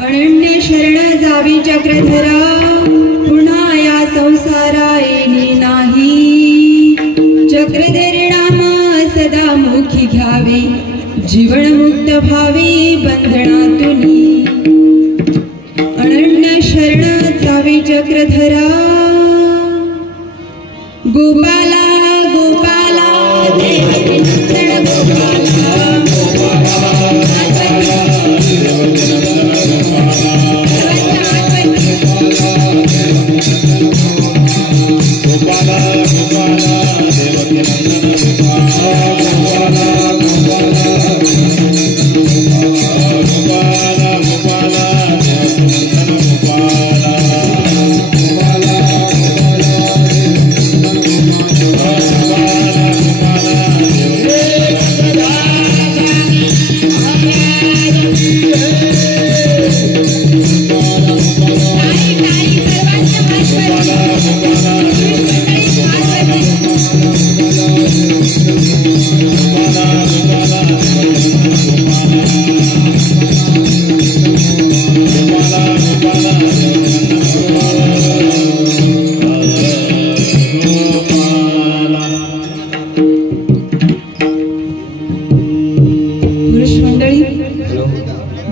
अनन्य शरण जावी चक्रधरा, पुन्हा या संसारा येणे नाही। चक्रधर नाम सदा मुखी घ्यावे, जीवन मुक्त व्हावे बंधनातुनी। अनन्य शरण जावी चक्रधरा, गोपाला गोपाला देवकी नंदन गोपाला,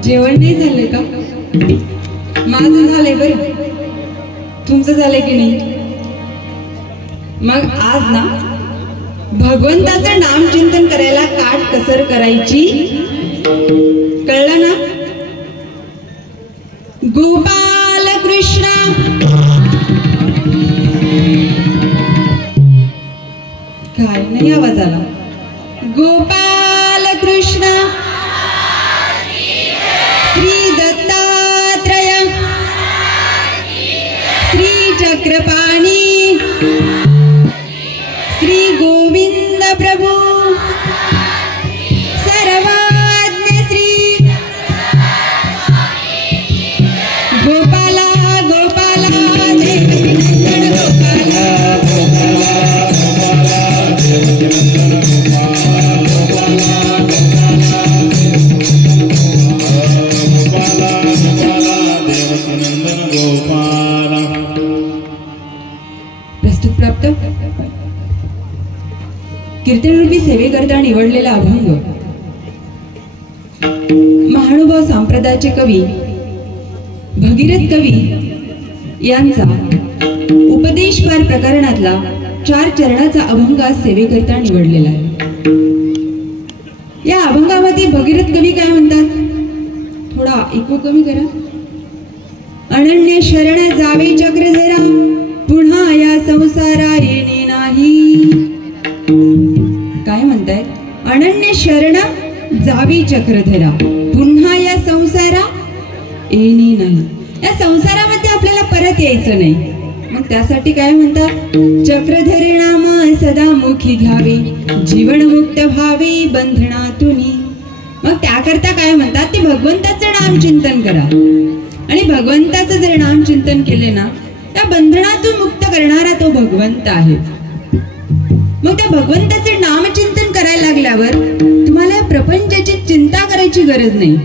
जेवण नाही झालंय का? माझं झालंय बरं, तुमचं झालंय की नाही? मग आज ना भगवंताचं नाम चिंतन करायला काट कसर करायची, कळलं ना? गोपाल कृष्ण काय नाही आवाज आला? गोपाल कृष्ण श्री दत्तात्रय श्री चक्रपाणी श्री गोविंद प्रभु सर्वज्ञ श्री गोपाला गोपाला देवकी नंदन गोपाला, कीर्तनरूपी सेवेकरता निवडलेला अभंग महानुभाव संप्रदायाचे कवी भगीरथ कवी यांचा उपदेशपार प्रकरणातला 4 चरणाचा अभंग आज सेवेकरता निवडलेला आहे। या अभंगामध्ये भगीरथ कवी काय म्हणतात? थोडा इको कमी करा। अनन्य शरण जावे चक्रधरा, पुन्हा या संसारा येणे नाही। काय म्हणताय? अनन्य शरण जावी चक्रधरा, पुन्हा या संसारा येणे नाही। या संसारामध्ये आपल्याला परत यायचं नाही। मग त्यासाठी काय म्हणतात? चक्रधर नाम सदा मुखी घ्यावे, जीवन मुक्त व्हावे बंधनातुनी। मग त्याकरता काय म्हणतात? ते भगवंताचं नाम चिंतन करा, आणि भगवंताचं जर नाम चिंतन केले ना, त्या बंधनातून मुक्त करणारा तो भगवंत आहे। मग त्या भगवंताचे नामचिंतन करायला लागल्यावर तुम्हाला प्रपंचाची चिंता करायची गरज नाही।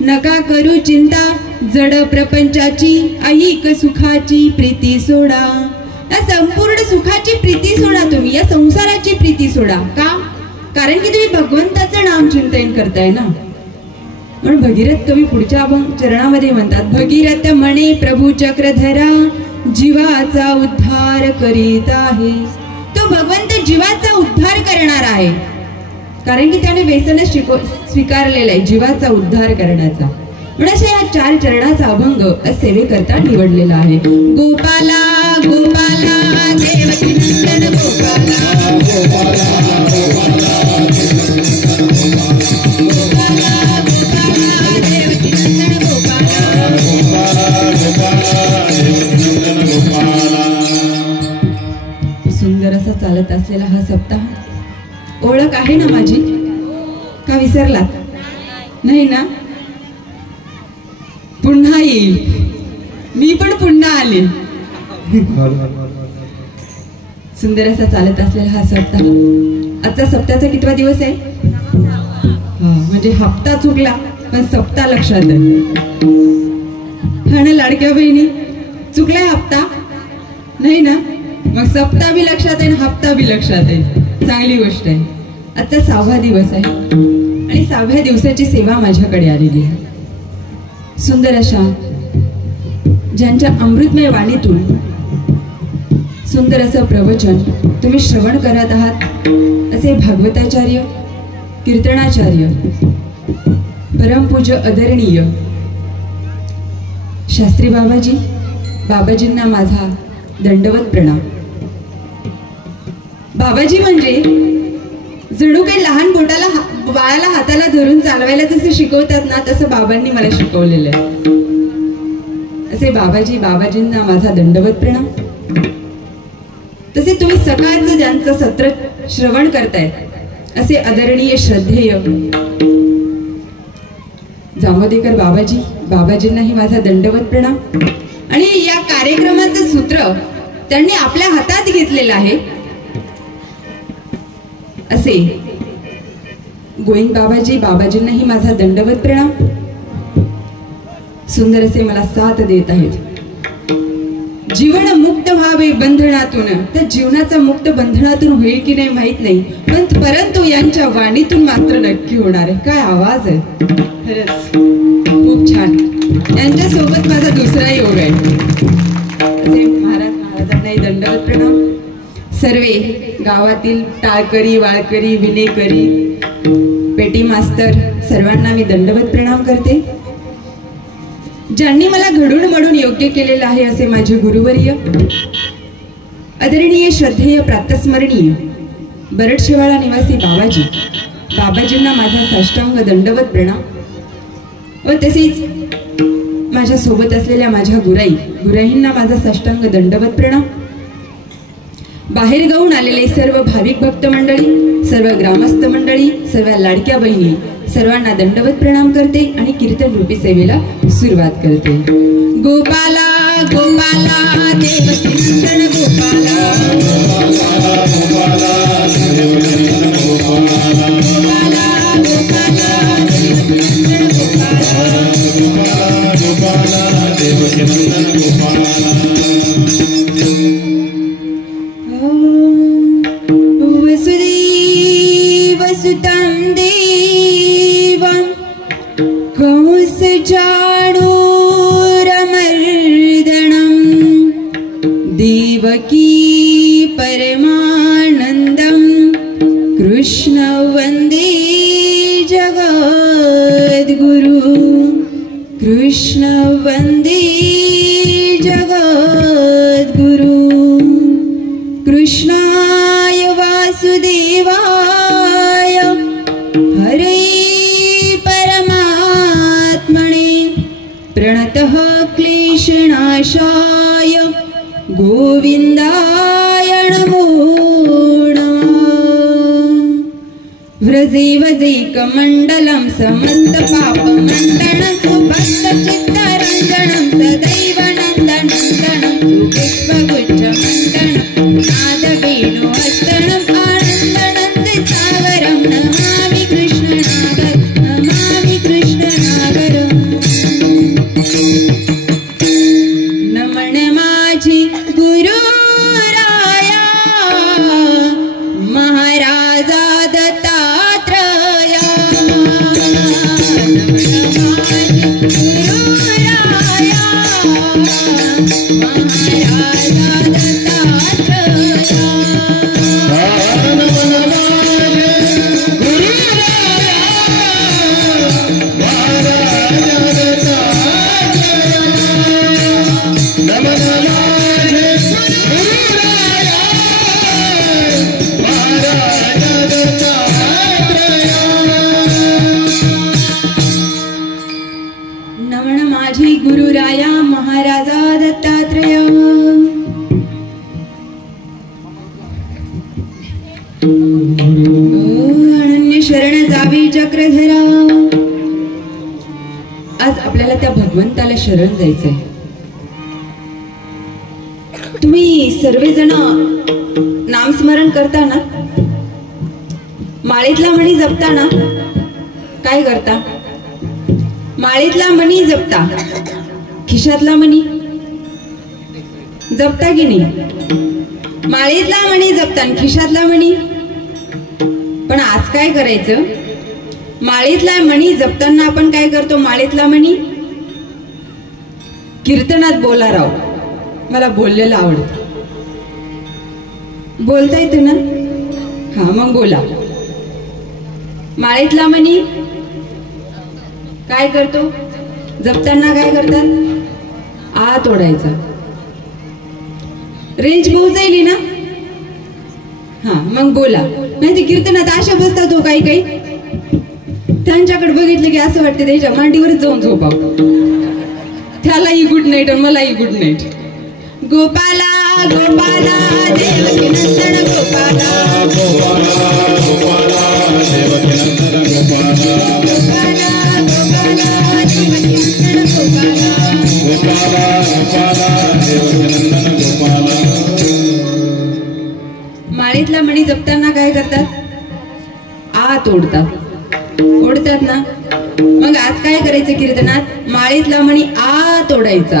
नका करू चिंता जड प्रपंचाची, ऐक सुखाची प्रीती सोडा। या संपूर्ण सुखाची प्रीती सोडा, तुम्ही या संसाराची प्रीती सोडा। का? कारण की तुम्ही भगवंताचं नामचिंतन करताय ना। म्हणून भगीरथ कवी पुढच्या चरणामध्ये म्हणतात, भगीरथ म्हणे प्रभू चक्रधरा, जीवाचा उद्धार करीत आहे। तो भगवंत जीवाचा उद्धार करणार आहे, कारण की त्याने व्यसन स्वीकारलेला आहे जीवाचा उद्धार करण्याचा। म्हणून अशा या 4 चरणाचा अभंग सेवेकरता निवडलेला आहे। गोपाला गोपाला देवकी नंदन गोपाला, गोपाला गोपाला देवकी नंदन गोपाला, सुंदर असा चालत असलेला हा सप्ताह ओळख आहे ना माझी? का विसरलात? नाही ना? पुन्हा येईल, मी पण पुन्हा आले। सुंदर असा चालत असलेला हा सप्ताह, आजचा सप्ताहाचा कितवा दिवस आहे? म्हणजे हप्ता चुकला पण सप्ता लक्षात आहे. हा ना लाडक्या बहिणी, चुकलाय हप्ता नाही ना? मग सप्ता बी लक्षात आहे, हप्ता बी लक्षात आहे. चांगली गोष्ट आहे. आजचा 6वा दिवस आहे आणि 6व्या दिवसाची सेवा माझ्याकडे आलेली आहे. सुंदर अशा ज्यांच्या अमृतमय वाणीतून सुंदर असं प्रवचन तुम्ही श्रवण करत आहात असे भागवताचार्य, कीर्तनाचार्य, परमपूज्य आदरणीय शास्त्री बाबाजी, बाबाजींना माझा दंडवत प्रणाम. बाबाजी म्हणजे जणू काही लहान बोटाला बाळाला हाताला धरून चालवायला जसं शिकवतात ना, तसं बाबांनी मला शिकवलेलं आहे. असे बाबाजी, बाबाजींना माझा दंडवत प्रणाम. तसे तुम्ही सकाळचं ज्यांचं सत्र श्रवण करताय असे आदरणीय श्रद्धेय जामोदेकर बाबाजी, बाबाजींनाही माझा दंडवत प्रणाम. आणि या कार्यक्रमाचं सूत्र त्यांनी आपल्या हातात घेतलेलं आहे असे गोविंद बाबाजी, बाबाजींनाही माझा दंडवत प्रणाम. सुंदर असे मला साथ देत आहेत. जीवन मुक्त व्हावे बंधनातून, तर जीवनाचा मुक्त बंधनातून होईल की नाही माहित नाही, पण परंतु यांच्या वाणीतून मात्र नक्की होणार आहे. काय आवाज आहे, खरंच खूप छान. यांच्या सोबत माझा दुसरा योग आहे. असे महाराजांनाही दंडवत प्रणाम. सर्वे गावातील टाळकरी, वाळकरी, विनेकरी, पेटी मास्तर सर्वांना मी दंडवत प्रणाम करते. ज्यांनी मला घडून मडून योग्य केलेलं आहे असे माझे गुरुवर्य आदरणीय श्रद्धेय प्रातस्मरणीय बरडशेवाळा निवासी बाबाजी, बाबाजींना माझा साष्टांग दंडवत प्रणाम. व तसेच माझ्या सोबत असलेल्या माझ्या गुराई, गुराईंना माझा साष्टांग दंडवत प्रणाम. बाहेर गावून आलेले सर्व भाविक भक्त मंडळी, सर्व ग्रामस्थ मंडळी, सर्व लाडक्या बहिणी सर्वांना दंडवत प्रणाम करते आणि कीर्तन रूपी सेवेला सुरुवात करते. गोपाला गोपाला देवकी नंदन गोपाला, गोपाला गोपाला देवकी नंदन गोपाला. वसुदेवसुतं देवं कंसचाणूरमर्दनं देवकी परमानन्दं कृष्ण वन्दे जगद्गुरु, कृष्ण वन्दे जगद्गुरु. कृष्णाय वासुदेवाय हरे परमात्मने प्रणतः क्लेशनाशाय गोविन्दाय नमो नमः. व्रजे वजैकमण्डलं समस्तपापमण्डनं सुभक्तचित्तरञ्जनं सदैव नन्दनन्दनं सुपुष्पगुच्छमण्डनं नादवेणुहस्तनम् आनन्दनन्दसागरं नमामि कृष्णनागरं, नमामि कृष्णनागरं. नमन माझी गुरुराया महाराजा दत्तात्रया, नमन माझी गुरुराया महाराजा दत्तात्रया. नमन माझी गुरुराया महाराजा दत्तात्रय. अनन्य शरण जावे चक्रधरा. आज आपल्याला त्या भगवंताला शरण जायचंय. तुम्ही सर्वजण नामस्मरण करताना, माळेतला म्हणी जपताना काय करता? माळेतला मणी जपता, खिशातला मणी जपता की नाही? माळेतला मणी जपता आणि खिशातला मणी. पण आज काय करायचं? माळेतला मणी जपताना आपण काय करतो? माळेतला मणी कीर्तनात बोला राव, मला बोललेलं आवडतं. बोलता येतं ना? हा, मग बोला. माळेतला मणी काय करतो? जपताना काय करतात? आत ओढायचा. रेंज पोहोचायली ना? हा, मग बोला. नाही ते कीर्तनात अशा बसतात हो काही काही, त्यांच्याकडे बघितलं की असं वाटतं त्याच्या मांडीवरच जाऊन झोपाव. त्यालाही गुड नाईट आणि मलाही गुड नाईट. गोपाला गोपाला देवकी नंदन गोपाला, गोपाला गोपाला देवकी नंदन गोपाला, गोपाला गोपाला देवकी नंदन गोपाला, गोपाला गोपाला देवकी नंदन गोपाला. माळेतला मणी जपताना काय करतात? आत ओढतात. ओढतात ना? मग आज काय करायचं कीर्तनात? माळेतला मणी आत ओढायचा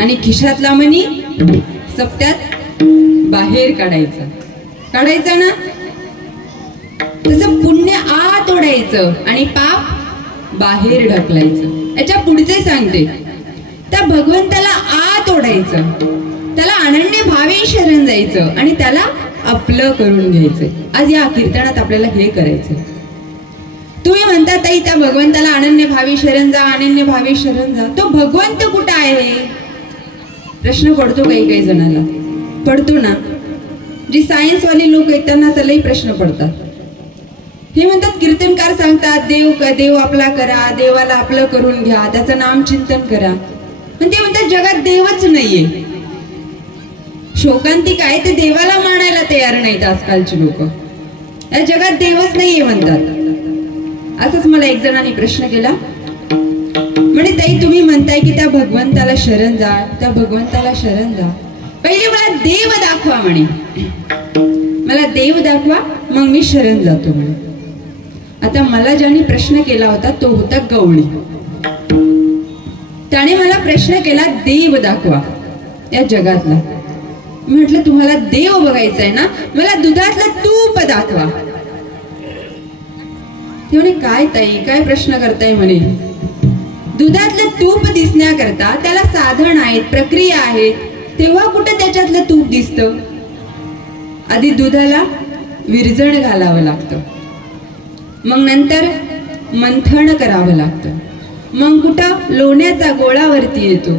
आणि खिशातला मणी सप्त्यात बाहेर काढायचा. काढायचा ना? तसं पुण्य आत ओढायचं आणि पाप बाहेर ढकलायचं. याच्या पुढचे सांगते, त्या भगवंताला आत ओढायचं, त्याला अनन्य भावे शरण जायचं आणि त्याला आपलं करून घ्यायचं. आज या कीर्तनात आपल्याला हे करायचं. तुम्ही म्हणता ताई त्या भगवंताला अनन्य भावी शरण जा, अनन्य भावी शरण जा. तो भगवंत कुठं आहे? प्रश्न पडतो काही काही जणांना. पडतो ना? जी सायन्स वाली लोक आहेत त्यांना त्यालाही प्रश्न पडतात. हे म्हणतात कीर्तनकार सांगतात देव आपला करा, देवाला आपलं करून घ्या, त्याचं नाम चिंतन करा. पण ते म्हणतात जगात देवच नाहीये. शोकांतिक आहे ते देवाला मानायला तयार नाहीत आजकालची लोक. या जगात देवच नाहीये म्हणतात. असंच मला एक जणांनी प्रश्न केला. म्हणे ताई तुम्ही म्हणताय की त्या भगवंताला शरण जा, त्या भगवंताला शरण जा, पहिले मला देव दाखवा म्हणे. मला देव दाखवा मग मी शरण जातो म्हणे. आता मला ज्याने प्रश्न केला होता तो होता गवळी. त्याने मला प्रश्न केला देव दाखवा या जगातला. म्हटलं तुम्हाला देव बघायचा आहे ना, मला दुधातलं तूप दाखवा. ते म्हणे काय ताई काय प्रश्न करताय म्हणे. दुधातलं तूप दिसण्याकरता त्याला साधन आहेत, प्रक्रिया आहेत, तेव्हा कुठं त्याच्यातलं तूप दिसतं? आधी दुधाला विरजण घालावं लागतं, मग नंतर मंथन करावं लागतं, मग कुठं लोण्याचा गोळावरती येतो,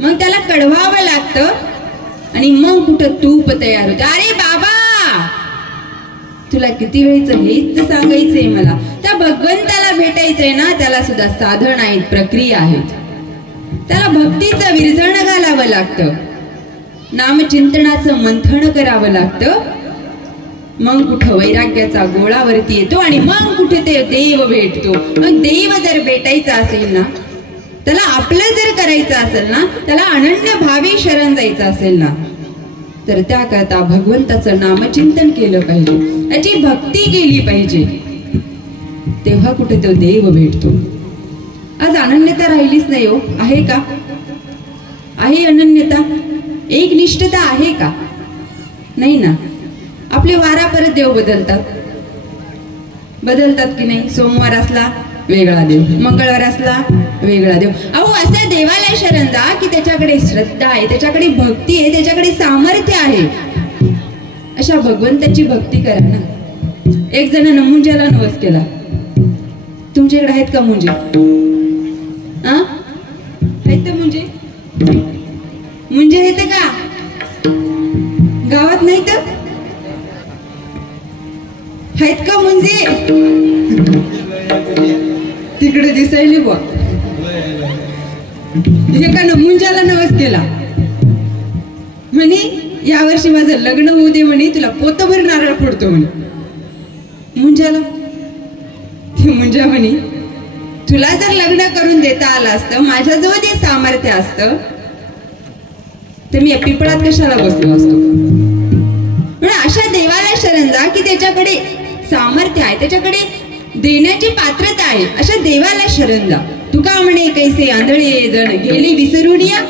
मग त्याला कढवावं लागतं आणि मग कुठं तूप तयार होतं. अरे बाबा तुला किती वेळचं हेच सांगायचंय मला. त्या भगवंताला भेटायचंय ना, त्याला सुद्धा साधन आहेत, प्रक्रिया आहेत. त्याला भक्तीचं विरजण घालावं लागतं, नामचिंतनाचं मंथन करावं लागतं, मग कुठं वैराग्याचा गोळावरती येतो आणि मग कुठे ते देव भेटतो. मग देव जर भेटायचा असेल ना, त्याला आपलं जर करायचं असेल ना, त्याला अनन्य भावे शरण जायचं असेल ना, तर त्याकरता भगवंताचं नामचिंतन केलं पाहिजे, त्याची भक्ती केली पाहिजे, तेव्हा कुठे तो देव भेटतो. आज अनन्यता राहिलीच नाही हो. आहे का? आहे अनन्यता? एक निष्ठता आहे का? नाही ना. आपले वारा परत देव बदलतात की नाही? सोमवार असला वेगळा देव, मंगळवार असला वेगळा देव. अहो असा देवाला शरण जा की त्याच्याकडे श्रद्धा आहे, त्याच्याकडे भक्ती आहे, त्याच्याकडे सामर्थ्य आहे. अशा भगवंताची भक्ती करा ना. एक जणांना मुंजाला नवस केला. तुमच्याकडे आहेत का मुंजे? आहेत मुंजे? मुंजे आहेत का गावात? नाही तर आहेत का मुंजे? तिकडे दिसायली बुवा. एका मुंजाला नवस केला म्हणे यावर्षी माझं लग्न होऊ दे म्हणे, तुला पोतभर नारळ फोडतो म्हणे. मुंजाला ती मुंजा म्हणे तुला जर लग्न करून देता आलं असतं, माझ्याजवळ ते सामर्थ्य असतं, तर मी पिपळात कशाला बसलो असतो. म्हणून अशा देवाला शरण जा की त्याच्याकडे सामर्थ्य आहे, त्याच्याकडे देण्याची पात्रता आहे. अशा देवाला शरण जा. तुका म्हणे कैसे आंधळे जण गेली विसरून या.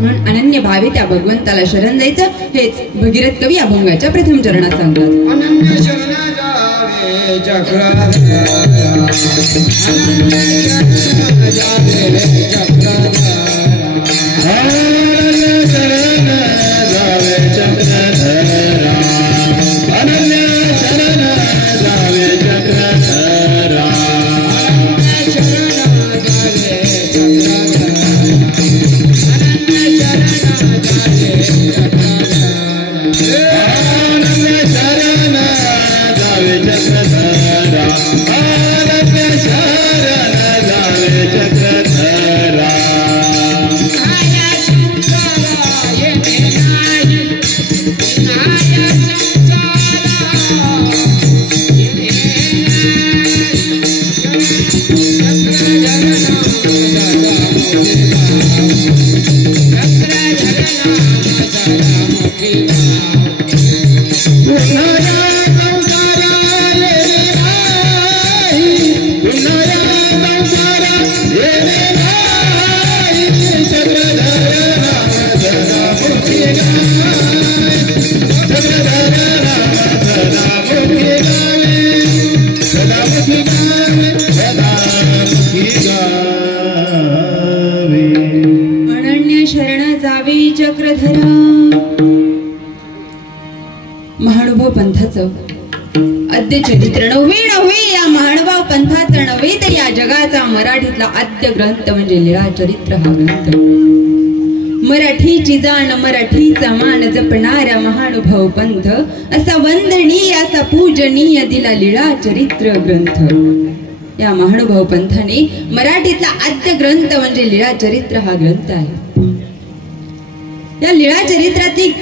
म्हणून अनन्य भावे त्या भगवंताला शरण जायचं. हेच भगीरथ कवी अभंगाच्या प्रथम चरणात सांगतात. अनन्य शरण जावे चक्रधरा, अनन्य शरण जावे चक्रधरा, अनन्य शरण जावे चक्रधरा, अनन्य शरण जावे चक्रधरा, अनन्य शरण जावे महानुभाव पंथाचं आद्य चरित्र नव्हे या महानुभाव पंथाचं नव्हे तर या जगाचा मराठीतला आद्य ग्रंथ म्हणजे लीळा चरित्र हा ग्रंथ. मराठीची जाण मराठीचा मान जपणारा महानुभाव पंथ असा वंदनीय असा पूजनीय दिला लीळा चरित्र ग्रंथ. या महानुभाव पंथाने मराठीतला आद्य ग्रंथ म्हणजे लीळा चरित्र हा ग्रंथ आहे. या लीळा चरित्रातील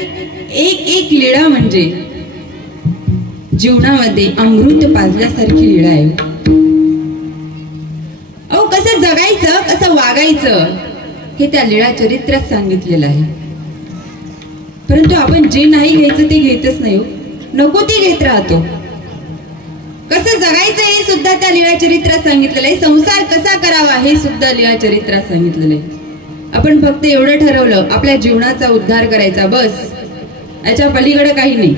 एक एक लीळा म्हणजे जीवनामध्ये अमृत पाजल्यासारखी लीळा आहे. अहो कसं जगायचं कसं वागायचं हे त्या लीळा चरित्रात सांगितलेलं आहे. परंतु आपण जे नाही घ्यायचं ते घेतच नाही, नको ते घेत राहतो. कसं जगायचं हे सुद्धा त्या लीळा चरित्रात सांगितलेलं आहे. संसार कसा करावा हे सुद्धा लीळा चरित्रात सांगितलेलं आहे. आपण फक्त एवढं ठरवलं आपल्या जीवनाचा उद्धार करायचा, बस, याच्या पलीकडे काही नाही.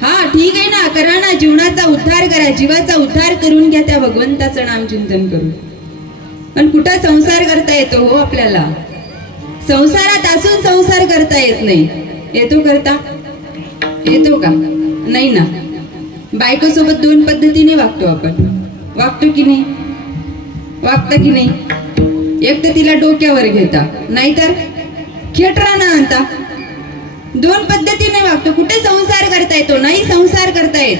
हा ठीक आहे ना, करा ना, जीवनाचा उद्धार करा, जीवाचा उद्धार करून घ्या, त्या भगवंताचं नाम चिंतन करून. पण कुठं संसार करता येतो हो आपल्याला? संसारात असून संसार करता येत नाही. येतो करता? येतो का? नाही ना. बायको सोबत दोन पद्धतीने वागतो आपण. वागतो की नाही? वागता की नाही? एक तर तिला डोक्यावर घेता, नाहीतर खेटराना आणता. दोन पद्धतीने वागतो. कुठे संसार करता येतो? नाही संसार करता येत.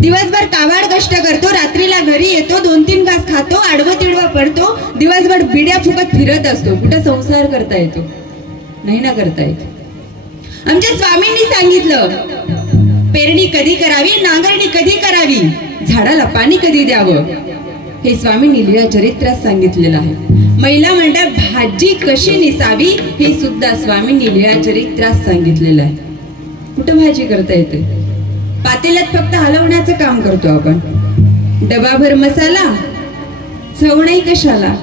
दिवसभर काबाड कष्ट करतो, रात्रीला घरी येतो, 2-3 घास खातो, आडवं तिडवं पडतो, दिवसभर बिड्या फुकत फिरत असतो. कुठे संसार करता येतो? नाही ना करता येत. आमच्या स्वामींनी सांगितलं, पेरणी कधी करावी, नांगरणी कधी करावी, झाडाला पाणी कधी द्यावं, हे स्वामींनी लीळा चरित्रात सांगितलेलं आहे. महिला म्हणतात भाजी कशी निसावी हे सुद्धा स्वामींनी लीळा चरित्रात सांगितलेलं आहे. कुठं भाजी करता येते? पातेल्यात फक्त हलवण्याचं काम करतो आपण. डबाभर मसाला, चव नाही कशाला.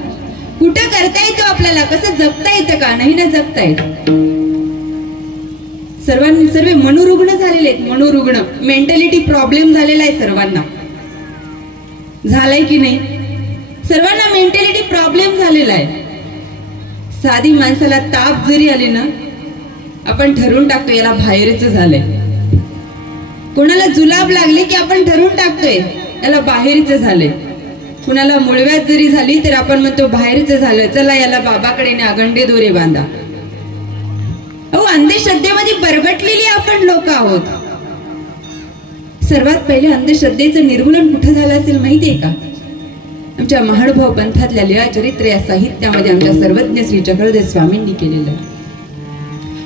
कुठं करता येतो आपल्याला? कसं जगता येतं का? नाही ना जगता येत. सर्व मनोरुग्ण झालेले आहेत. मनोरुग्ण, मेंटॅलिटी प्रॉब्लेम झालेला आहे सर्वांना. झालाय की नाही? सर्वांना मेंटॅलिटी प्रॉब्लेम झालेला आहे. साधी माणसाला ताप जरी आली ना, आपण ठरवून टाकतो याला बाहेरच झालंय. कोणाला जुलाब लागले की आपण ठरवून टाकतोय याला बाहेरच झालंय. कुणाला मुळव्यात जरी झाली तर आपण म्हणतो बाहेरच झालं, चला याला बाबाकडे न्या, गंडे दोरे बांधा. अहो अंधश्रद्धेमध्ये बरबटलेली आपण लोक आहोत. सर्वात पहिले अंधश्रद्धेचं निर्मूलन कुठं झालं असेल माहितीये का? आमच्या महानुभाव पंथातल्या लीळा चरित्र या साहित्यामध्ये आमच्या सर्वज्ञ श्री चक्रधर स्वामींनी केलेलं आहे.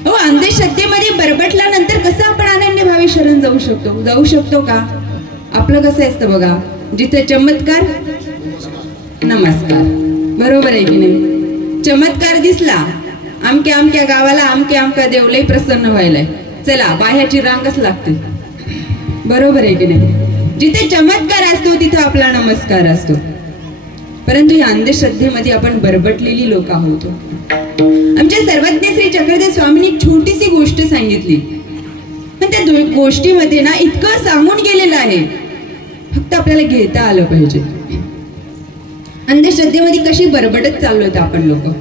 हो, अंधश्रद्धेमध्ये बरबटल्यानंतर कसं आपण अनन्य भावे शरण जाऊ शकतो का? आपलं कसं असतं बघा, जिथे चमत्कार नमस्कार, बरोबर आहे की नाही? चमत्कार दिसला, आमक्या गावाला आमक्या देव लय प्रसन्न व्हायलाय, चला बाह्याची रांगच लागते, बरोबर आहे की नाही? जिथे चमत्कार असतो तिथे आपला नमस्कार असतो. परंतु या अंधश्रद्धेमध्ये आपण बरबटलेली लोक आहोत. आमच्या सर्वज्ञ श्री चक्रधर स्वामींनी एक छोटीशी गोष्ट सांगितली, पण त्या गोष्टीमध्ये ना इतकं सांगून गेलेलं आहे, फक्त आपल्याला घेता आलं पाहिजे. अंधश्रद्धेमध्ये कशी बरबटत चाललोत आपण लोक.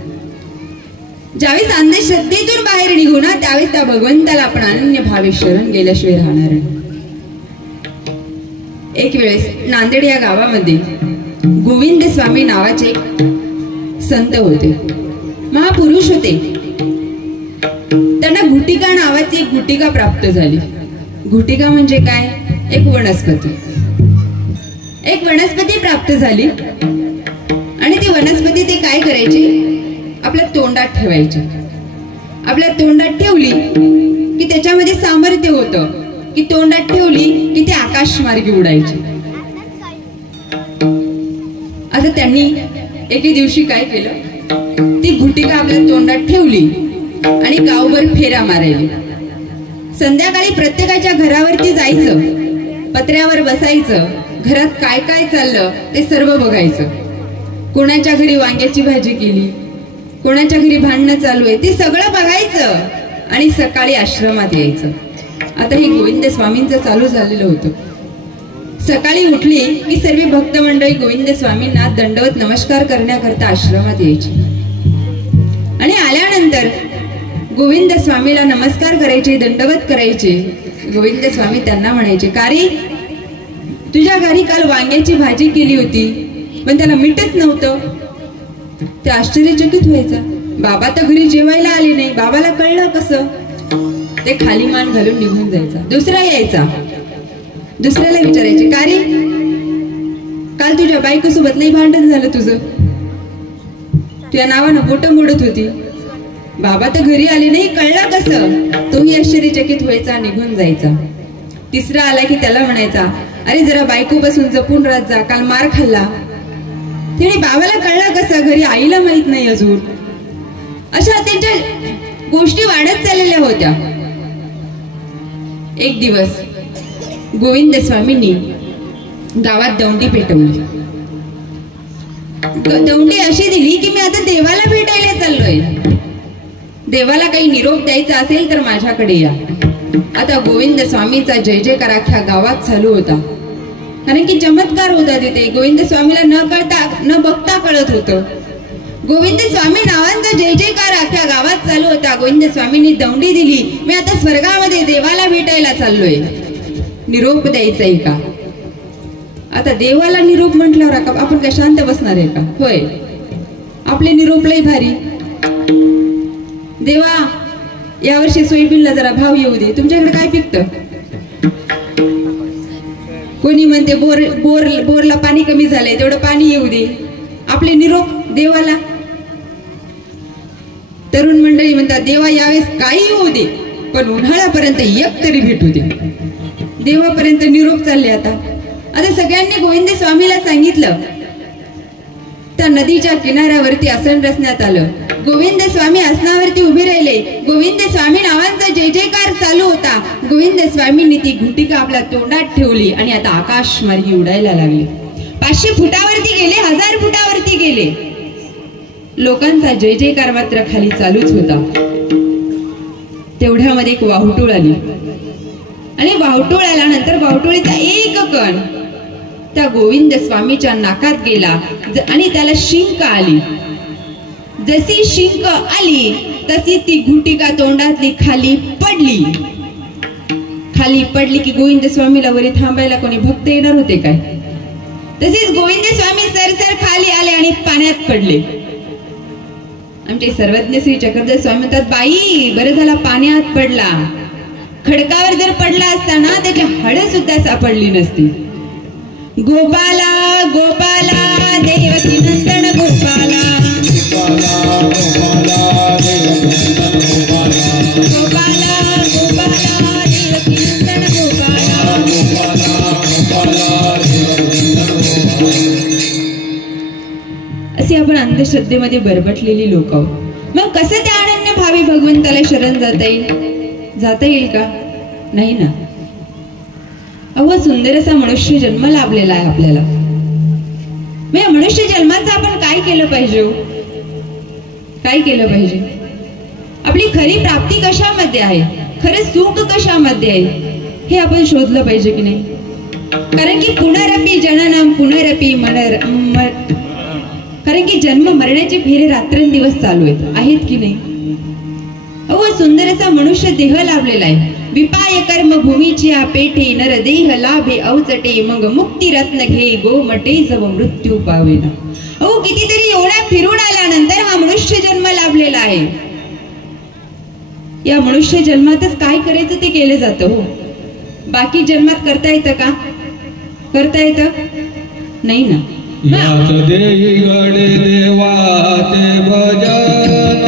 ज्यावेळेस अंधश्रद्धेतून बाहेर निघू ना, त्यावेळेस त्या भगवंताला आपण अनन्य भावे शरण गेल्याशिवाय राहणार नाही. एक वेळेस नांदेड या गावामध्ये गोविंद स्वामी नावाचे एक संत होते, महापुरुष होते. त्यांना घुटिका नावाची एक घुटिका प्राप्त झाली. घुटिका म्हणजे काय? एक वनस्पती. एक वनस्पती प्राप्त झाली आणि ती वनस्पती ते काय करायची? आपल्या तोंडात ठेवायची. आपल्या तोंडात ठेवली की त्याच्यामध्ये सामर्थ्य होतं, की तोंडात ठेवली की ते आकाशमार्गी उडायची. आता त्यांनी एके दिवशी काय केलं, ती घुटिका आपल्या तोंडात ठेवली आणि गावभर फेऱ्या मारायली. संध्याकाळी प्रत्येकाच्या घरावरती जायचं, पत्र्यावर बसायचं, घरात काय काय चाललं ते सर्व बघायचं. कोणाच्या घरी वांग्याची भाजी केली, कोणाच्या घरी भांडणं चालू आहे, ते सगळं बघायचं आणि सकाळी आश्रमात यायचं. आता हे गोविंद स्वामींचं चालू झालेलं होतं. सकाळी उठली की सर्व भक्त मंडळी गोविंद स्वामींना दंडवत नमस्कार करण्याकरता आश्रमात यायची आणि आल्यानंतर गोविंद स्वामीला नमस्कार करायचे, दंडवत करायचे. गोविंद स्वामी त्यांना म्हणायचे, का रे, तुझ्या घरी काल वांग्याची भाजी केली होती पण त्याला मीठच नव्हतं. ते आश्चर्यचकित व्हायचा. बाबा तर घरी जेवायला आले नाही, बाबाला कळलं कसं? ते खाली मान घालून निघून जायचा. दुसरा यायचा, दुसऱ्याला विचारायचे, का रे, काल तुझ्या बायकोसोबत लई भांडण झालं तुझं, तुझ्या नावानं बोट मोडत होती, बाबा तर घरी आले नाही, कळलं कसं? तोही आश्चर्यचकित व्हायचा, निघून जायचा. तिसरा आला की त्याला म्हणायचा, अरे जरा बायकोपासून जपून राहत जा, काल मार खाल्ला. त्याने बाबाला कळलं कसं? घरी आईला माहित नाही अजून. अशा त्यांच्या गोष्टी वाढत चाललेल्या होत्या. एक दिवस गोविंद स्वामींनी गावात दौंडी पेटवली. दौंडी अशी दिली की मी आता देवाला भेटायला चाललोय, देवाला काही निरोप द्यायचा असेल तर माझ्याकडे या. आता गोविंद स्वामीचा जय जयकार अख्ख्या गावात चालू होता, कारण की चमत्कार होता तिथे. गोविंद स्वामीला न बघता कळत होतं. गोविंद स्वामी नावांचा जय जयकार अख्ख्या गावात चालू होता. गोविंद स्वामींनी दौंडी दिली, मी आता स्वर्गामध्ये देवाला भेटायला चाललोय, निरोप द्यायचा आहे का? आता देवाला निरोप म्हटल्यावर आपण काय शांत बसणार आहे का? होय, आपले निरोप लय भारी. देवा, यावर्षी सोयाबीनला जरा भाव येऊ दे, तुमच्याकडे काय पिकतं? कोणी म्हणते बोरला पाणी कमी झालंय, तेवढं पाणी येऊ दे. आपले निरोप देवाला. तरुण मंडळी म्हणतात, देवा यावेळेस काही येऊ दे पण उन्हाळ्यापर्यंत एक तरी भेटू दे. देवापर्यंत निरोप चालले. आता सगळ्यांनी गोविंद स्वामीला सांगितलं. त्या नदीच्या किनाऱ्यावरती आसन रचण्यात आलं. गोविंद स्वामी आसनावरती उभे राहिले. गोविंद स्वामी नावांचा जय जयकार चालू होता. गोविंद स्वामींनी ती घुटिका आपल्या तोंडात ठेवली आणि आता आकाश मार्गी उडायला लागली. 500 फुटावरती गेले, 1000 फुटावरती गेले. लोकांचा जय जयकार मात्र खाली चालूच होता. तेवढ्यामध्ये एक वाहुटूळ आली आणि वाहुटूळ आल्यानंतर वाहुटुळीचा एक कण त्या गोविंद स्वामीच्या नाकात गेला आणि त्याला शिंक आली. जशी शिंक आली तशी ती घुटिका तोंडातली खाली पडली. खाली पडली की गोविंद स्वामीला वरी थांबायला कोणी भक्त येणार होते काय? तसेच गोविंद स्वामी सरसर खाली आले आणि पाण्यात पडले. आमचे सर्वज्ञ श्री चक्रधर स्वामी म्हणतात, बाई बरं झाला पाण्यात पडला, खडकावर जर पडला असता ना त्याची हाडं सुद्धा सापडली नसती. गोपाला गोपाला देवकी नंदन गोपाला, गोपाला गोपाला देवकी नंदन असे आपण अंधश्रद्धेमध्ये बरबटलेली लोक आहोत. मग कसं त्या अनन्य भावी भगवंताला शरण जाता येईल? जाता येईल का? नाही ना. अहो सुंदर असा मनुष्य जन्म लाभलेला आहे आपल्याला. म्हणजे मनुष्य जन्माचं आपण काय केलं पाहिजे? काय केलं पाहिजे? आपली खरी प्राप्ती कशामध्ये आहे, खरं सुख कशामध्ये आहे, हे आपण शोधलं पाहिजे की नाही? कारण की पुनरपी जननम पुनरपी कारण की जन्म मरण्याचे फेरे रात्रंदिवस चालू आहेत की नाही? अहो सुंदर असा मनुष्य देह लाभलेला आहे. विपाय कर्म भूमीची पेठे नर देह लाभे अवचटे मग मुक्ती रत्न घे गोमटे जव मृत्यू पावेना. अहो कितीतरी एवढ्या फिरून आल्यानंतर हा मनुष्य जन्म लाभलेला आहे. या मनुष्य जन्मातच काय करायचं ते केलं जातं. हो, बाकी जन्मात करता येतं का? करता येतं नाही ना. याच देई गडे देवाचे भजन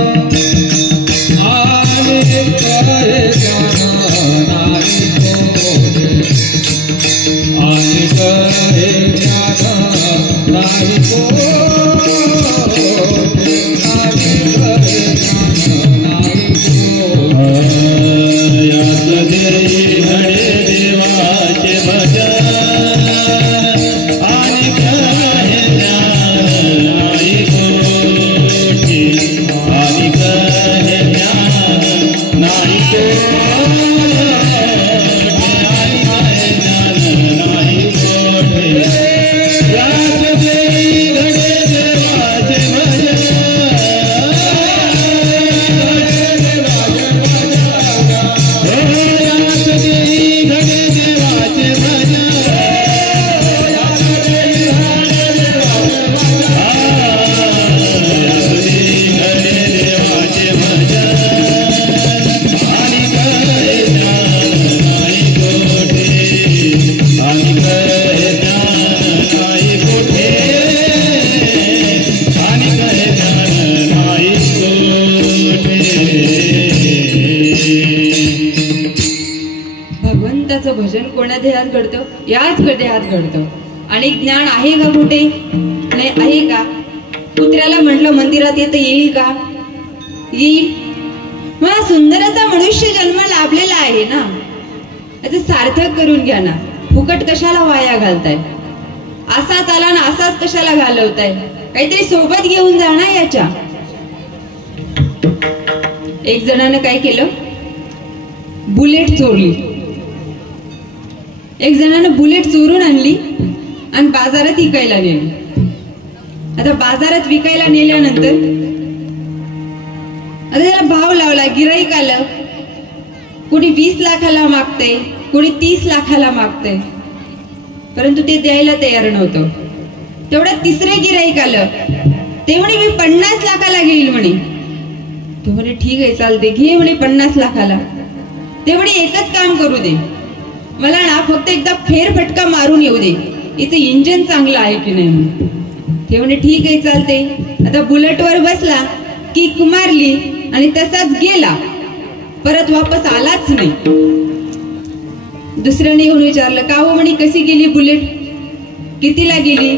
आणि करे ज्ञान नाही कोठे आणि करे ज्ञान नाही कोठे आणि करे ज्ञान नाही कोठे. याच देई गडे देवाचे भजन भजन कोणा देहात घडतं? याच देहात घडतं. आणि ज्ञान आहे का कुठे? नाही आहे का? कुत्र्याला म्हटलं मंदिरात येतं येईल का? येईल. मग सुंदर असा मनुष्य जन्म लाभलेला आहे ना, याचं सार्थक करून घ्या ना. फुकट कशाला वाया घालताय? असाच आला ना असाच कशाला घालवताय? काहीतरी सोबत घेऊन जा ना याच्या. एक जणानं काय केलं, बुलेट चोरली. एक जणानं बुलेट चोरून आणली आणि बाजारात विकायला नेली. आता बाजारात विकायला नेल्यानंतर आता त्याला भाव लावला, गिराईक आलं. कोणी 20 लाखाला मागते, कोणी 30 लाखाला मागते, परंतु ते द्यायला तयार नव्हतं. तेवढं तिसरे गिराईक आलं, ते म्हणे मी 50 लाखाला घेईल म्हणे. तो म्हणे ठीक आहे चालते, घे म्हणे 50 लाखाला. ते म्हणे एकच काम करू दे, मला ना फक्त एकदा फेरफटका मारून येऊ दे, इथे इंजन चांगलं आहे की नाही. ते म्हणे ठीक आहे चालते. आता बुलेटवर बसला, किक मारली आणि तसाच गेला, परत वापस आलाच नाही. दुसऱ्याने येऊन विचारलं, का हो म्हणे कशी गेली बुलेट, कितीला गेली?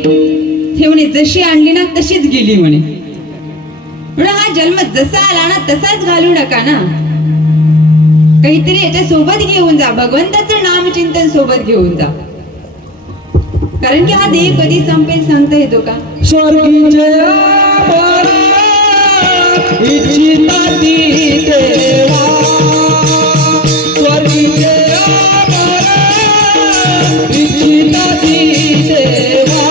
ते म्हणे जशी आणली ना तशीच गेली म्हणे. हा जन्म जसा आला ना तसाच घालू नका ना, काहीतरी याच्या सोबत घेऊन जा. भगवंताचं नामचिंतन सोबत घेऊन जा. कारण की हा देह कधी संपेल सांगता येतो का? स्वर्गीचे इच्छिता ती देवा, स्वर्गीचे इच्छिता ती देवा,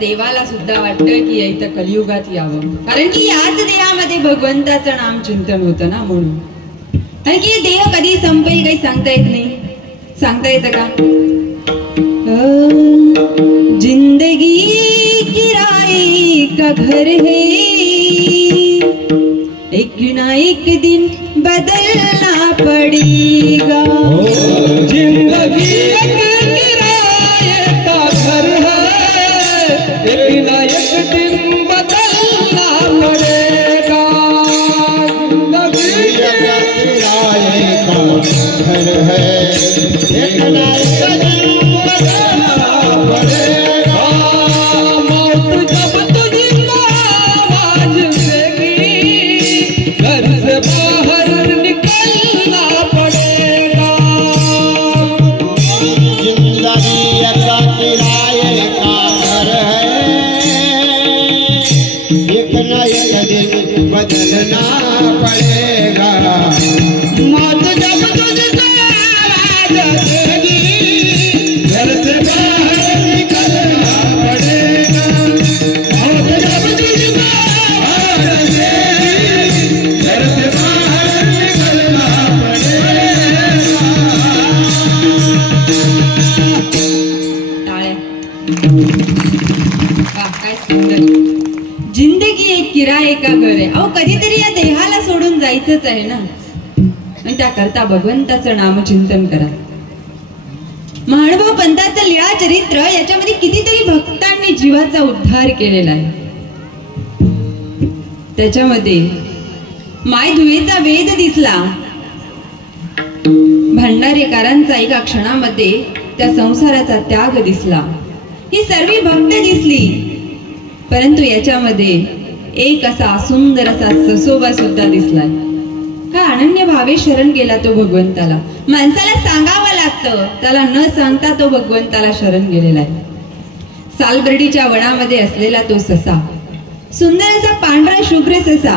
देवाला सुद्धा वाटतं की इथं कलियुगात यावं, कारण की याच देहामध्ये भगवंताचं नाम चिंतन होतं ना, म्हणून. कारण की देह कधी संपेल काही सांगता येत नाही. सांगता येतं का? जिंदगी किराए का घर है, एक ना एक दिन बदलना पड़ेगा. जिंदगी एक किराए का घर है, एक ना एक दिन बदलना पड़ेगा. जिंदगी एक किराए का घर है, एक ना एक दिन बदलना पड़ेगा. मौत जब तुझको आवाज देगी, घर से बाहर निकलना पड़ेगा. जिंदगी एक किराए का घर है, एक ना एक दिन बदलना पड़ेगा. मौत जब तुझको आवाज देगी, घर से बाहर निकलना पड़ेगा. मौत जब तुझको आवाज देगी, घर से बाहर निकलना पड़ेगा. टाळ्या. वाह, काय सुंदर. जिंदगी एक किराए का घर आहे. अहो, कधीतरी या देहाला सोडून जायचंच आहे ना, आणि त्याकरता भगवंताचं नामचिंतन करा. महानुभाव पंथाचं लीळा चरित्र याच्यामध्ये कितीतरी भक्तांनी जीवाचा उद्धार केलेला आहे. त्याच्यामध्ये मायधुवेचा वेद दिसला, भंडारेकरांचा एका क्षणामध्ये त्या संसाराचा त्याग दिसला, ही सर्व भक्त दिसली. परंतु याच्यामध्ये एक असा सुंदर असा ससोबा सुद्धा दिसलाय. हा अनन्य भावे शरण गेला तो भगवंताला. माणसाला सांगावं लागतं, त्याला न सांगता तो भगवंताला शरण गेलेला आहे. सालबर्डीच्या वनामध्ये असलेला तो ससा, सुंदर असा पांढरा शुभ्र ससा.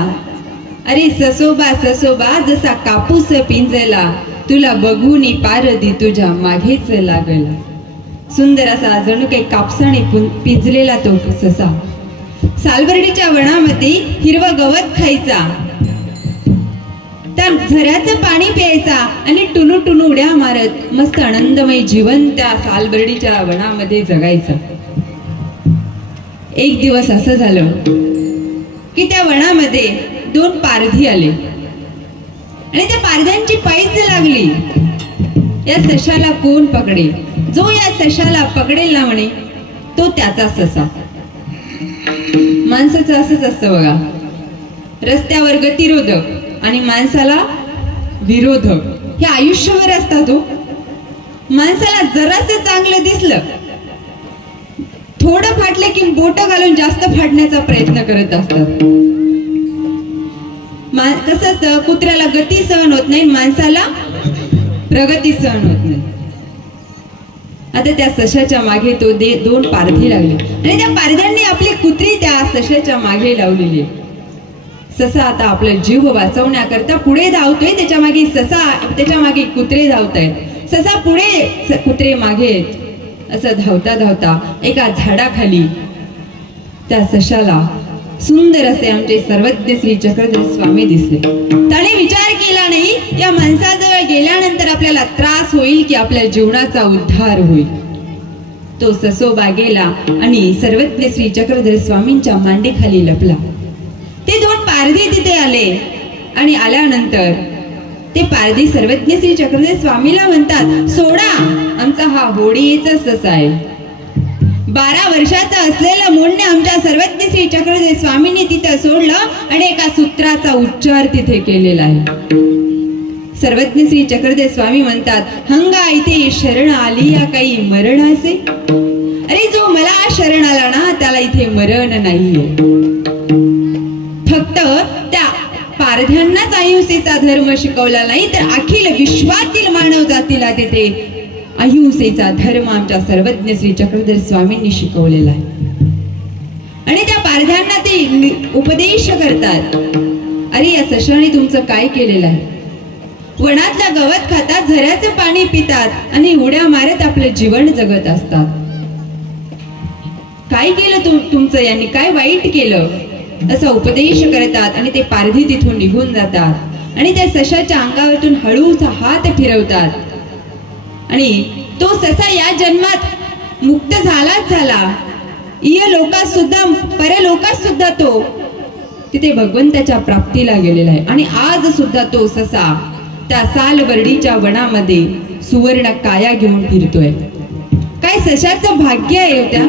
अरे ससोबा ससोबा, जसा कापूस पिंजला, तुला बघून पारदी तुझ्या मागेच लागला. सुंदर असा जणू काही कापसाने पिंजलेला तो ससा सालबर्डीच्या वनामध्ये हिरवं गवत खायचा, त्या झऱ्याचं पाणी प्यायचा आणि टुनू टुनू उड्या मारत मस्त आनंदमय जीवन त्या सालबर्डीच्या वनामध्ये जगायचं. एक दिवस असं झालं की त्या वनामध्ये दोन पारधी आले आणि त्या पारध्यांची पैज लागली. या सशाला कोण पकडेल? जो या सशाला पकडेल ना म्हणे तो त्याचा ससा. माणसाचं असंच असतं बघा, रस्त्यावर गतिरोधक आणि माणसाला विरोधक हे आयुष्यभर असतात. माणसाला जरासं चांगलं दिसलं, थोडं फाटलं की बोट घालून जास्त फाडण्याचा प्रयत्न करत असतात. कसं असतं, कुत्र्याला गती सहन होत नाही, माणसाला प्रगती सहन होत नाही. आता त्या सशाच्या मागे तो दोन पारधी लागले आणि त्या पारध्यांनी आपली कुत्री त्या सशाच्या मागे लावलेली. ससा आता आपला जीव वाचवण्याकरता पुढे धावतोय, त्याच्या मागे ससा, त्याच्या मागे कुत्रे धावतायत. ससा पुढे, कुत्रे मागे. असं धावता धावता एका झाडाखाली त्या सशाला सुंदर असे आमचे सर्वज्ञ श्री चक्रधर स्वामी दिसले. त्याने विचार केला नाही, या माणसाजवळ गेल्यानंतर आपल्याला त्रास होईल की आपल्या जीवनाचा उद्धार होईल. तो ससोबा गेला आणि सर्वज्ञ श्री चक्रधर स्वामींच्या मांडीखाली लपला. ते दोन पारधी तिथे आले आणि आल्यानंतर ते पारधी सर्वज्ञ श्री चक्रधर स्वामीला म्हणतात, सोडा, आमचा हा होडीचा ससा आहे. 12 वर्षाचा असलेला मूळने आमच्या सर्वज्ञ श्री चक्रधर स्वामींनी तिथे सोडलं आणि एका सूत्राचा उच्चार तिथे केलेला आहे. सर्वज्ञ श्री चक्रधर स्वामी म्हणतात, हंगा इथे शरण आली या काही मरण असे. अरे जो मला शरण आला ना त्याला इथे मरण नाहीये. फक्त त्या पारध्यांनाच अहिंसेचा धर्म शिकवला नाही तर अखिल विश्वातील मानव जातीला तिथे अहिंसेचा धर्म आमच्या सर्वज्ञ श्री चक्रधर स्वामींनी शिकवलेला आहे. आणि त्या पारध्यांना ते उपदेश करतात, अरे या सशाने तुमचं काय केलेलं आहे? वनातला गवत खातात, झऱ्याचं पाणी पितात आणि उड्या मारत आपलं जीवन जगत असतात. काय केलं तुमचं, यांनी काय वाईट केलं, असा उपदेश करतात आणि ते पारधी तिथून निघून जातात आणि त्या सशाच्या अंगावरतून हळूच हात फिरवतात आणि तो ससा या जन्मात मुक्त झालाच झाला, इहलोकात सुद्धा परलोकात सुद्धा तो तिथे भगवंताच्या प्राप्तीला गेलेला आहे. आणि आज सुद्धा तो ससा त्या सालबर्डीच्या वनामध्ये सुवर्ण काया घेऊन फिरतोय. काय सशाचं भाग्य आहे त्या,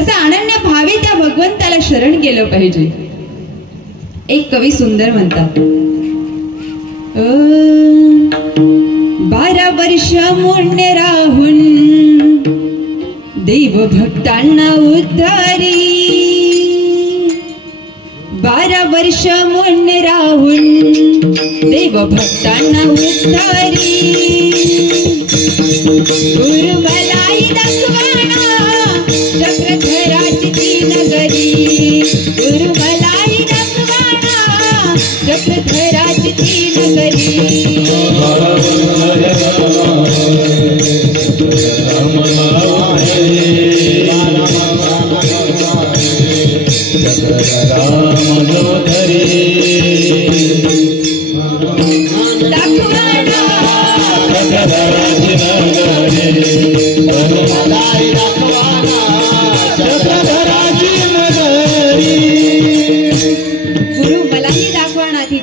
असं अनन्य भावे त्या भगवंताला शरण केलं पाहिजे. एक कवी सुंदर म्हणतात, 12 वर्ष मुन्ने राहून देव भक्तांना उद्धारी, 12 वर्ष मुन्ने राहून देव भक्तांना उद्धारी, गुरुमलाई दाखवाना चक्रधराची ती नगरी, गुरुमलाई दाखवाना चक्रधराची ती नगरी.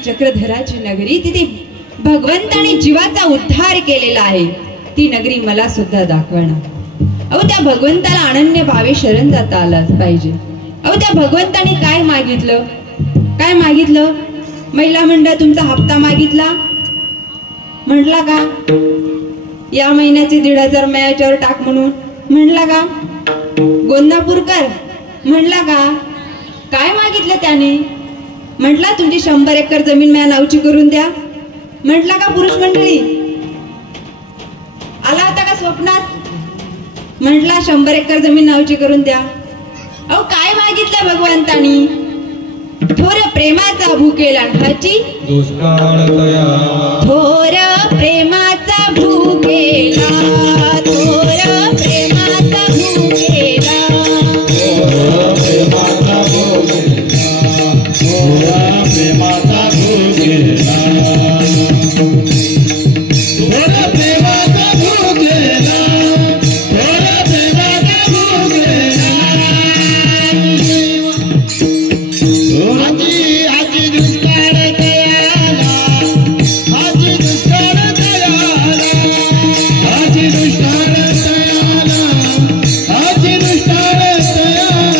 चक्रधराची नगरी, तिथे भगवंताने जीवाचा उद्धार केलेला आहे, ती नगरी मला सुद्धा दाखवणं. अहो त्या भगवंताला अनन्य भावे शरण जाता आलाच पाहिजे. अहो त्या भगवंताने काय मागितलं, काय मागितलं, महिला मंडळ तुमचा हप्ता मागितला, म्हटला का या महिन्याचे 1,500 याच्यावर टाक म्हणून, म्हणला का गोंदापूरकर, म्हणला का काय मागितलं त्याने, म्हटला तुमची 100 एकर जमीन माझ्या नावची करून द्या, म्हटला का पुरुष मंडळी, आला होता का स्वप्नात, म्हटला 100 एकर जमीन नावची करून द्या. अहो काय मागितलं भगवंतानी, थोर प्रेमाचा भुकेला ह्याची दुष्काळ तया, थोर प्रेमाचा भुकेला, थोर प्रेमाचा भुकेला, थोर प्रेमाचा भुकेला, थोर प्रेमाचा भुकेला, थोर प्रेमाचा भुकेला, थोर प्रेमाचा भुकेला. हाजी दुष्काळ तयाला, हाजी दुष्काळ तयाला, हाजी दुष्काळ तयाला, हाजी दुष्काळ तयाला,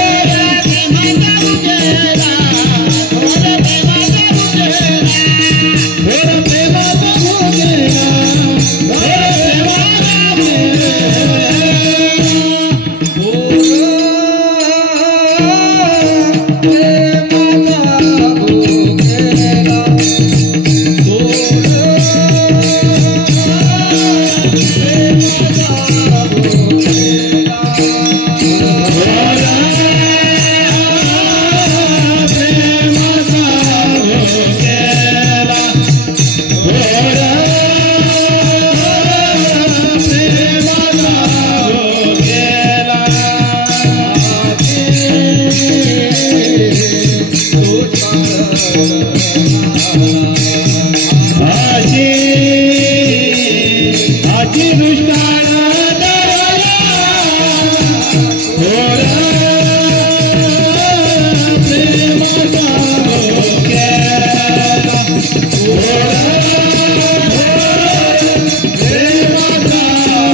थोर प्रेमाचा भुकेला, थोर प्रेमाचा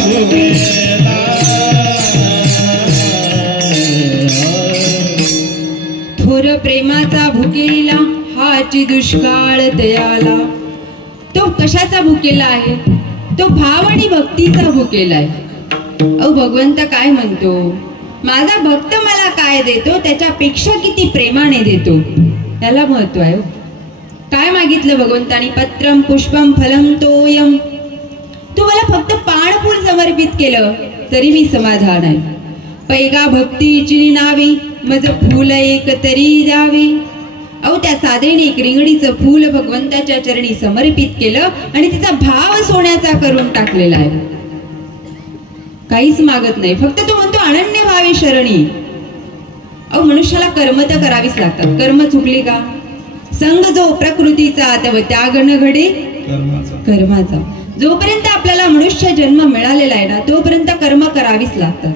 भुकेला, थोर प्रेमाचा भुकेला, हाची दुष्काळ दयाला. तो कशाचा भुकेला आहे, तो भाव आणि भक्तीचा भुकेला आहे. अहो भगवंत काय म्हणतो, माझा भक्त मला काय देतो त्याच्यापेक्षा किती प्रेमाने देतो, त्याला महत्व आहे. काय मागितलं भगवंतानी, पत्रम पुष्पम फलम तोयम, तू मला फक्त पान फूल समर्पित केलं तरी मी समाधान आहे. पैगा भक्तीची नावी मज फूल एक तरी द्यावे. अहो त्या साधेने एक रिंगणीचं फूल भगवंताच्या चरणी समर्पित केलं आणि तिचा भाव सोन्याचा करून टाकलेला आहे. काहीच मागत नाही, फक्त तो म्हणतो अनन्य भावे शरणी. अहो मनुष्याला कर्म तर करावीच लागतात. कर्म चुकली का? संग जो प्रकृतीचा तव त्याग न घडे कर्माचा. जोपर्यंत आपल्याला मनुष्य जन्म मिळालेला आहे ना तोपर्यंत कर्म करावीच लागतात.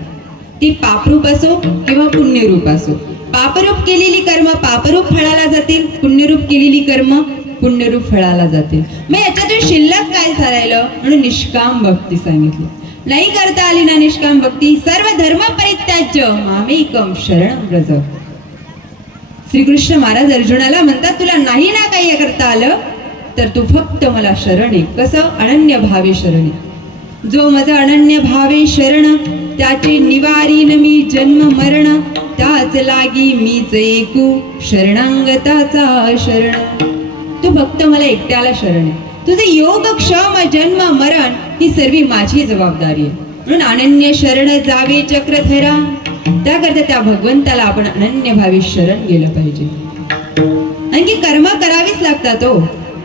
ती पापरूप असो किंवा पुण्यरूप असो. पापरूप केलेली कर्म पापरूप फळाला जातील, पुण्यरूप केलेली कर्म पुण्यरूप फळाला जातील. मग याच्यातून शिल्लक काय झालेलं म्हणून निष्काम भक्ती सांगितली. नाही करता आली ना निष्काम भक्ती, सर्व धर्म परित्याज्य मामेकम शरणं व्रज. श्रीकृष्ण महाराज अर्जुनाला म्हणतात तुला नाही ना काही करता आलं तर तू फक्त मला शरण आहे. कसं? अनन्य भावे शरण. जो माझा अनन्य भावे शरण त्याचे निवारीन मी जन्म मरण, त्याच लागी मीच ऐकू शरणांगताचा शरण. तू फक्त मला एकट्याला शरण आहे. तुझे योग क्षम जन्म मरण ही सर्व माझी जबाबदारी आहे. म्हणून अनन्य शरण जावे चक्रधरा. त्याकरता त्या भगवंताला आपण अनन्य भावे शरण गेलं पाहिजे. आणखी कर्म करावीच लागतात. हो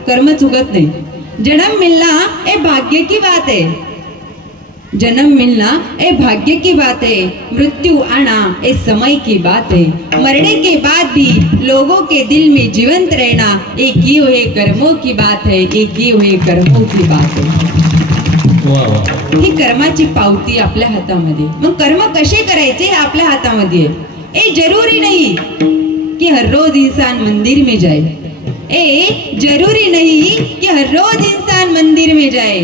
कर्म चुकत नाही. जन्म मिलना ए भाग्य की बात है. जन्म मिलना ए भाग्य की बात है, मृत्यु आना ए समय की बात है. मरने के बाद भी लोगों के दिल में जीवंत रहना ये किए हुए कर्मों की बात है, ये किए हुए कर्मों की बात है. ही कर्माची पावती आपल्या हातामध्ये. मग कर्म कसे करायचे हे आपल्या हातामध्ये आहे. ए जरूरी नहीं कि हर रोज इंसान मंदिर में जाए. ए जरूरी नहीं कि हर रोज इंसान मंदिर में जाए.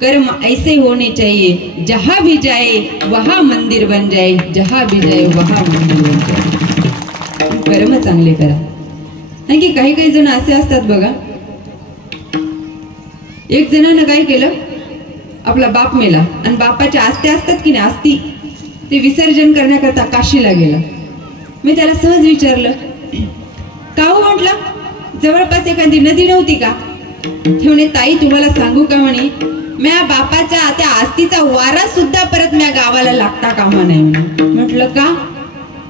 कर्म ऐसे होने चाहिए जहां भी जाए वहां मंदिर बन जाए, जहां भी जाए वहां मंदिर बन जाए. कर्म चांगले करा. आणखी काही काही जण असे असतात बघा. एक जणांना काय केलं, आपला बाप मेला आणि बापाच्या आस्ते असतात की नाही आस्ती, ते विसर्जन करण्याकरता काशीला गेला. मी त्याला सहज विचारलं का हो म्हटलं, जवळपास एखादी नदी नव्हती का? ठेवणे ताई तुम्हाला सांगू का म्हणे, म्या बापाच्या त्या आस्तीचा वारा सुद्धा परत म्या गावाला लागता कामा नाही म्हणे. म्हटलं का,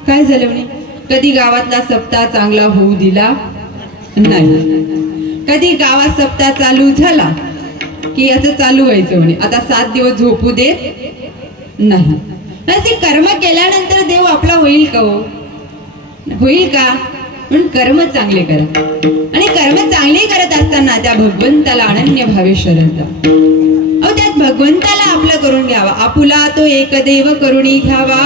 काय झालं म्हणे, कधी गावातला सप्ताह चांगला होऊ दिला नाही, कधी गावात सप्ताह चालू झाला की याचं चालू व्हायचं म्हणे आता 7 दिवस झोपू देत नाही. असे कर्म केल्यानंतर देव आपला होईल का? हो होईल का? म्हणून कर्म चांगले करा. आणि कर्म चांगले करत असताना त्या भगवंताला अनन्य भावे शरण जा. अहो त्यात भगवंताला आपलं करून घ्यावा. आपुला तो एक देव करुणी घ्यावा.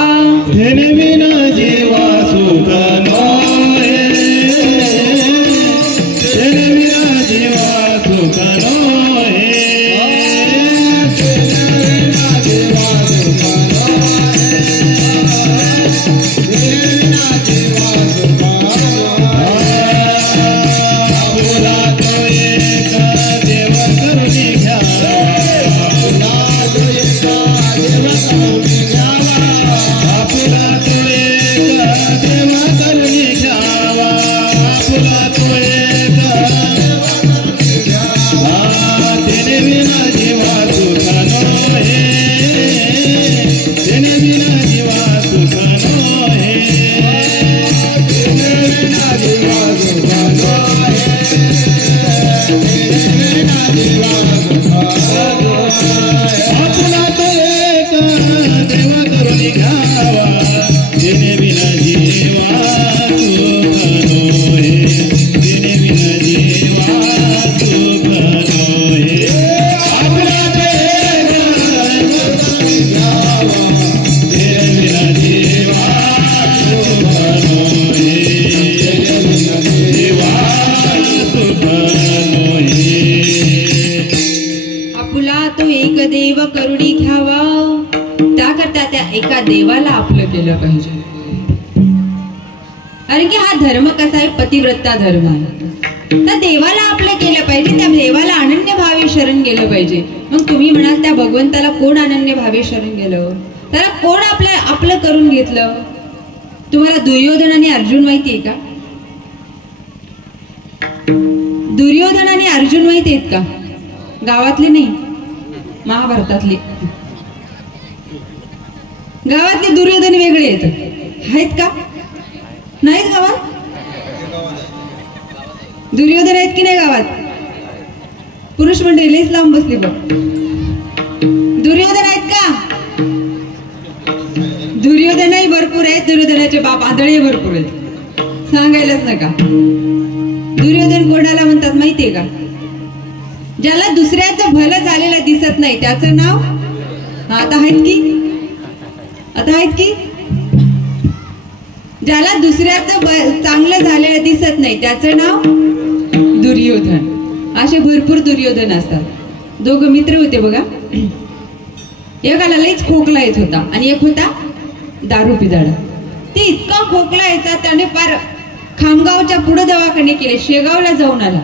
एका देवाला आपलं केलं पाहिजे. कारण की हा धर्म कसा आहे, पतिव्रता धर्म आहे. त्या देवाला आपलं केलं पाहिजे, त्या देवाला अनन्य भावे शरण गेलं पाहिजे. मग तुम्ही म्हणाल त्या भगवंताला कोण अनन्य भावे शरण गेलं, त्याला कोण आपलं करून घेतलं? तुम्हाला दुर्योधन आणि अर्जुन माहिती आहे का? दुर्योधन आणि अर्जुन माहिती आहेत का? गावातले नाही, महाभारतातले. गावातले दुर्योधन वेगळे आहेत का? नाहीत गावात? दुर्योधन आहेत की नाही गावात? पुरुष मंडळी लईच लांब बसली बघ. दुर्योधन आहेत का? वादळे भरपूर आहेत, सांगायलाच नका. दुर्योधन कोणाला म्हणतात माहितीये का? ज्याला दुसऱ्याचं भलं झालेलं दिसत नाही त्याचं नाव, आता आहेत की ज्याला दुसऱ्याचं चांगलं झालेलं दिसत नाही त्याचं नाव दुर्योधन. असे भरपूर दुर्योधन असतात. दोघं मित्र होते बघा. एकाला लईच खोकला येत होता आणि एक होता दारू पिदाडा. ते इतका खोकला यायचा त्याने पार खामगावच्या पुढे दवाखाने केले, शेगावला जाऊन आला,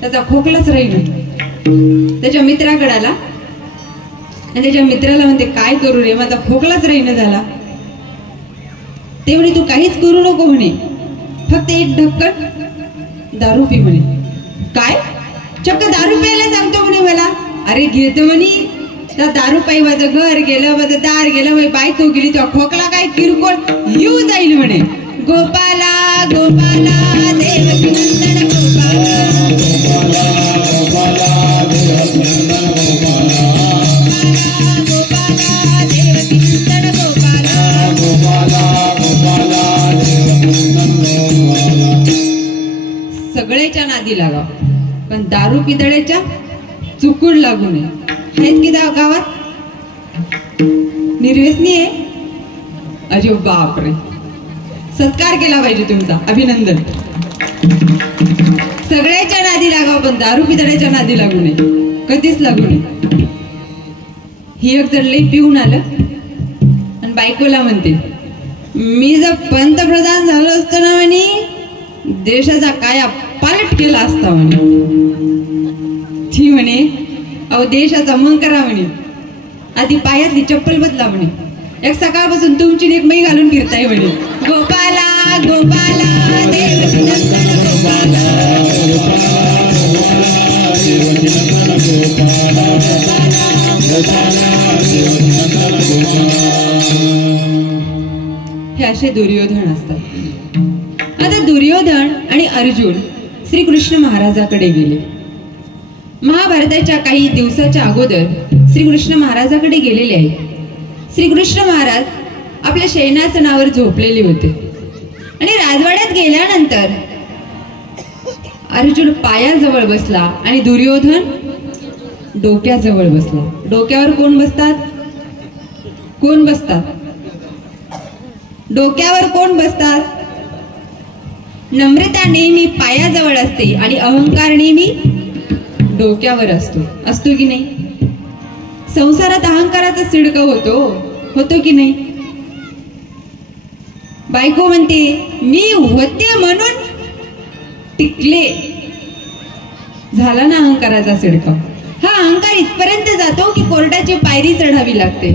त्याचा खोकलाच राहील. त्याच्या मित्राकडे आला आणि त्याच्या मित्राला म्हणते काय करू रे, माझा खोकलाच राहीन झाला. ते म्हणे तू काहीच करू नको म्हणे, फक्त एक ढक्कन दारू पी म्हणे. काय चक्क दारू प्यायला सांगतो म्हणे मला. अरे घेतो म्हणे, त्या दारू पायी माझं घर गेलं, माझं दार गेलं, माझी बायको गेली, तेव्हा खोकला काय किरकोळ येऊ जाईल म्हणे. गोपाला गोपाला देवकी नंदन गोपाला, गोपाला गोपाला देवकी नंदन गोपाला, गोपाला देवकी नंदन गोपाला, गोपाला गोपाला देवकी नंदन गोपाला. सगळ्याच्या नादी लागा पण दारू पिदळ्याच्या चुकून लागू नये. आहेत की गावात निर्व्यसनी आहे? अरे बापरे, सत्कार केला पाहिजे तुमचा, अभिनंदन. सगळ्याच्या नादी लागावं पण दारू पिदळ्याच्या नादी लागू नये, कधीच लागू नये. ही एक जर लई पिऊन आलं आणि बायकोला म्हणते मी जर पंतप्रधान झालो असतो ना म्हणे, देशाचा काया पालट केला असता म्हणे. ती म्हणे अहो देशाचा मग करा म्हणे, आधी पायातली चप्पल बदला म्हणे, एक सकाळपासून तुमची एक मै घालून फिरताय म्हणे. गोपाला गोपाला देवकी नंदन गोपाला, हे असे दुर्योधन असतात. आता दुर्योधन आणि अर्जुन श्रीकृष्ण महाराजाकडे गेले. महाभारताच्या काही दिवसाच्या अगोदर श्रीकृष्ण महाराजाकडे गेलेले आहेत. श्रीकृष्ण महाराज आपल्या शयनासनावर झोपलेले होते आणि राजवाड्यात गेल्यानंतर अर्जुन पायाजवळ बसला आणि दुर्योधन डोक्याजवळ बसला. डोक्यावर कोण बसतात? कोण बसतात? डोक्यावर कोण बसतात? नम्रता नेहमी पायाजवळ असते आणि अहंकार नेहमी डोक्यावर असतो की नाही? संसारात अहंकाराचा सिडका होतो की नाही? बायको म्हणते मी होते म्हणून टिकले, झाला ना अहंकाराचा सिडका. हा अहंकार इथपर्यंत जातो की कोर्टाची पायरी चढावी लागते,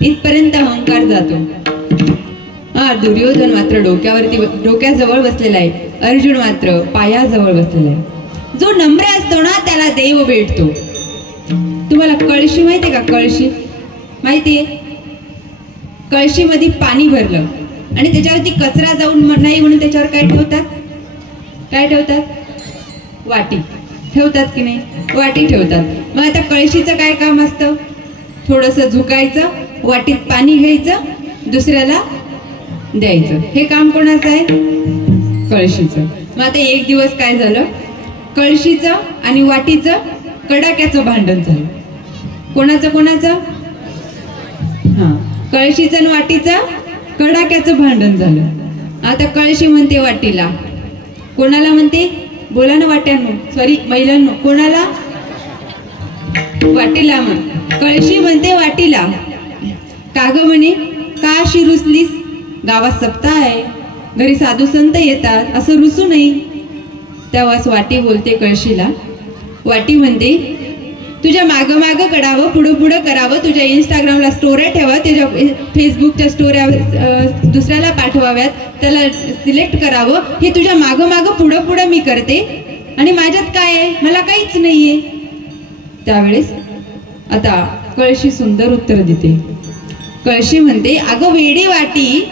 इथपर्यंत अहंकार जातो. हा दुर्योधन मात्र डोक्याजवळ बसलेला आहे, अर्जुन मात्र पायाजवळ बसलेला आहे. जो नम्र असतो ना त्याला देव भेटतो. तुम्हाला कळशी माहितीये का? कळशी माहितीये? कळशीमध्ये पाणी भरलं आणि त्याच्यावरती कचरा जाऊन नाही म्हणून त्याच्यावर काय ठेवतात? काय ठेवतात? वाटी ठेवतात की नाही? वाटी ठेवतात. मग आता कळशीचं काय काम असतं? थोडंसं झुकायचं, वाटीत पाणी घ्यायचं, दुसऱ्याला द्यायचं. हे काम कोणाचं आहे? कळशीचं. मग आता एक दिवस काय झालं, कळशीचं आणि वाटीचं कडाक्याचं भांडण झालं. कोणाचं? हा, कळशीचं आणि वाटीचं कडाक्याचं भांडण झालं. आता कळशी म्हणते वाटीला, कोणाला म्हणते? बोला ना वाट्यांनो, सॉरी महिलांनो, कोणाला? वाटीला. मग कळशी म्हणते वाटीला, का ग म्हणे, का अशी रुसलीस? गावात सप्ताह आहे, घरी साधू संत येतात, असं रुसू नाही. तेव्हाच वाटी बोलते कळशीला. वाटी म्हणते तुझ्या मागं मागं करावं, पुढं पुढं करावं, तुझ्या इंस्टाग्रामला स्टोऱ्या ठेवा, तुझ्या फेसबुकच्या स्टोऱ्या दुसऱ्याला पाठवाव्यात, त्याला सिलेक्ट करावं, हे तुझ्या मागं मागं पुढं पुढं मी करते आणि माझ्यात काय आहे? मला काहीच नाहीये. त्यावेळेस आता कळशी सुंदर उत्तर देते. कळशी म्हणते अगं वेडी वाटी,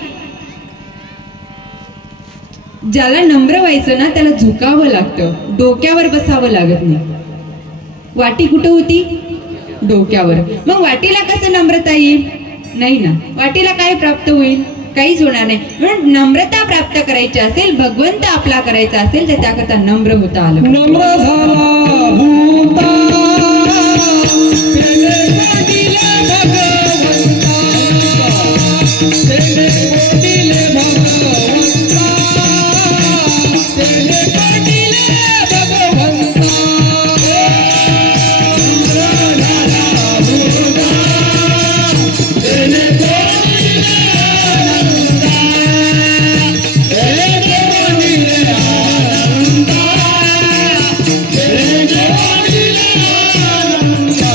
ज्याला नम्र व्हायचं ना त्याला झुकावं लागतं, डोक्यावर बसावं लागत नाही. वाटी कुठं होती? डोक्यावर. मग वाटीला कसं नम्रता येईल? नाही ना. वाटीला काय प्राप्त होईल? काहीच होणार नाही. म्हणून नम्रता प्राप्त करायची असेल, भगवंत आपला करायचा असेल तर त्याकरता नम्र होता आलं. नम्र झाला भूता तेने कोटिले भगवंता, तेने कोटिले भगवंता, तेने कोटिले भगवंता. नम्र झाला भूता तेने कोटिले आनंदा, तेने कोटिले आनंदा, तेने कोटिले आनंदा.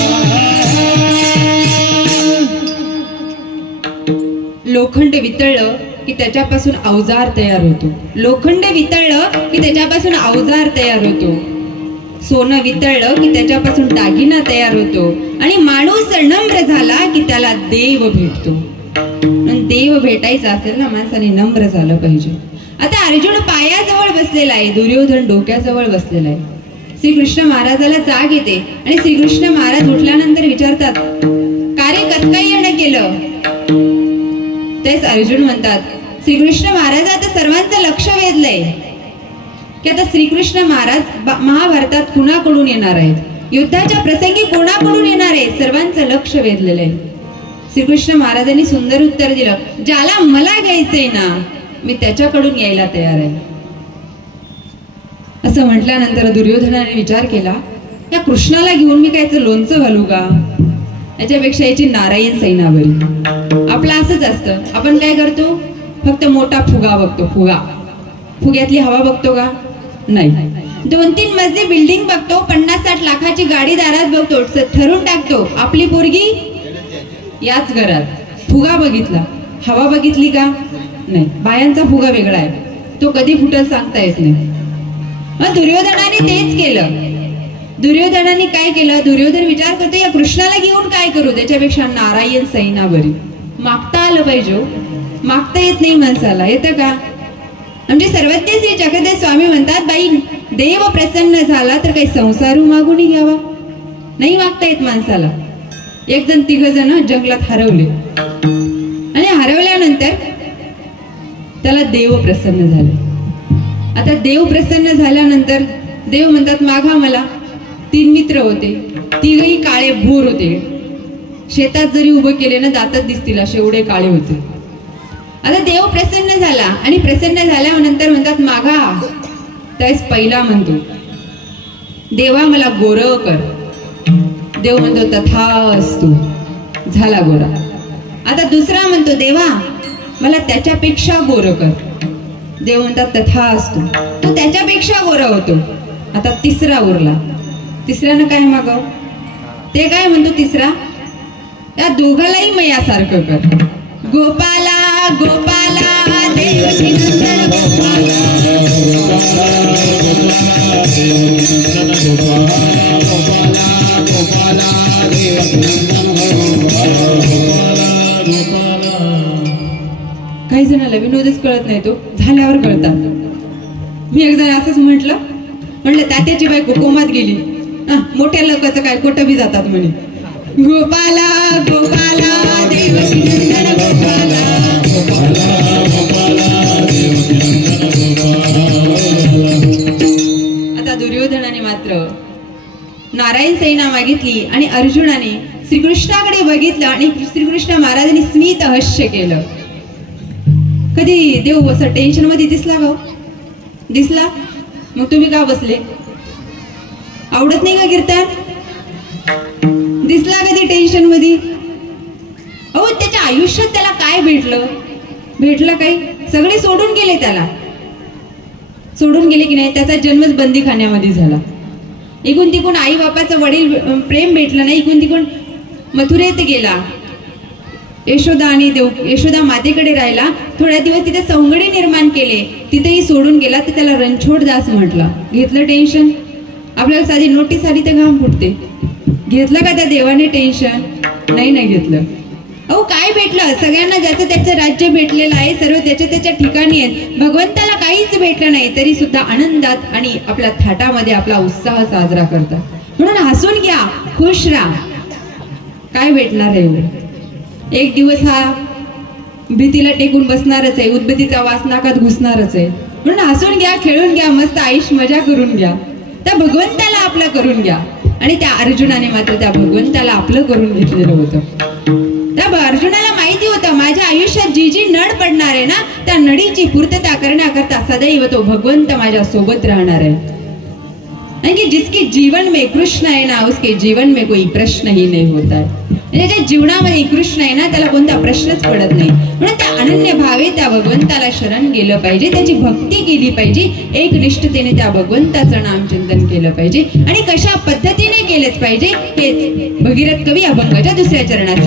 लोखंड वितळलं की त्याच्यापासून अवजार तयार होतो. लोखंड वितळलं की त्याच्यापासून अवजार तयार होतो. सोनं वितळलं की त्याच्यापासून दागिना तयार होतो. आणि माणूस नम्र झाला की त्याला देव भेटतो. देव भेटायचा असेल ना माणसाने नम्र झालं पाहिजे. आता अर्जुन पायाजवळ बसलेला आहे, दुर्योधन डोक्याजवळ बसलेला आहे. श्रीकृष्ण महाराजाला जाग येते आणि श्रीकृष्ण महाराज उठल्यानंतर विचारतात, का रे कसं काय येणं केलं? तेच अर्जुन म्हणतात, श्रीकृष्ण महाराज आता सर्वांचं लक्ष वेधलंय की आता श्रीकृष्ण महाराज महाभारतात कुणाकडून येणार आहेत, युद्धाच्या प्रसंगी कोणाकडून येणार आहे, सर्वांचं लक्ष वेधलेलं आहे. श्रीकृष्ण महाराजांनी सुंदर उत्तर दिलं, ज्याला मला घ्यायचंय ना मी त्याच्याकडून यायला तयार आहे. असं म्हटल्यानंतर दुर्योधनाने विचार केला, या कृष्णाला घेऊन मी कायचं लोणचं घालू का? याच्यापेक्षा याची नारायण सैना बरी. आपलं असंच असतं, आपण काय करतो, फक्त मोठा फुगा बघतो. फुग्यातली हवा बघतो का? नाही. 2-3 मजली बिल्डिंग बघतो, 50-60 लाखाची गाडी दारात बघतो, ठरवून टाकतो आपली पोरगी याच घरात. फुगा बघितला, हवा बघितली का? नाही. बायांचा फुगा वेगळा आहे, तो कधी फुटेल सांगता येत नाही. मग दुर्योधनाने तेच केलं. दुर्योधनाने काय केलं? दुर्योधन विचार करतो, या कृष्णाला घेऊन काय करू, त्याच्यापेक्षा नारायण सैना बरी. मागता आलं पाहिजे, मागता येत नाही माणसाला, येतं का? म्हणजे सर्वज्ञ श्री चक्रधर स्वामी म्हणतात, बाई देव प्रसन्न झाला तर काही संसारू मागून घ्यावा, नाही मागता येत माणसाला. एक जण 3 जण जंगलात हरवले आणि हरवल्यानंतर त्याला देव प्रसन्न झाले. आता देव प्रसन्न झाल्यानंतर देव म्हणतात, मागा मला. 3 मित्र होते, 3ही काळे भोर होते. शेतात जरी उभं केले ना दातच दिसतील असे एवढे काळे होते. आता देव प्रसन्न झाला आणि प्रसन्न झाल्यानंतर म्हणतात, मागा. त्यावेळेस पहिला म्हणतो, देवा मला गोर कर. देव म्हणतो, तथास्तु. झाला गोरा. आता दुसरा म्हणतो, देवा मला त्याच्यापेक्षा गोर कर. देव म्हणतात, तथास्तु. तो त्याच्यापेक्षा गोरा होतो. आता तिसरा उरला. तिसऱ्यानं काय मागाव? ते काय म्हणतो तिसरा, या दोघालाही मयासारखं कर. गोपाला गोपाला देवकी नंदन गोपाला, काही जणाला विनोदच कळत नाही, तो झाल्यावर कळतात. मी एकदा असंच म्हटलं तात्याची बायको कोमात गेली, मोठ्या लोकांचं काय कोटं बी जातात म्हणे. गोपाला गोपाला देवकी नंदन गोपाला, आता दुर्योधनाने मात्र नारायण सैना मागितली आणि अर्जुनाने श्रीकृष्णाकडे बघितलं आणि श्रीकृष्ण महाराजांनी स्मित हास्य केलं. कधी देव असं टेन्शन मध्ये दिसला का? दिसला? मग तुम्ही का बसले? आवडत नाही का कीर्तन? दिसला कधी टेन्शन मध्ये? अहो त्याच्या आयुष्यात त्याला काय भेटलं काही? सगळे सोडून गेले, त्याला सोडून गेले की नाही. त्याचा जन्मच बंदीखान्यामध्ये झाला. इकून तिकून आई बापाचं वडील प्रेम भेटलं नाही. इकून तिकून मथुरेत गेला, यशोदा मातेकडे राहिला. थोड्या दिवस तिथे सवंगडी निर्माण केले, तिथेही सोडून गेला. तर त्याला रणछोडदास म्हटलं. घेतलं टेन्शन? आपल्याला साधी नोटीस आली तर घाम फुटते. घेतलं का त्या देवाने टेन्शन? नाही घेतलं. अहो काय भेटलं? सगळ्यांना ज्याचं त्याचं राज्य भेटलेलं आहे, सर्व त्याच्या त्याच्या ठिकाणी आहेत. भगवंताला काहीच भेटलं नाही तरी सुद्धा आनंदात आणि आपल्या थाटामध्ये आपला उत्साह साजरा करतात. म्हणून हसून घ्या, खुश राहा. काय भेटणार आहे? एक दिवस हा भीतीला टेकून बसणारच आहे, उदबत्तीचा वास नाकात घुसणारच आहे. म्हणून हसून घ्या, खेळून घ्या, मस्त आयुष मजा करून घ्या. त्या भगवंताला आपलं करून घ्या. आणि त्या अर्जुनाने मात्र त्या भगवंताला आपलं करून घेतलेलं होतं. त्या अर्जुनाला माहिती होतं माझ्या आयुष्यात जी जी नड पडणार आहे ना, त्या नडीची पूर्तता करण्याकरता सदैव तो भगवंत माझ्या सोबत राहणार आहे. कि जिसके जीवन में कृष्ण है ना, उसके जीवन में कोई प्रश्न ही नहीं होता है. ज्याच्या जीवनामध्ये कृष्ण आहे ना, त्याला कोणता प्रश्नच पडत नाही. म्हणून त्या अनन्य भावे त्या भगवंताला शरण गेलं पाहिजे, त्याची भक्ती केली पाहिजे, एक निष्ठतेने त्या भगवंताचं नामचिंतन केलं पाहिजे. आणि कशा पद्धतीने केलेच पाहिजे हेच भगीरथ कवी अभंगाच्या दुसऱ्या चरणात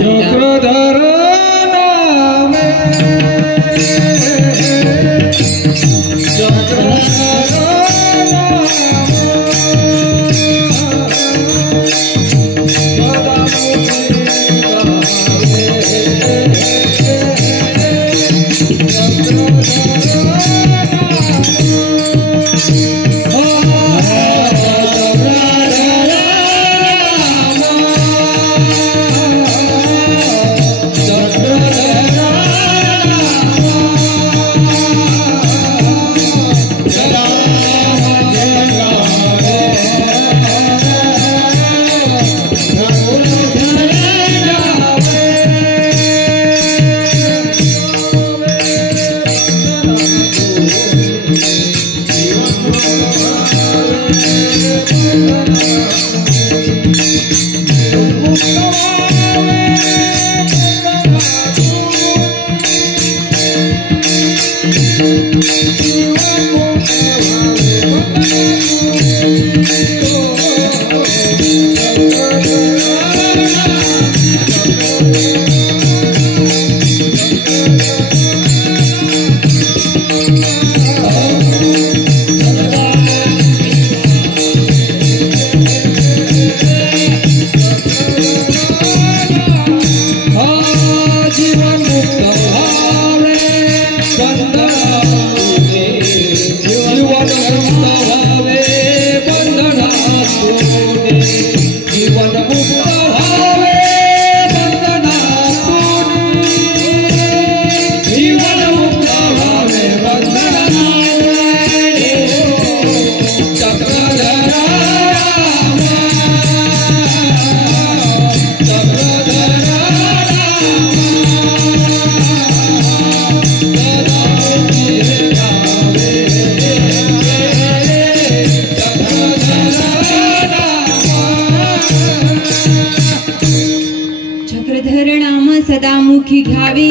सदामुखी घ्यावे,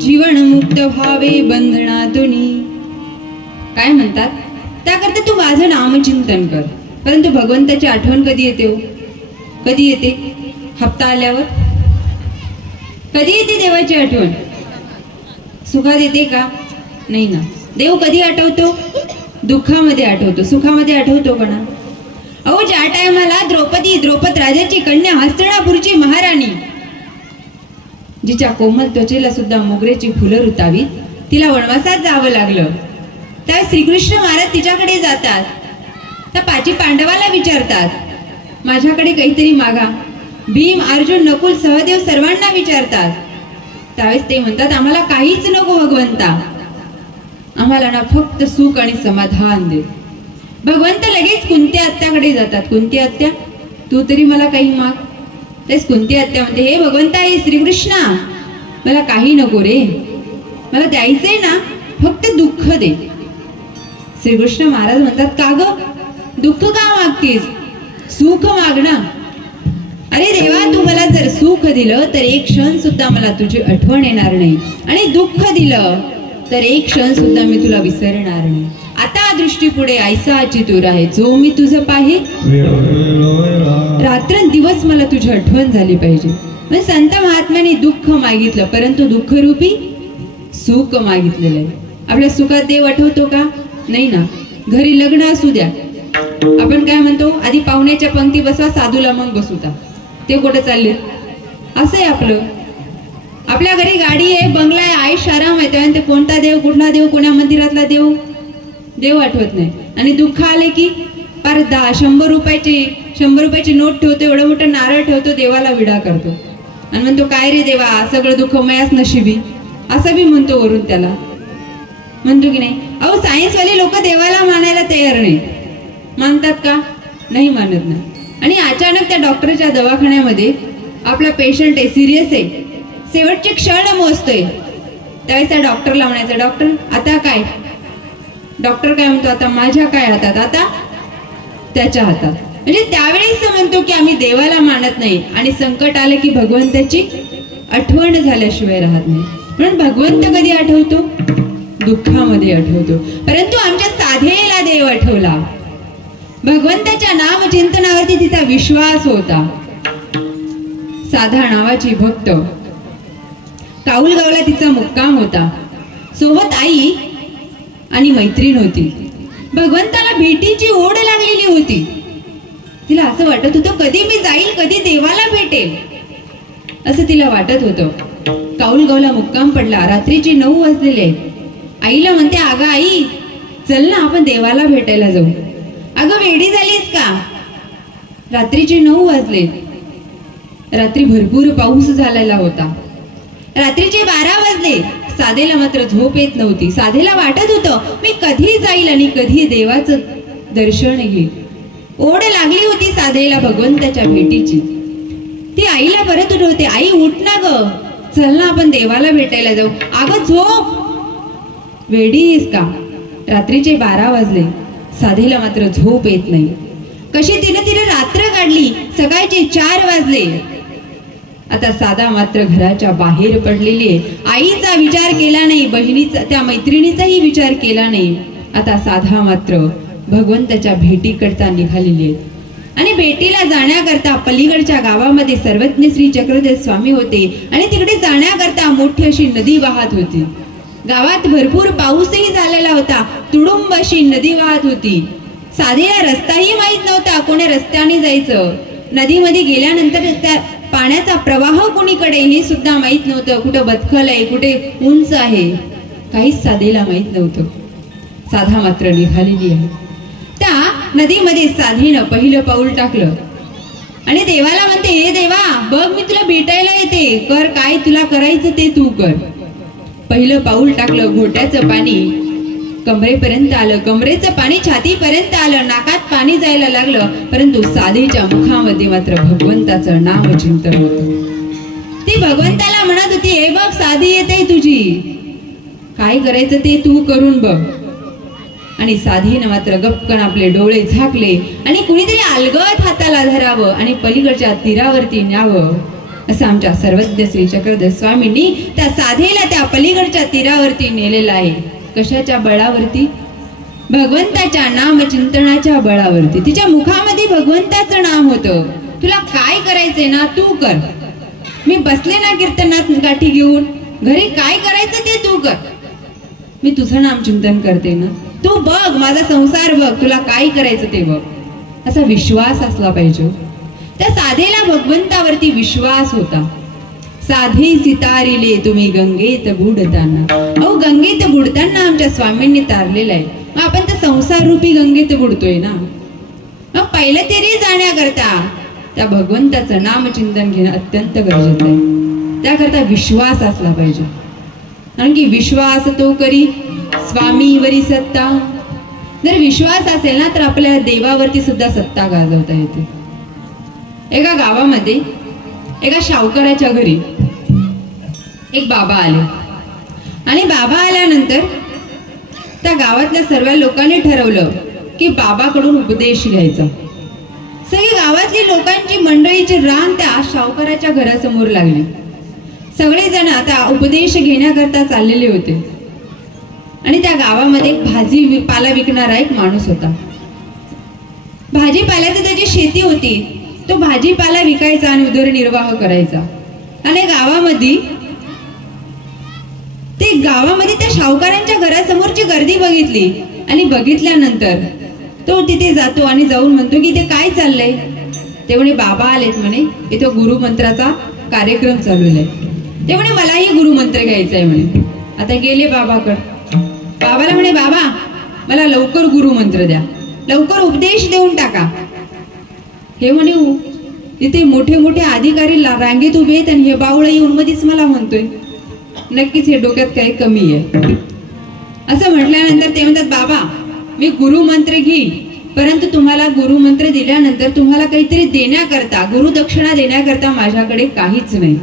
जीवन मुक्त व्हावे बंधनातून. काय म्हणतात, त्याकरता तू माझं नामचिंतन कर. परंतु भगवंताची आठवण कधी येते हो? कधी येते? हप्ता आल्यावर. कधी येते देवाची आठवण? सुखात येते का? नाही ना. देव कधी आठवतो? दुःखामध्ये आठवतो. सुखामध्ये आठवतो का ना? अहो, ज्या टायमाला द्रौपद राजाची कन्या हस्तिनापूरची महाराणी, जिच्या कोमल त्वचेला सुद्धा मोगऱ्याची फुलं रुतावीत, तिला वनवासात जावं लागलं, त्या श्रीकृष्ण महाराज तिच्याकडे जातात. त्या पाची पांडवाला विचारतात माझ्याकडे काहीतरी मागा. भीम, अर्जुन, नकुल, सहदेव सर्वांना विचारतात. त्यावेळेस ते म्हणतात आम्हाला काहीच नको भगवंता, आम्हाला ना फक्त सुख आणि समाधान दे. भगवंत लगेच कुंती आत्याकडे जातात. कुंती आत्या, तू तरी मला काही माग. तेच कुंती आत्या म्हणते, हे भगवंता, हे श्रीकृष्णा, मला काही नको रे, मला द्यायचंय ना, फक्त दुःख दे. श्रीकृष्ण महाराज म्हणतात, का ग दुःख का मागतेस? सुख माग ना. अरे देवा, तू मला जर सुख दिलं तर एक क्षण सुद्धा मला तुझी आठवण येणार नाही, आणि दुःख दिलं तर एक क्षण सुद्धा मी तुला विसरणार नाही. आता दृष्टी पुढे ऐसा चितूर आहे, जो मी तुझं पाहे. रात्रंदिवस मला तुझी आठवण झाली पाहिजे. म्हणजे संत महात्म्याने दुःख मागितलं, परंतु दुःखरूपी सुख मागितलेलं आहे. आपल्या सुखात देव आठवतो का? नाही ना. घरी लग्न असू द्या, आपण काय म्हणतो, आधी पाहुण्याच्या पंक्ती बसवा, साधूला मग बसवता. ते कुठे चालले? असं आहे आपलं. आपल्या घरी गाडी आहे, बंगला आहे, आयुष आराम आहे, तेव्हा ते कोणता देव, कुठला देव, कोण्या मंदिरातला देव, देव आठवत नाही. आणि दुःख आले की पार 100 रुपयाची नोट ठेवतो, एवढं मोठं नारळ ठेवतो, देवाला विडा करतो आणि म्हणतो, काय रे देवा, सगळं दुःख मयाच नशिबी. असं बी म्हणतो वरून त्याला, म्हणतो की नाही? अहो सायन्सवाले लोक देवाला मानायला तयार नाही. मानतात का? नाही मानत नाही. आणि अचानक त्या डॉक्टरच्या दवाखान्यामध्ये आपला पेशंट आहे, सिरियस आहे, शेवटचे क्षण मोजतोय. त्यावेळेस त्या डॉक्टरला म्हणायचं, डॉक्टर आता काय? डॉक्टर काय म्हणतो, आता माझ्या काय हातात? आता त्याच्या हातात. म्हणजे त्यावेळेस म्हणतो की आम्ही देवाला मानत नाही आणि संकट आलं की भगवंताची आठवण झाल्याशिवाय राहत नाही. म्हणून भगवंत कधी आठवतो? दुःखामध्ये आठवतो. परंतु आमच्या साधेला देव आठवला. भगवंताच्या नामचिंतनावरती तिचा विश्वास होता. साधा नावाची भक्त, काऊलगावला तिचा मुक्काम होता. सोबत आई आणि मैत्रीण होती. भगवंताला भेटीची ओढ लागलेली होती. तिला असं वाटत होतं कधी मी जाईल, कधी देवाला भेटेल, असं तिला वाटत होतं. काऊलगावला मुक्काम पडला. रात्रीचे 9 वाजलेले. आईला म्हणते, अगं आई चल ना आपण देवाला भेटायला जाऊ. अगं वेडी झालीस का? रात्रीचे 9 वाजले. रात्री भरपूर पाऊस झालेला होता. रात्रीचे 12 वाजले. साधेला मात्र झोप येत नव्हती. साधेला वाटत होतं मी कधी जाईल आणि कधी देवाचं दर्शन घेईल. ओढ लागली होती साधेला भगवंताच्या भेटीची. ती आईला परत उठवते, आई उठ ना ग, चल ना आपण देवाला भेटायला जाऊ. अगं झोप, वेडी आहेस का? रात्रीचे 12 वाजले. साधेला मात्र झोप येत नाही. कशी तिने रात्र काढली. सकाळचे 4 वाजले. आता साधा मात्र घराच्या बाहेर पडलेली आहे. आईचा विचार केला नाही, बहिणीचा त्या मैत्रिणीचाही विचार केला नाही. आता साधा मात्र भगवंताच्या भेटीकरता निघालेली आहे. आणि भेटीला जाण्याकरता पलीकडच्या गावामध्ये सर्वज्ञ श्री चक्रधर स्वामी होते आणि तिकडे जाण्याकरता मोठी अशी नदी वाहत होती. गावात भरपूर पाऊसही झालेला होता. तुडुंब अशी नदी वाहत होती. साधेला रस्ताही माहित नव्हता, कोण्या रस्त्याने जायचं. नदीमध्ये गेल्यानंतर त्या पाण्याचा प्रवाह कुणीकडे हे सुद्धा माहित नव्हतं. कुठं बदखल आहे, कुठे उंच आहे, काहीच साधेला माहित नव्हतं. साधा मात्र निघालेली आहे. त्या नदीमध्ये साधेनं पहिलं पाऊल टाकलं आणि देवाला म्हणते, हे देवा बघ मी तुला भेटायला येते, कर काय तुला करायचं ते तू कर. पहिलं पाऊल टाकलं. घोट्याचं पाणी कमरेपर्यंत आलं, कमरेचं पाणी छातीपर्यंत आलं, नाकात पाणी जायला लागलं. परंतु साधेच्या मुखामध्ये मात्र भगवंताचं नाम चिंतन होतं. ती भगवंताला म्हणत होती, हे बघ साधी येते तुझी, काय करायचं ते तू करून बघ. आणि साधीनं मात्र गपकन आपले डोळे झाकले आणि कुणीतरी अलगद हाताला धरावं आणि पलीकडच्या तीरावरती न्यावं, असं आमच्या सर्वज्ञ श्री चक्रधर स्वामींनी त्या साधेला त्या पलीकडच्या तीरावरती नेलेलं आहे. कशाच्या बळावरती? भगवंताच्या नामचिंतनाच्या बळावरती. तिच्या मुखामध्ये भगवंताचं नाम होतं. तुला काय करायचंय ना तू कर. मी बसले ना कीर्तनात गाठी घेऊन, घरी काय करायचं ते तू कर, मी तुझं नाम चिंतन करते ना, तू बघ माझा संसार बघ, तुला काय करायचं ते बघ, असा विश्वास असला पाहिजे. त्या साधेला भगवंतावरती विश्वास होता. साधे सितारिले तुम्ही गंगेत बुडताना. अहो गंगेत बुडताना आमच्या स्वामींनी तारलेलं आहे. मग आपण तर संसार रूपी गंगेत बुडतोय ना. मग पहिलं तरी जाण्याकरता त्या भगवंताचं नामचिंतन घेणं अत्यंत गरजेचं आहे. त्याकरता विश्वास असला पाहिजे. कारण की विश्वास तो करी स्वामीवरी सत्ता. जर विश्वास असेल ना तर आपल्याला देवावरती सुद्धा सत्ता गाजवता येते. एका गावामध्ये एका शावकराच्या घरी एक बाबा आले आणि बाबा आल्यानंतर त्या गावातल्या सर्व लोकांनी ठरवलं की बाबाकडून उपदेश घ्यायचा. सगळी गावातली लोकांची मंडळीची रांग त्या शावकराच्या घरासमोर लागली. सगळेजण आता उपदेश घेण्याकरता चाललेले होते. आणि त्या गावामध्ये भाजीपाला विकणारा एक माणूस होता. भाजीपाल्याची त्याची शेती होती. तो भाजीपाला विकायचा आणि उदरनिर्वाह करायचा. आणि गावामध्ये त्या शावकारांच्या घरासमोरची गर्दी बघितली आणि बघितल्यानंतर तो तिथे जातो आणि जाऊन म्हणतो की इथे काय चाललंय. ते म्हणे बाबा आलेत म्हणे, इथं गुरुमंत्राचा कार्यक्रम चालू आहे. ते म्हणे मलाही गुरुमंत्र घ्यायचा आहे म्हणे. आता गेले बाबाकडे. बाबाला म्हणे बाबा मला लवकर गुरुमंत्र द्या, लवकर उपदेश देऊन टाका. हे म्हणे इथे मोठे मोठे अधिकारी रांगेत उभे आहेत आणि हे बावळा येऊन मध्येच मला म्हणतोय. नक्कीच हे डोक्यात काही कमी आहे. असं म्हटल्यानंतर ते म्हणतात, बाबा मी गुरुमंत्र घेईल, परंतु तुम्हाला गुरुमंत्र दिल्यानंतर तुम्हाला काहीतरी देण्याकरता, गुरुदक्षिणा देण्याकरता माझ्याकडे काहीच नाही.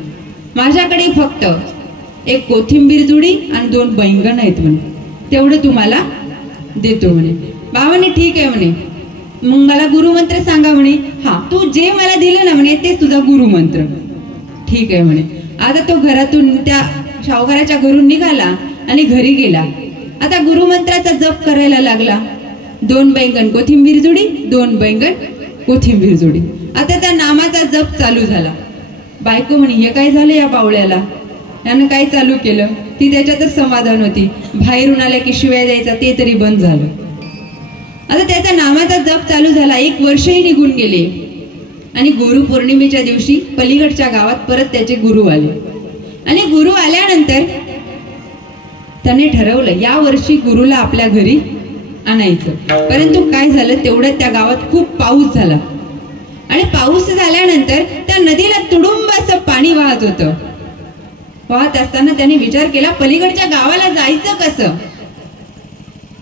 माझ्याकडे फक्त एक कोथिंबीर जुडी आणि 2 बैंगण आहेत म्हणे, तेवढं तुम्हाला देतो म्हणे. बाबांनी ठीक आहे म्हणे, मग मला गुरुमंत्र सांगा म्हणे. हा, तू जे मला दिलं ना म्हणे तेच तुझा गुरुमंत्र. ठीक आहे म्हणे. आता तो घरातून, त्या सावकाराच्या घरून निघाला आणि घरी गेला. आता गुरुमंत्राचा जप करायला लागला. 2 बैंगण कोथिंबीर जुडी, 2 बैंगण कोथिंबीर जुडी. आता त्या नामाचा जप चालू झाला. बायको म्हणे, हे काय झालं या बावळ्याला, यानं काय चालू केलं. ती त्याच्यातच समाधान होती. बाहेरून आल्या की शिवाय द्यायचा ते तरी बंद झालं. आता त्याचा नामाचा जप चालू झाला. 1 वर्षही निघून गेले आणि गुरुपौर्णिमेच्या दिवशी पलीकडच्या गावात परत त्याचे गुरु आले. आणि गुरु आल्यानंतर त्याने ठरवलं या वर्षी गुरुला आपल्या घरी आणायचं. परंतु काय झालं, तेवढ्यात त्या गावात खूप पाऊस झाला आणि पाऊस झाल्यानंतर त्या नदीला तुडुंब असं पाणी वाहत होतं. वाहत असताना त्याने विचार केला, पलीकडच्या गावाला जायचं कसं.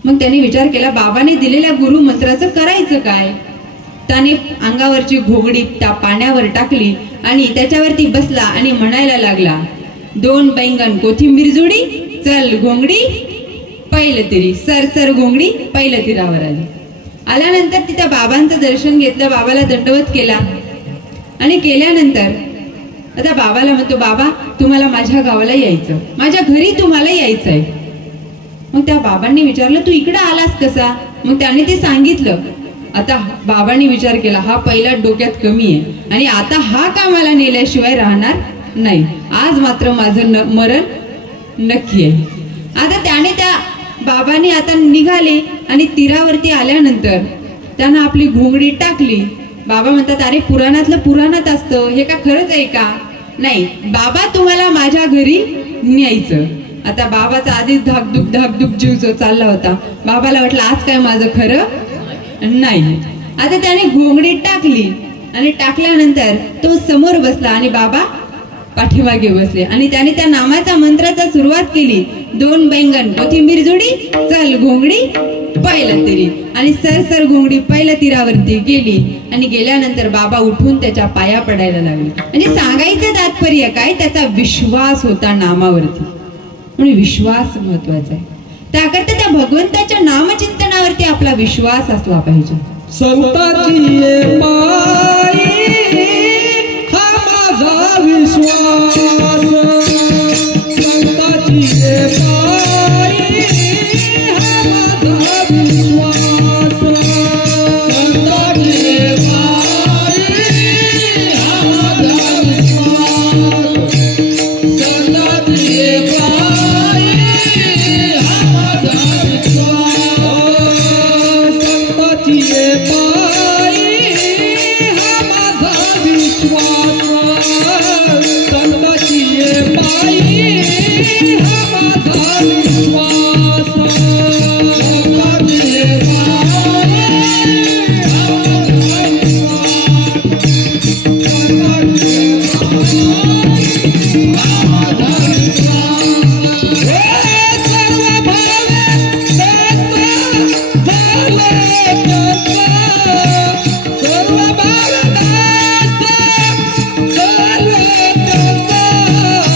मग त्याने विचार केला, बाबाने दिलेल्या गुरु मंत्राचं करायचं काय. त्याने अंगावरची घोगडी त्या पाण्यावर टाकली आणि त्याच्यावरती बसला आणि म्हणायला लागला, 2 बैंगण कोथिंबीर जुडी, चल घोंगडी पहिलं तिरी. सर घोंगडी पहिलं तीरावर आली. आल्यानंतर तिथं बाबांचं दर्शन घेतलं, बाबाला दंडवत केला आणि केल्यानंतर आता बाबाला म्हणतो, बाबा तुम्हाला माझ्या गावाला यायचं, माझ्या घरी तुम्हाला यायचं आहे. मग त्या बाबांनी विचारलं, तू इकडे आलास कसा. मग त्याने ते सांगितलं. आता बाबांनी विचार केला, हा पहिला डोक्यात कमी आहे आणि आता हा का मला नेल्याशिवाय राहणार नाही. आज मात्र माझं मरण नक्की आहे. आता त्याने त्या बाबांनी आता निघाले आणि तीरावरती आल्यानंतर त्यानं आपली घोंगडी टाकली. बाबा म्हणतात, अरे पुराणातलं पुराणात असतं, हे का खरंच आहे का. नाही, बाबा तुम्हाला माझ्या घरी न्यायचं. आता बाबाचा आधीच धाकधूक जीव जो चालला होता. बाबाला वाटलं आज काय माझं खरं नाही. आता त्याने घोंगडी टाकली आणि टाकल्यानंतर तो समोर बसला आणि बाबा पाठीमागे बसले आणि त्याने त्या नामाच्या मंत्राचा सुरुवात केली. 2 बैंगण कोथिंबीर जुडी, चल घोंगडी पहिलं तिरी. आणि सर घोंगडी पहिल्या तीरावरती गेली आणि गेल्यानंतर बाबा उठून त्याच्या पाया पडायला लागले. म्हणजे सांगायचं तात्पर्य काय, त्याचा विश्वास होता नामावरती. म्हणून विश्वास महत्वाचा आहे. त्याकरता त्या भगवंताच्या नामचिंतनावरती आपला विश्वास असला पाहिजे. संताची पायी हा माझा विश्वास, संताची पायी हा माझा विश्वास, संताची पायी हा माझा विश्वास, संताची पायी हा माझा विश्वास, संताची पायी हा माझा विश्वास,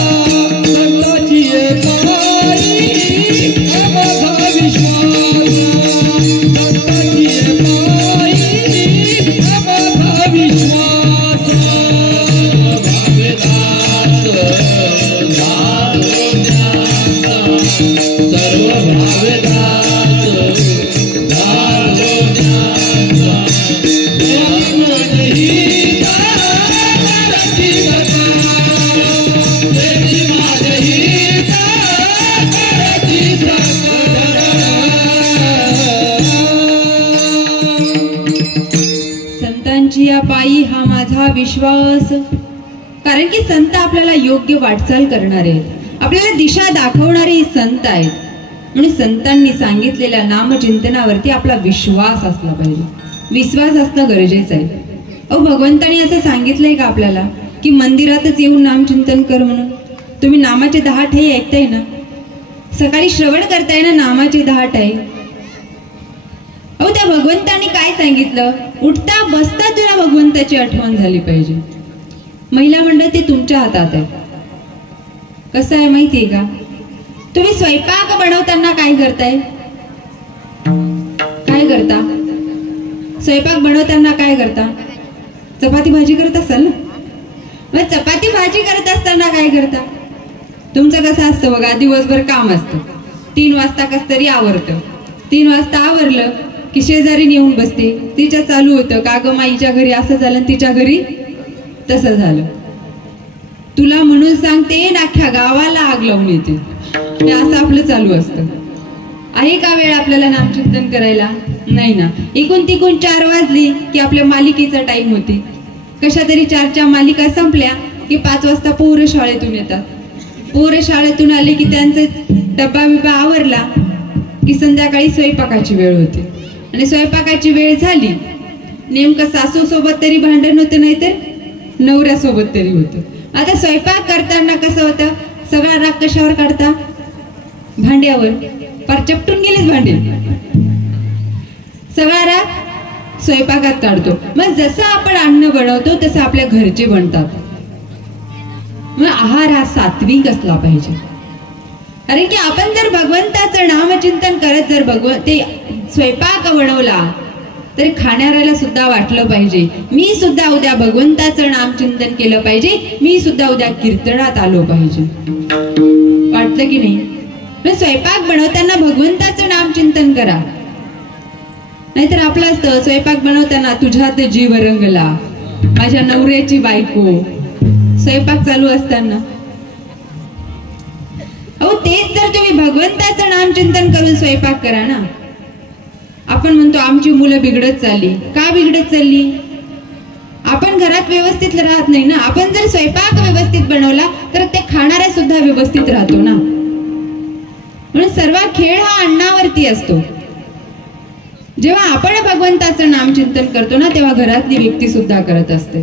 संताची पायी हा माझा विश्वास, संताची पायी हा माझा विश्वास. कारण की संत आपल्याला योग्य वाटचाल करणारे, आपल्याला दिशा दाखवणारे संत आहेत. म्हणून संतांनी सांगितलेल्या नामचिंतनावरती आपला विश्वास असला पाहिजे. विश्वास असणं गरजेचं आहे. भगवंतानी असं सांगितलंय का आपल्याला की मंदिरातच येऊन नामचिंतन कर म्हणून. तुम्ही नामाचे 10 ठे ऐकताय ना, सकाळी श्रवण करताय ना नामाचे 10 ठे. अहो त्या भगवंताने काय सांगितलं, उठता बसता तुला भगवंताची आठवण झाली पाहिजे. महिला मंडळ ते तुमच्या हातात आहे. कसं आहे माहितीये का, तुम्ही स्वयंपाक बनवताना काय करताय, काय करता, स्वयंपाक बनवताना काय करता, चपाती भाजी करत असाल ना. मग चपाती भाजी करत असताना काय करता, तुमचं कसं असतं बघा, दिवसभर काम असतं, 3 वाजता कस तरी आवरतं. 3 वाजता आवरलं की शेजारी येऊन बसते, तिच्या चालू होतं का ग माईच्या घरी असं झालं, तिच्या घरी तसं झालं. तुला म्हणून सांगते अख्ख्या गावाला आग लावून येते. हे असं आपलं चालू असतं. आहे का वेळ आपल्याला नामचिंतन करायला? नाही ना. इकून तिकून 4 वाजली की आपल्या मालिकेचा टाइम होते. कशा तरी 4च्या मालिका संपल्या की 5 वाजता पोरं शाळेतून येतात. पोरं शाळेतून आले की त्यांचा डब्बा बिब्बा आवरला की संध्याकाळी स्वयंपाकाची वेळ होते. आणि स्वयंपाकाची वेळ झाली नेमकं सासू सोबत तरी भांडण होतं, नाहीतर नवऱ्यासोबत तरी होतं. आता स्वयंपाक करताना कसं होतं, सगळा राग कशावर काढता, भांड्यावर. पार चपटून गेलेच भांडे, सगळा राग स्वयंपाकात काढतो. मग जसं आपण अन्न बनवतो तसं आपल्या घरचे बनतात. मग आहार हा सात्विक असला पाहिजे. कारण की आपण जर भगवंताचं नामचिंतन करत जर ते स्वयंपाक बनवला तर खाणाऱ्याला सुद्धा वाटलं पाहिजे मी सुद्धा उद्या भगवंताचं नामचिंतन केलं पाहिजे, मी सुद्धा उद्या कीर्तनात आलो पाहिजे. वाटलं की नाही? मग स्वयंपाक बनवताना भगवंताचं नामचिंतन करा. नाहीतर आपलं असतं स्वयंपाक बनवताना तुझ्यात जीव रंगला, माझ्या नवऱ्याची बायको, स्वयंपाक चालू असताना. अहो तेच जर तुम्ही भगवंताचं नामचिंतन करून स्वयंपाक करा ना. आपण म्हणतो आमची मुलं बिघडत चालली. का बिघडत चालली? आपण घरात व्यवस्थित राहत नाही ना. आपण जर स्वयंपाक व्यवस्थित बनवला तर ते खाणाऱ्या सुद्धा व्यवस्थित राहतो ना. म्हणून सर्व खेळ हा अन्नावरती असतो. जेव्हा आपण भगवंताचं नामचिंतन करतो ना तेव्हा घरातली व्यक्ती सुद्धा करत असते.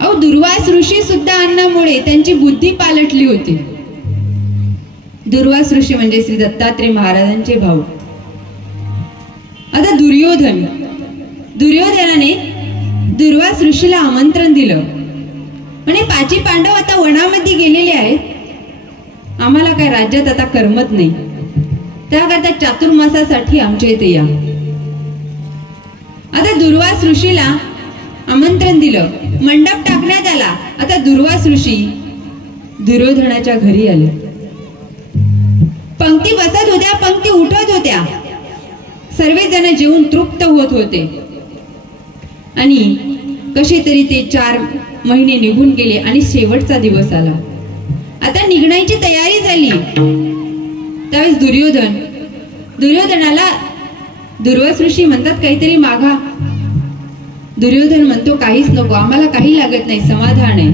अहो दुर्वास ऋषी सुद्धा अन्नामुळे त्यांची बुद्धी पालटली होती. दुर्वास ऋषी म्हणजे श्री दत्तात्रय महाराजांचे भाऊ. आता दुर्योधनाने दुर्वास ऋषीला आमंत्रण दिलं. म्हणे 5 पांडव आता वनामध्ये गेलेले आहेत, आम्हाला काय राज्यात आता करमत नाही, त्याकरता चातुर्मासासाठी आमच्या इथे या. आता दुर्वास ऋषीला आमंत्रण दिलं, मंडप टाकण्यात आला. आता दुर्वास ऋषी दुर्योधनाच्या घरी आले. पंक्ती बसत होत्या, पंक्ती उठत होत्या, सर्वजण जेवून तृप्त होत होते. आणि कसे तरी ते 4 महिने निघून गेले आणि शेवटचा दिवस आला. आता निघण्याची तयारी झाली. त्यावेळेस दुर्योधनाला दुर्वास ऋषी म्हणतात काहीतरी मागा. दुर्योधन म्हणतो काहीच नको, आम्हाला काही लागत नाही, समाधान आहे.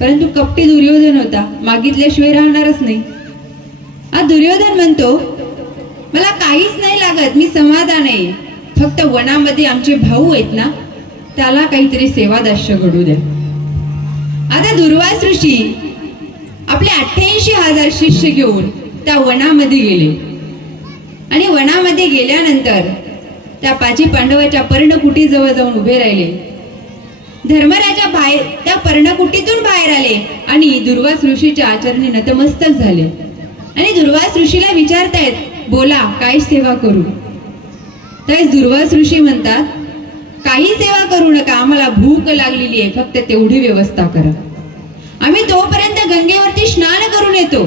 परंतु कपटी दुर्योधन होता, मागितल्याशिवाय राहणारच नाही. दुर्योधन म्हणतो मला काहीच नाही लागत, मी समाधान आहे, फक्त वनामध्ये आमचे भाऊ आहेत ना त्याला काहीतरी सेवादास्य घडू द्या. आता दुर्वास ऋषी आपले 88,000 शिष्य घेऊन त्या वनामध्ये गेले. आणि वनामध्ये गेल्यानंतर त्या 5 पांडवाच्या पर्णकुटी जवळ जाऊन उभे राहिले. धर्मराजा बाहेर त्या पर्णकुटीतून बाहेर आले आणि दुर्वास ऋषीच्या आचरणी नतमस्तक झाले. आणि दुर्वास ऋषीला विचारतायत, बोला काय सेवा करू? त्यावेळेस दुर्वास ऋषी म्हणतात काही सेवा करू नका, आम्हाला भूक लागलेली आहे, फक्त तेवढी व्यवस्था करा, आम्ही तोपर्यंत गंगेवरती स्नान करून येतो.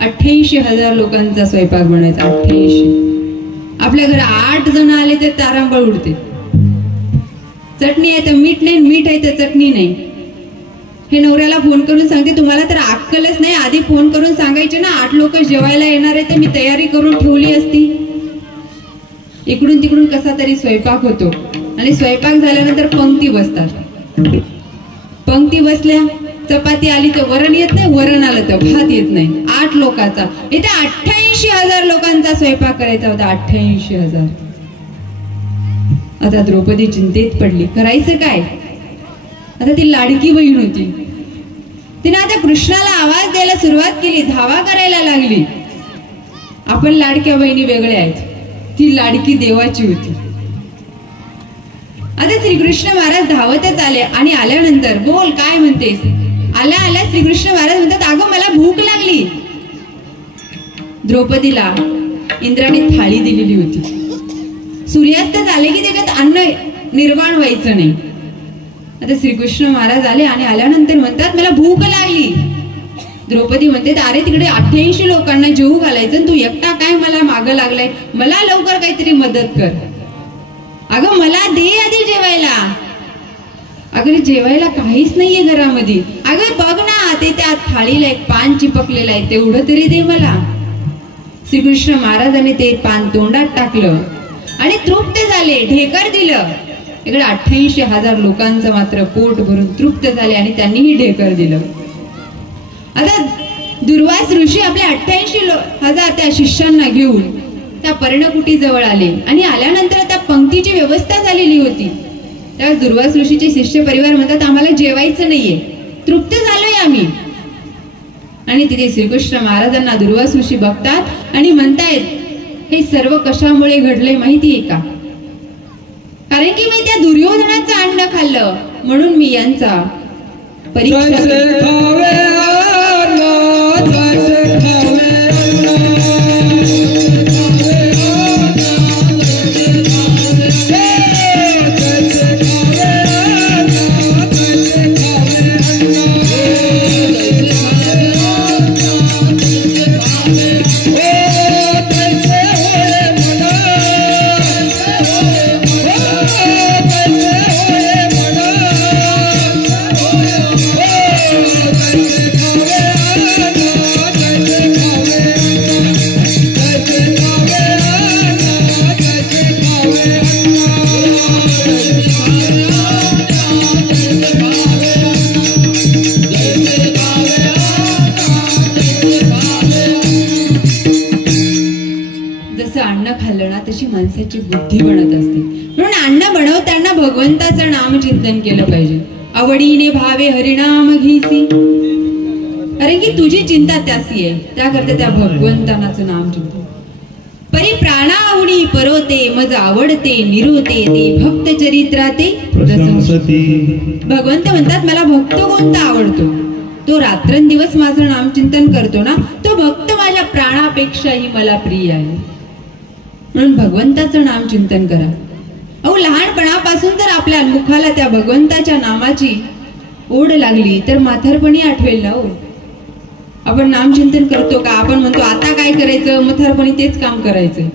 88,000 लोकांचा स्वयंपाक बनायचा. 88. आपल्या घरी 8 जण आले तर तारांबळ उडते. चटणी आहे तर मीठ नाही, मीठ आहे तर चटणी नाही. हे नवऱ्याला फोन करून सांगते तुम्हाला तर अक्कलच नाही, आधी फोन करून सांगायचे ना 8 लोक जेवायला येणार आहे तर मी तयारी करून ठेवली असती. इकडून तिकडून कसा तरी स्वयंपाक होतो. आणि स्वयंपाक झाल्यानंतर पंक्ती बसतात. पंक्ती बसल्या, चपाती आली तर वरण येत नाही, वरण आलं तर भात येत नाही. 8 लोकांचा, इथे 88,000 लोकांचा स्वयंपाक करायचा होता. 88,000. आता द्रौपदी चिंतेत पडली, करायचं काय? आता ती लाडकी बहीण होती, तिने आता कृष्णाला आवाज द्यायला सुरुवात केली, धावा करायला लागली. आपण लाडक्या बहिणी वेगळ्या आहेत, ती लाडकी देवाची होती. आता श्रीकृष्ण महाराज धावतच आले आणि आल्यानंतर बोल काय म्हणतेस. आल्या आल्या श्रीकृष्ण महाराज म्हणतात, अगं मला भूक लागली. द्रौपदीला इंद्राने थाळी दिलेली होती. सूर्यास्त झाले की त्याच्यात अन्न निर्माण व्हायचं नाही. आता श्रीकृष्ण महाराज आले आणि आल्यानंतर म्हणतात मला भूक लागली. द्रौपदी म्हणते अरे तिकडे 88 लोकांना जेवू घालायचं, तू एकटा काय मला मागं लागलाय, मला लवकर काहीतरी मदत कर. अगं मला दे आधी जेवायला. अगं जेवायला काहीच नाहीये घरामध्ये. अगं बघ ना ते त्या थाळीला एक पान चिपकलेलं आहे, तेवढं तरी दे मला. श्रीकृष्ण महाराजांनी ते पान तोंडात टाकलं आणि तृप्त झाले, ढेकर दिलं. इकडे 88,000 लोकांचं मात्र पोट भरून तृप्त झाले आणि त्यांनीही ढेकर दिलं. आता दुर्वास ऋषी आपल्या 88,000 त्या शिष्यांना घेऊन त्या पर्णकुटी जवळ आले आणि आल्यानंतर त्या पंक्तीची व्यवस्था झालेली होती. त्या दुर्वास ऋषीचे शिष्य परिवार म्हणतात आम्हाला जेवायचं नाहीये, तृप्त झालोय आम्ही. आणि तिथे श्रीकृष्ण महाराजांना दुर्वास ऋषी बघतात आणि म्हणतायत हे सर्व कशामुळे घडले माहितीये का? कारण की मी त्या दुर्योधनाचं अन्न खाल्लं म्हणून मी यांचा परीक्षा माणसाची बुद्धी बनत असते. म्हणून अन्न बनवताना भगवंताचं नाम चिंतन केलं पाहिजे. आवडीने भावे हरिनाम घेसी. कारण की तुझी चिंता त्यासी आहे, त्याकरता त्या भगवंताचं नाम चिंतन. परी प्राणा आवडी परोते मज आवडते निरोते ते भक्त चरित्राते प्रशंसती. भगवंत म्हणतात मला भक्त कोणता आवडतो, तो रात्रंदिवस माझं नाम चिंतन करतो ना, तो भक्त माझ्या प्राणापेक्षाही मला प्रिय आहे. म्हणून भगवंताचं नाम चिंतन करा. अहो लहानपणापासून जर आपल्या मुखाला त्या भगवंताच्या नामाची ओढ लागली तर म्हातारपणी आठवेल ना. हो आपण नाम चिंतन करतो का? आपण म्हणतो आता काय करायचं, म्हातारपणी तेच काम करायचं.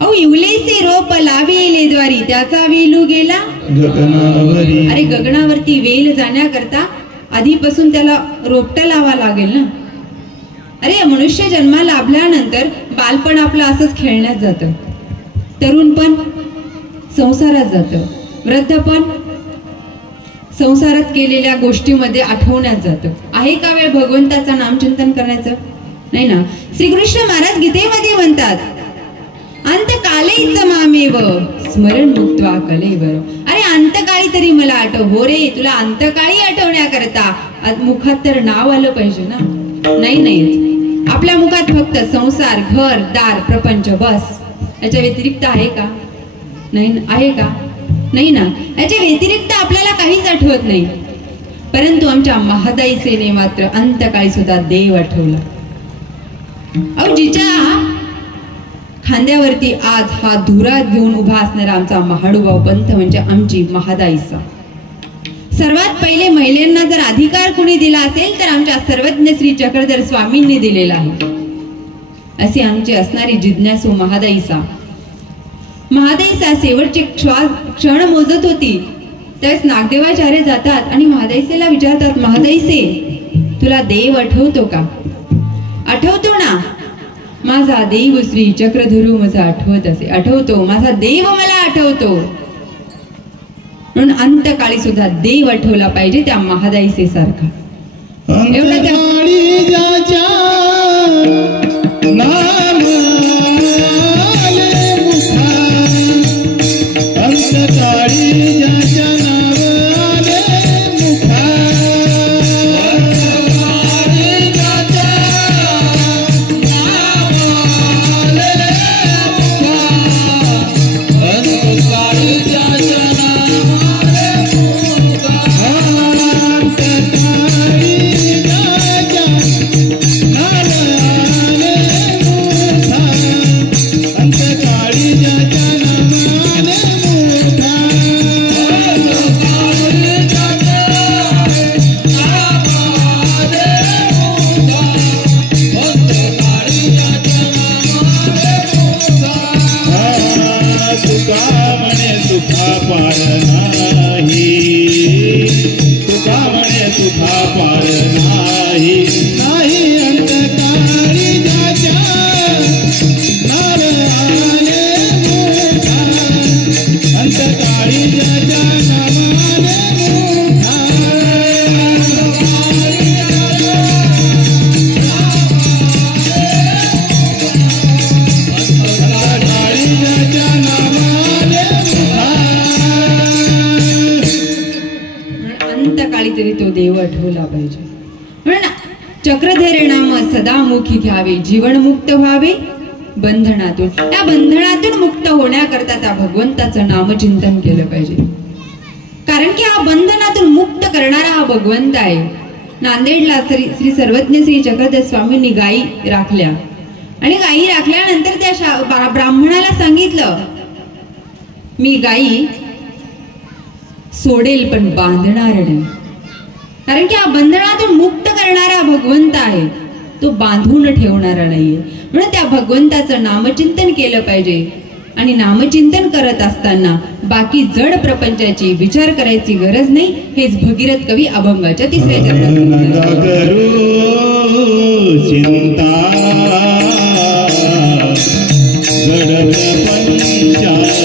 अहो इवलेसे रोप लावेले द्वारी त्याचा वेलू गेला गगनावरी. अरे गगनावरती वेल जाण्याकरता आधीपासून त्याला रोपटं लावा लागेल ना. अरे मनुष्य जन्मा लाभल्यानंतर बालपण आपलं असंच खेळण्यात जातं, तरुणपण संसारात जातं, वृद्धपण संसारात केलेल्या गोष्टीमध्ये आठवण्यात जातं. आहे का वेळ भगवंताचं नामचिंतन करण्याचं? नाही ना. श्रीकृष्ण महाराज गीतेमध्ये म्हणतात अंतकालेच मामेव स्मरण मुक्त्वा कलेवर. अरे अंतकाळी तरी मला आठव. हो रे, तुला अंतकाळी आठवण्याकरता मुखात तर नाव आलं पाहिजे ना. नाही, आपल्या मुखात फक्त संसार, घर, दार, प्रपंच बस. याच्या व्यतिरिक्त आहे का? नाही आहे का? नाही ना. याच्या व्यतिरिक्त आपल्याला काहीच आठवत नाही. परंतु आमच्या महादाईसेने मात्र अंतकाळी सुद्धा देव आठवला. अहो जिच्या खांद्यावरती आज हा धुरा घेऊन उभा असणारा आमचा महाडूभाऊ पंथ म्हणजे आमची महादाईसा. सर्वात पहिले महिलांना जर अधिकार कोणी दिला असेल तर आमच्या सर्वज्ञ श्री चक्रधर स्वामींनी दिलेला आहे. अशी आमची असणारी जिज्ञासू महादाईसा. महादाईसा शेवटचे क्षण मोजत होती त्यावेळेस नागदेवाचार्य जातात आणि महादाईसेला विचारतात, महादाईसे तुला देव आठवतो का? आठवतो ना. माझा देव श्री चक्रधरू माझा आठवत असे. आठवतो, माझा देव मला आठवतो. म्हणून अंतकाळी सुद्धा देव आठवला पाहिजे त्या महादाईसे सारखा. एवढं त्या चक्रधरे नाम सदामुखी घ्यावे, जीवन मुक्त व्हावे बंधनातून. त्या बंधनातून मुक्त होण्याकरता त्या भगवंताचं नामचिंतन केलं पाहिजे. कारण की हा बंधनातून मुक्त करणारा हा भगवंत आहे. नांदेडला श्री सर्वज्ञ श्री चक्रधर स्वामींनी गायी राखल्या आणि गायी राखल्यानंतर त्या ब्राह्मणाला सांगितलं, मी गायी सोडेल पण बांधणार नाही. कारण की हा बंधनातून मुक्त करणारा भगवंत आहे, तो बांधून ठेवणारा नाहीये. म्हणून त्या भगवंताचं नामचिंतन केलं पाहिजे. आणि नामचिंतन करत असताना बाकी जड प्रपंचाची विचार करायची गरज नाही. हेच भगीरथ कवी अभंगाच्या 3ऱ्या चरणात चिंता जड प्रपंचाची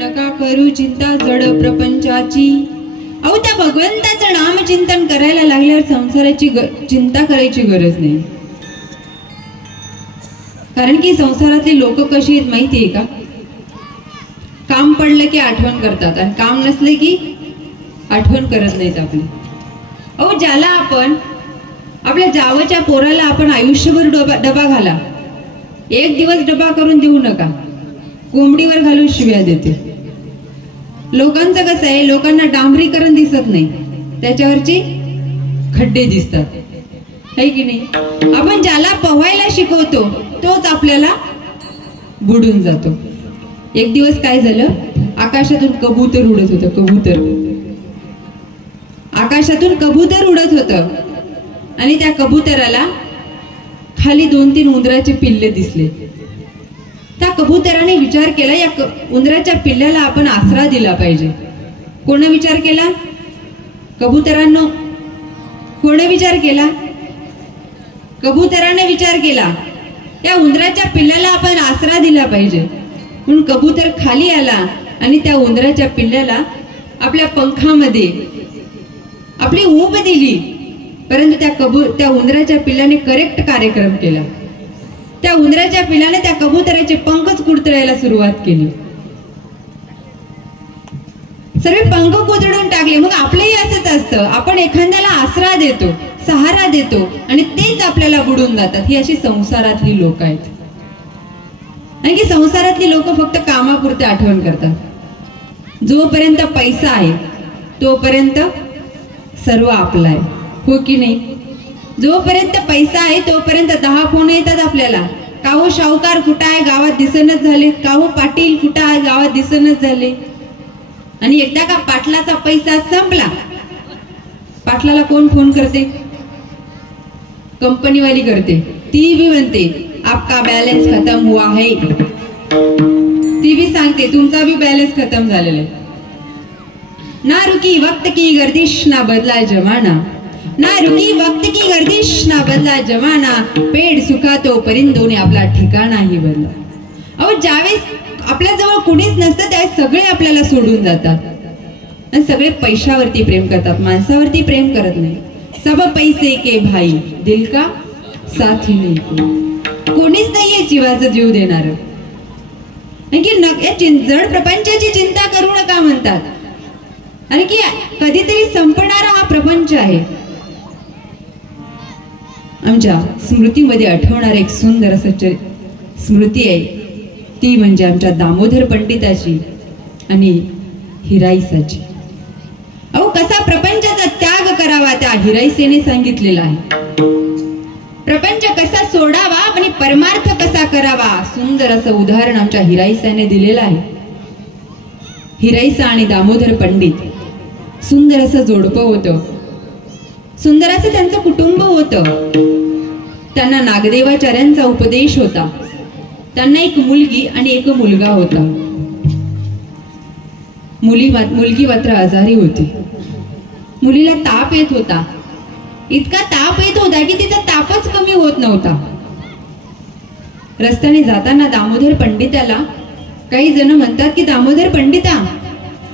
नका करू चिंता जड प्रपंचाची चिंता करायची गरज नाही. कारण की संसारातली लोक कशी आहेत माहितीये का? काम पडलं की आठवण करतात आणि काम नसले की आठवण करत नाहीत आपली. अहो, ज्याला आपण आपल्या जावच्या पोराला आपण आयुष्यभर डबा घाला, एक दिवस डबा करून देऊ नका, कोंबडीवर घालून शिव्या देते. लोकांचं कसं आहे, लोकांना डांबरीकरण दिसत नाही, त्याच्यावरची खड्डे दिसतात, है की नाही? आपण ज्याला पोहायला शिकवतो तोच आपल्याला बुडून जातो. एक दिवस काय झालं, आकाशातून कबूतर उडत होतं. आकाशातून कबूतर उडत होतं आणि त्या कबुतराला खाली 2-3 उंदराचे पिल्ले दिसले. त्या कबुतराने विचार केला, या उंदराच्या पिल्ल्याला आपण आसरा दिला पाहिजे. कोण विचार केला? कबुतरांनो, कोण विचार केला? कबुतराने विचार केला, त्या उंदराच्या पिल्ल्याला आपण आसरा दिला पाहिजे. म्हणून कबूतर खाली आला आणि त्या उंदराच्या पिल्ल्याला आपल्या पंखामध्ये आपली ऊब दिली. परंतु त्या उंदराच्या पिल्ल्याने करेक्ट कार्यक्रम केला. त्या उंदराच्या पिल्ल्याने त्या कबुतराचे पंखच कुडतळायला सुरुवात केली. सर्व पंख कुदडून टाकले. मग आपलंही असंच असतं, आपण एखाद्याला आसरा देतो, सहारा देतो आणि तेच आपल्याला बुडून जातात. ही अशी संसारातली लोक आहेत. आणि की संसारातली लोक फक्त कामापुरते आठवण करतात. जोपर्यंत पैसा आहे तोपर्यंत सर्व आपलं आहे, हो की नाही? जोपर्यंत पैसा आहे तोपर्यंत 10 फोन येतात आपल्याला. काहो शाहूकार कुठं आहे, गावात दिसनच झाले. काहो पाटील कुठं आहे, गावात दिसनच झाले. आणि एकदा का पाटलाचा पैसा संपला, पाटलाला कोण फोन करते? कंपनीवाली करते. ती भी म्हणते आपका बॅलन्स खत्म हुआ है. ती भी सांगते तुमचा भी बॅलन्स खत्म झालेला आहे. ना रुकी वक्त की गर्दिश ना बदला जमाना, ना रुकी वक्त की गर्दिश ना बदला जमाना, पेड़ सुखा तो परिंदों ने आपला ठिकाणाही बदला. अहो, ज्यावेळेस आपल्या जवळ कुणीच नसतं त्यावेळेस सगळे आपल्याला सोडून जातात. आणि सगळे पैशावरती प्रेम करतात, माणसावरती प्रेम करत नाही. सब पैसे के भाई, दिल का साथी नाही. कोणीच नाहीये जीवाचा जीव देणार. जड प्रपंचाची चिंता करू नका म्हणतात. आणि की कधीतरी संपणारा हा प्रपंच आहे. आमच्या स्मृतीमध्ये आठवणार एक सुंदर असं स्मृती आहे, ती म्हणजे आमच्या दामोदर पंडिताची आणि हिराईसाची. अहो, कसा प्रपंचाचा त्याग करावा त्या हिराईसेने सांगितलेला आहे. प्रपंच कसा सोडावा आणि परमार्थ कसा करावा, सुंदर असं उदाहरण आमच्या हिराईसाने दिलेलं आहे. हिराईसा आणि दामोदर पंडित सुंदर असं जोडपं होतं. सुंदर असं त्यांचं कुटुंब होतं. त्यांना नागदेवाचार्यांचा उपदेश होता. त्यांना एक मुलगी आणि एक मुलगा होता. मुलगी मात्र आजारी होती. मुलीला ताप येत होता. इतका ताप येत होता की तिचा तापच कमी होत नव्हता. रस्त्याने जाताना दामोदर पंडिताला काही जण म्हणतात की दामोदर पंडिता,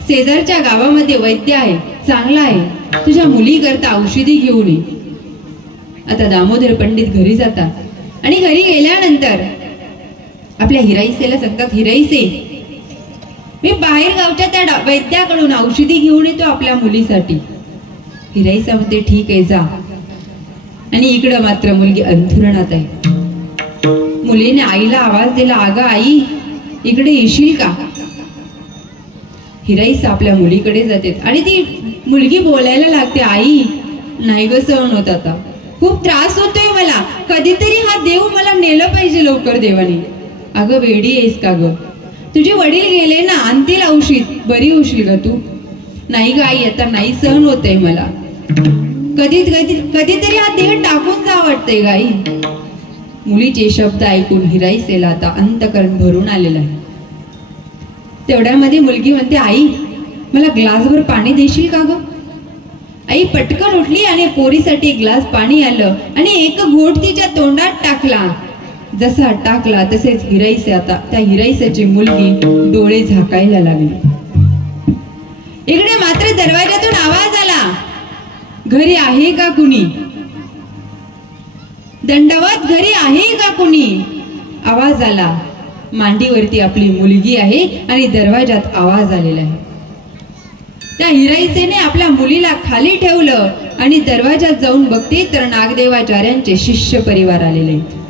शेजारच्या गावामध्ये वैद्य आहे, चांगला आहे, तुझ्या मुलीकरता औषधी घेऊन ये. आता दामोदर पंडित घरी जातात आणि घरी गेल्यानंतर आपल्या हिराईसेला सांगतात, हिराईसे, मी बाहेर गावच्या त्या वैद्याकडून औषधी घेऊन येतो आपल्या मुलीसाठी. हिराईसा म्हणते, ठीक आहे, जा. आणि इकडं मात्र मुलगी अंथरुणात आहे. मुलीने आईला आवाज दिला, अगं आई, इकडे येशील का? हिराईसा आपल्या मुलीकडे जाते आणि ती मुलगी बोलायला लागते, आई, नाही ग सहन होत, आता खूप त्रास होतोय मला, कधीतरी हा देव मला नेलं पाहिजे लवकर देवाने. अगं वेडी आहेस का ग? तुझे वडील गेले ना, आणतील औषध, बरी होशील ग तू. नाही ग आई, आता नाही सहन होतंय मला, कधीतरी हा देह टाकून जा वाटतंय गाई. मुलीचे शब्द ऐकून हिराईसेला आता अंतकरण भरून आलेलं आहे. तेवढ्यामध्ये मुलगी म्हणते, आई, मला ग्लासभर पाणी देशील का ग? आई पटकन उठली आणि पोरीसाठी ग्लास पाणी आलं आणि एक घोट तिच्या तोंडात टाकला. जसा टाकला तसेच हिराईसे, आता त्या हिराईसाची मुलगी डोळे झाकायला लागली. इकडे मात्र दरवाजातून आवाज आला, घरी आहे का कुणी? दंडवत, घरी आहे का कुणी? आवाज आला. मांडीवरती आपली मुलगी आहे आणि दरवाजात आवाज आलेला आहे. त्या हिराईसेने आपल्या मुलीला खाली ठेवलं आणि दरवाजात जाऊन बघते तर नागदेवाचार्यांचे शिष्य परिवार आलेले आहेत.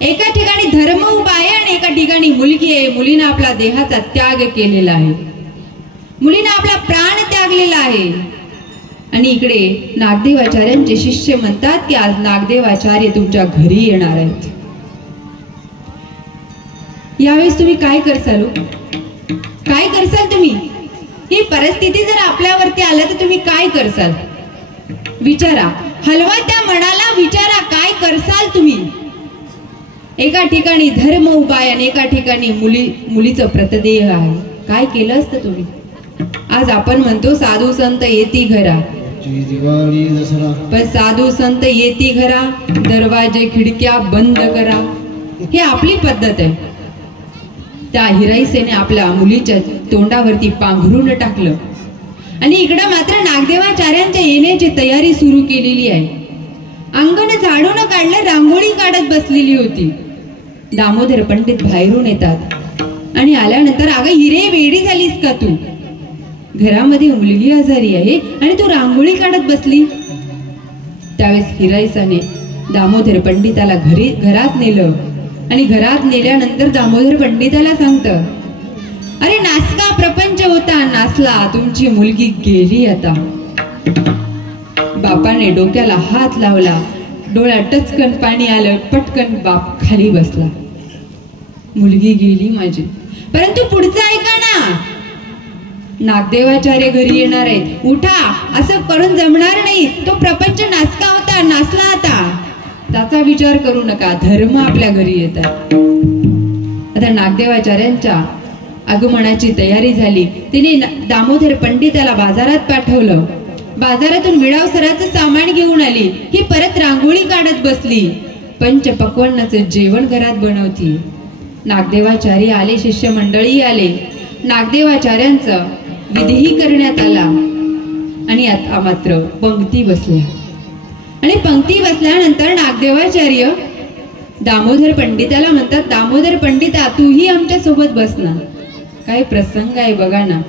एका ठिकाणी धर्म उभा आहे आणि एका ठिकाणी मुलगी आहे. मुलीने आपला देहाचा त्याग केलेला आहे. मुलीने आपला प्राण त्यागलेला आहे. आणि इकडे नागदेवाचार्यांचे शिष्य म्हणतात की आज नागदेवाचार्य तुमच्या घरी येणार आहेत. यावेळेस तुम्ही काय करसाल? काय करसाल तुम्ही? ही परिस्थिती जर आपल्यावरती आलं तर तुम्ही काय करसाल? विचारा, हलवा त्या मनाला, विचारा काय करसाल तुम्ही? एका ठिकाणी धर्म उभा आहे आणि एका ठिकाणी मुलीचं प्रतदेह आहे. काय केलं असतं तुम्ही? आज आपण म्हणतो साधू संत येती घरा, पण साधू संत येती घरा, दरवाजे खिडक्या बंद करा, ही आपली पद्धत आहे. त्या हिराईसेने आपल्या मुलीच्या तोंडावरती पांघरून टाकलं आणि इकडं मात्र नागदेवाचार्यांच्या येण्याची तयारी सुरू केलेली आहे. अंगण झाडून काढलं, रांगोळी काढत बसलेली होती. दामोदर पंडित बाहेरून येतात आणि आल्यानंतर, अगं हिरे, वेडी झालीस का तू? घरामध्ये मुलगी आजारी आहे आणि तू रांगोळी काढत बसली. त्यावेळेस हिराईसाने दामोदर पंडिताला घरात नेलं आणि घरात नेल्यानंतर दामोदर पंडिताला सांगतं, अरे नासका प्रपंच होता, नासला, तुमची मुलगी गेली आता. बापाने डोक्याला हात लावला, डोळ्यात टचकन पाणी आलं, पटकन बाप खाली बसला. मुलगी गेली माझी, परंतु पुढचं ऐका ना, नागदेवाचार्य घरी येणार आहेत, उठा, असं करून जमणार नाही. तो प्रपंच नासका होता, नासला आता, त्याचा विचार करू नका, धर्म आपल्या घरी येतात. आता नागदेवाचार्यांच्या आगमनाची तयारी झाली. तिने दामोदर पंडिताला बाजारात पाठवलं. बाजारातून विडावसराचं सामान घेऊन आली. ही परत रांगोळी काढत बसली. पंचपक्वान्नाचं जेवण घरात बनवती. नागदेवाचार्य आले, शिष्य मंडळी आले. नागदेवाचार्यांचं विधीही करण्यात आला आणि आता मात्र पंक्ती बसल्या. आणि पंक्ती बसल्यानंतर नागदेवाचार्य दामोदर पंडिताला म्हणतात, दामोदर पंडिता तूही आमच्या सोबत बस ना. काय प्रसंग आहे बघा ना.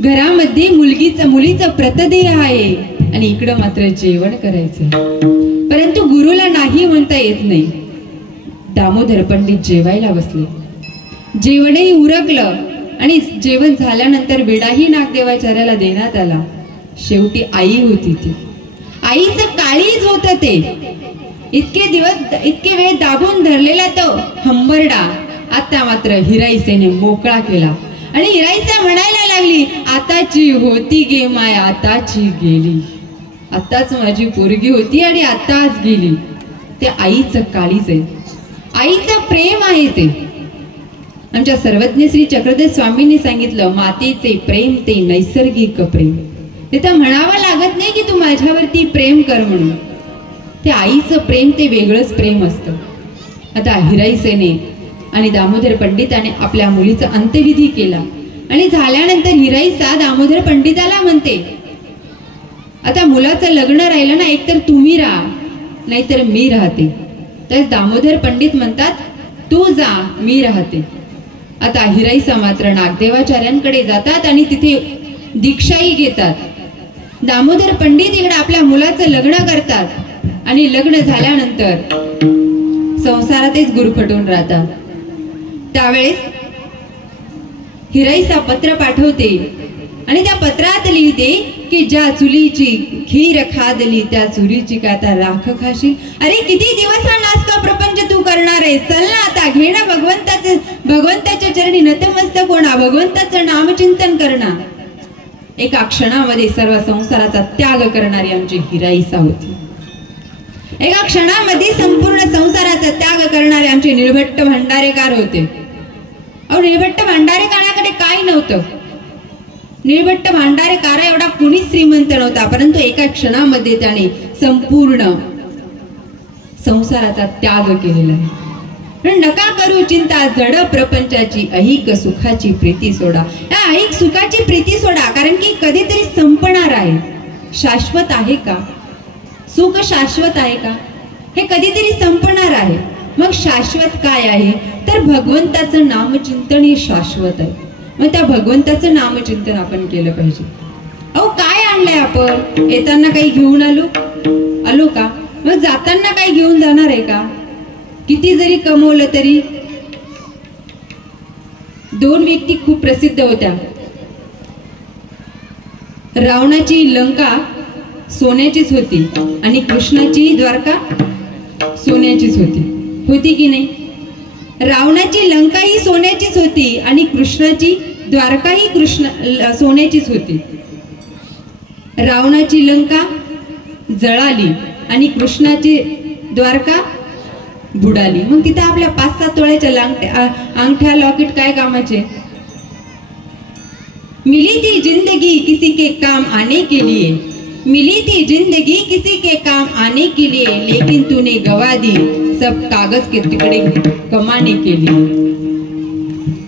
घरामध्ये मुलीचं प्रतदेह आहे आणि इकडं मात्र जेवण करायचं, परंतु गुरुला नाही म्हणता येत नाही. दामोदर पंडित जेवायला बसले. जेवणही उरकलं आणि जेवण झाल्यानंतर विडाही नागदेवाचार्याला देण्यात आला. शेवटी आई होती ती. आईचं काळीज होतं ते. इतके वेळ दाबून धरलेला तो हंबरडा आता मात्र हिराईसेने मोकळा केला आणि हिराईसा म्हणायला लागली, आताची होती गे माय आताची गेली. आताच माझी पोरगी होती आणि आताच गेली. ते आईचं काळीज आहे, आईचं प्रेम आहे ते. आमच्या सर्वज्ञ श्री चक्रधर स्वामींनी सांगितलं, मातेचे प्रेम ते नैसर्गिक प्रेम. ते तर म्हणावं लागत नाही की तू माझ्यावरती प्रेम कर म्हणून. ते आईचं प्रेम ते वेगळंच प्रेम असतं. आता हिराईसेने आणि दामोदर पंडिताने आपल्या मुलीचा अंत्यविधी केला आणि झाल्यानंतर हिराईसा दामोदर पंडिताला म्हणते, आता मुलाचं लग्न राहिलं ना, एकतर तुम्ही राहा नाहीतर मी राहते. तर दामोदर पंडित म्हणतात, तू जा मी राहते. आता हिराईसा मात्र नागदेवाचार्यांकडे जातात आणि तिथे दीक्षाही घेतात. दामोदर पंडित इकडे आपल्या मुलाचं लग्न करतात आणि लग्न झाल्यानंतर संसारातच गुरफटून राहतात. त्यावेळेस हिराईसा पत्र पाठवते आणि त्या पत्रात लिहिते की ज्या चुलीची खीर खादली त्या चुलीची का आता राख खाशील. अरे किती दिवस हा नासका प्रपंच तू करणार आहे. चल ना आता, घे ना भगवंताच्या चरणी नतमस्तक होणा, भगवंताचं नामचिंतन करणा. एका क्षणामध्ये सर्व संसाराचा त्याग करणारी आमची हिराईसा होती. एका क्षणामध्ये संपूर्ण संसाराचा त्याग करणारे आमचे निळभट्ट भंडारेकार होते. अहो, निळभट्ट भंडारेकाराकडे काय नव्हतं. निळभट्ट भंडारेकार एवढा कुणीच श्रीमंत नव्हता, परंतु एका क्षणामध्ये त्याने संपूर्ण संसाराचा त्याग केलेला आहे. नका करू चिंता जड प्रपंचाची, ऐहिक सुखाची प्रीती सोडा. या ऐहिक सुखाची प्रीती सोडा, कारण की कधीतरी संपणार आहे. शाश्वत आहे का सुख? शाश्वत आहे का? हे कधीतरी संपणार आहे. मग शाश्वत काय आहे तर भगवंताचं नामचिंतन हे शाश्वत आहे. मग त्या भगवंताचं नामचिंतन आपण केलं पाहिजे. अहो, काय आणलंय आपण? येताना काही घेऊन आलो का? मग जाताना काही घेऊन जाणार आहे का? किती जरी कमवलं तरी. दोन व्यक्ती खूप प्रसिद्ध होत्या. रावणाची लंका सोन्याचीच होती आणि कृष्णाची द्वारका सोन्याचीच होती की नाही? रावणाची लंका ही सोन्याचीच होती आणि कृष्णाची द्वारका ही सोन्याचीच होती. रावणाची लंका जळाली आणि कृष्णाची द्वारका बुडाली. मग तिथे आपल्या 5-7 तोळ्याच्या अंगठ्या लॉकेट काय कामाचे? मिली थी जिंदगी किसी के काम आने के लिए, मिली थी जिंदगी किसी के काम आने के लिए, लेकिन तूने गवा दी सब कागज के तुकडे कमाने के लिए.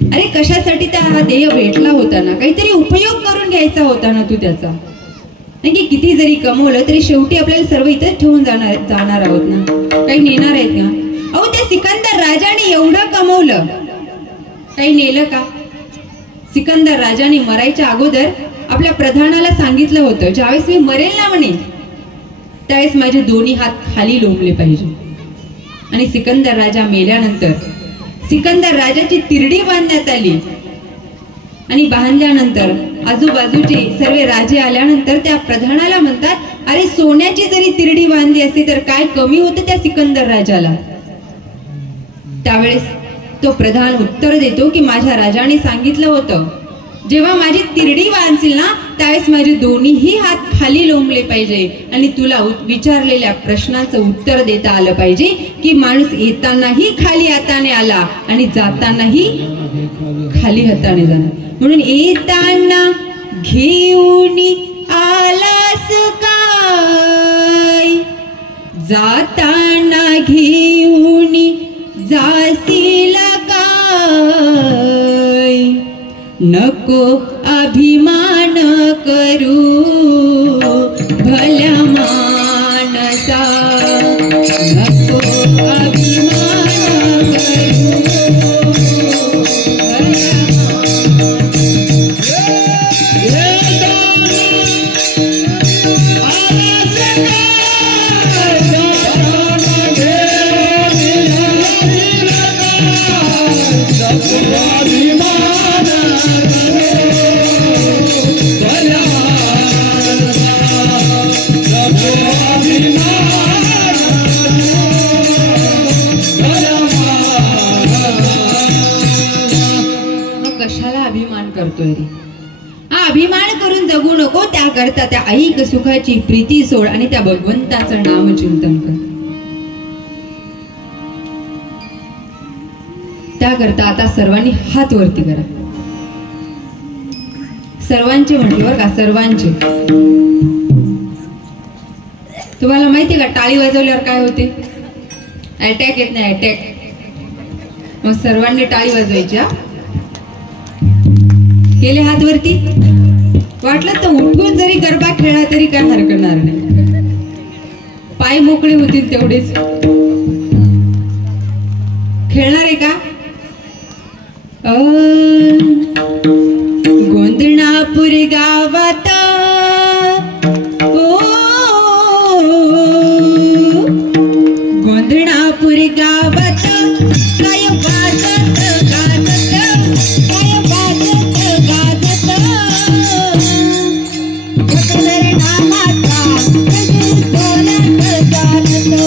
अरे कशासाठी त्या हा देह भेटला होता ना, काहीतरी उपयोग करून घ्यायचा होता ना तू त्याचा. नाही की किती जरी कमवलं तरी शेवटी आपल्याला सर्व इथंच ठेवून जाणार आहोत ना, काही नेणार आहेत का? अहो, त्या सिकंदर राजाने एवढं कमवलं, काही नेलं का? सिकंदर राजाने मरायच्या अगोदर आपल्या प्रधानाला सांगितलं होतं, ज्यावेळेस मी मरेल ना म्हणे त्यावेळेस माझे दोन्ही हात खाली लोंबले पाहिजे. आणि सिकंदर राजा मेल्यानंतर सिकंदर राजाची तिरडी बांधण्यात आली आणि बांधल्यानंतर आजूबाजूचे सर्व राजे आल्यानंतर त्या प्रधानाला म्हणतात, अरे सोन्याची जरी तिरडी बांधली असती तर काय कमी होतं त्या सिकंदर राजाला? त्यावेळेस तो प्रधान उत्तर देतो की माझ्या राजाने सांगितलं होतं, जेव्हा माझी तिरडी बांधशील ना त्यावेळेस माझे दोन्हीही हात खाली लोंबले पाहिजे आणि तुला विचारलेल्या प्रश्नाचं उत्तर देता आलं पाहिजे की माणूस येतानाही खाली हाताने आला आणि जातानाही खाली हाताने जाणार. म्हणून येताना घेऊन आलास काय, जाताना घेऊन जाशील काय, नको अभिमान मागतोय रे. हा अभिमान करून जगू नको, त्याकरता त्या ऐक सुखाची प्रीती सोड आणि त्या भगवंताचं नाम चिंतन कर. त्याकरता आता सर्वांनी हात वरती करा. सर्वांचे म्हटले बरं का, सर्वांचे. तुम्हाला माहिती का टाळी वाजवल्यावर काय होते? अटॅक येत नाही, अटॅक. मग सर्वांनी टाळी वाजवायची. हा केले हात वरती. वाटलं तर उठून जरी गरबा खेळला तरी काय हरकणार नाही. पाय मोकळे होतील तेवढेच. खेळणार आहे का? गोंधणापूर गावात गोंधणापूर गावात काय वाजत गाजत, काय वाजत गाजत. नामाचा सोन्यात चालतो,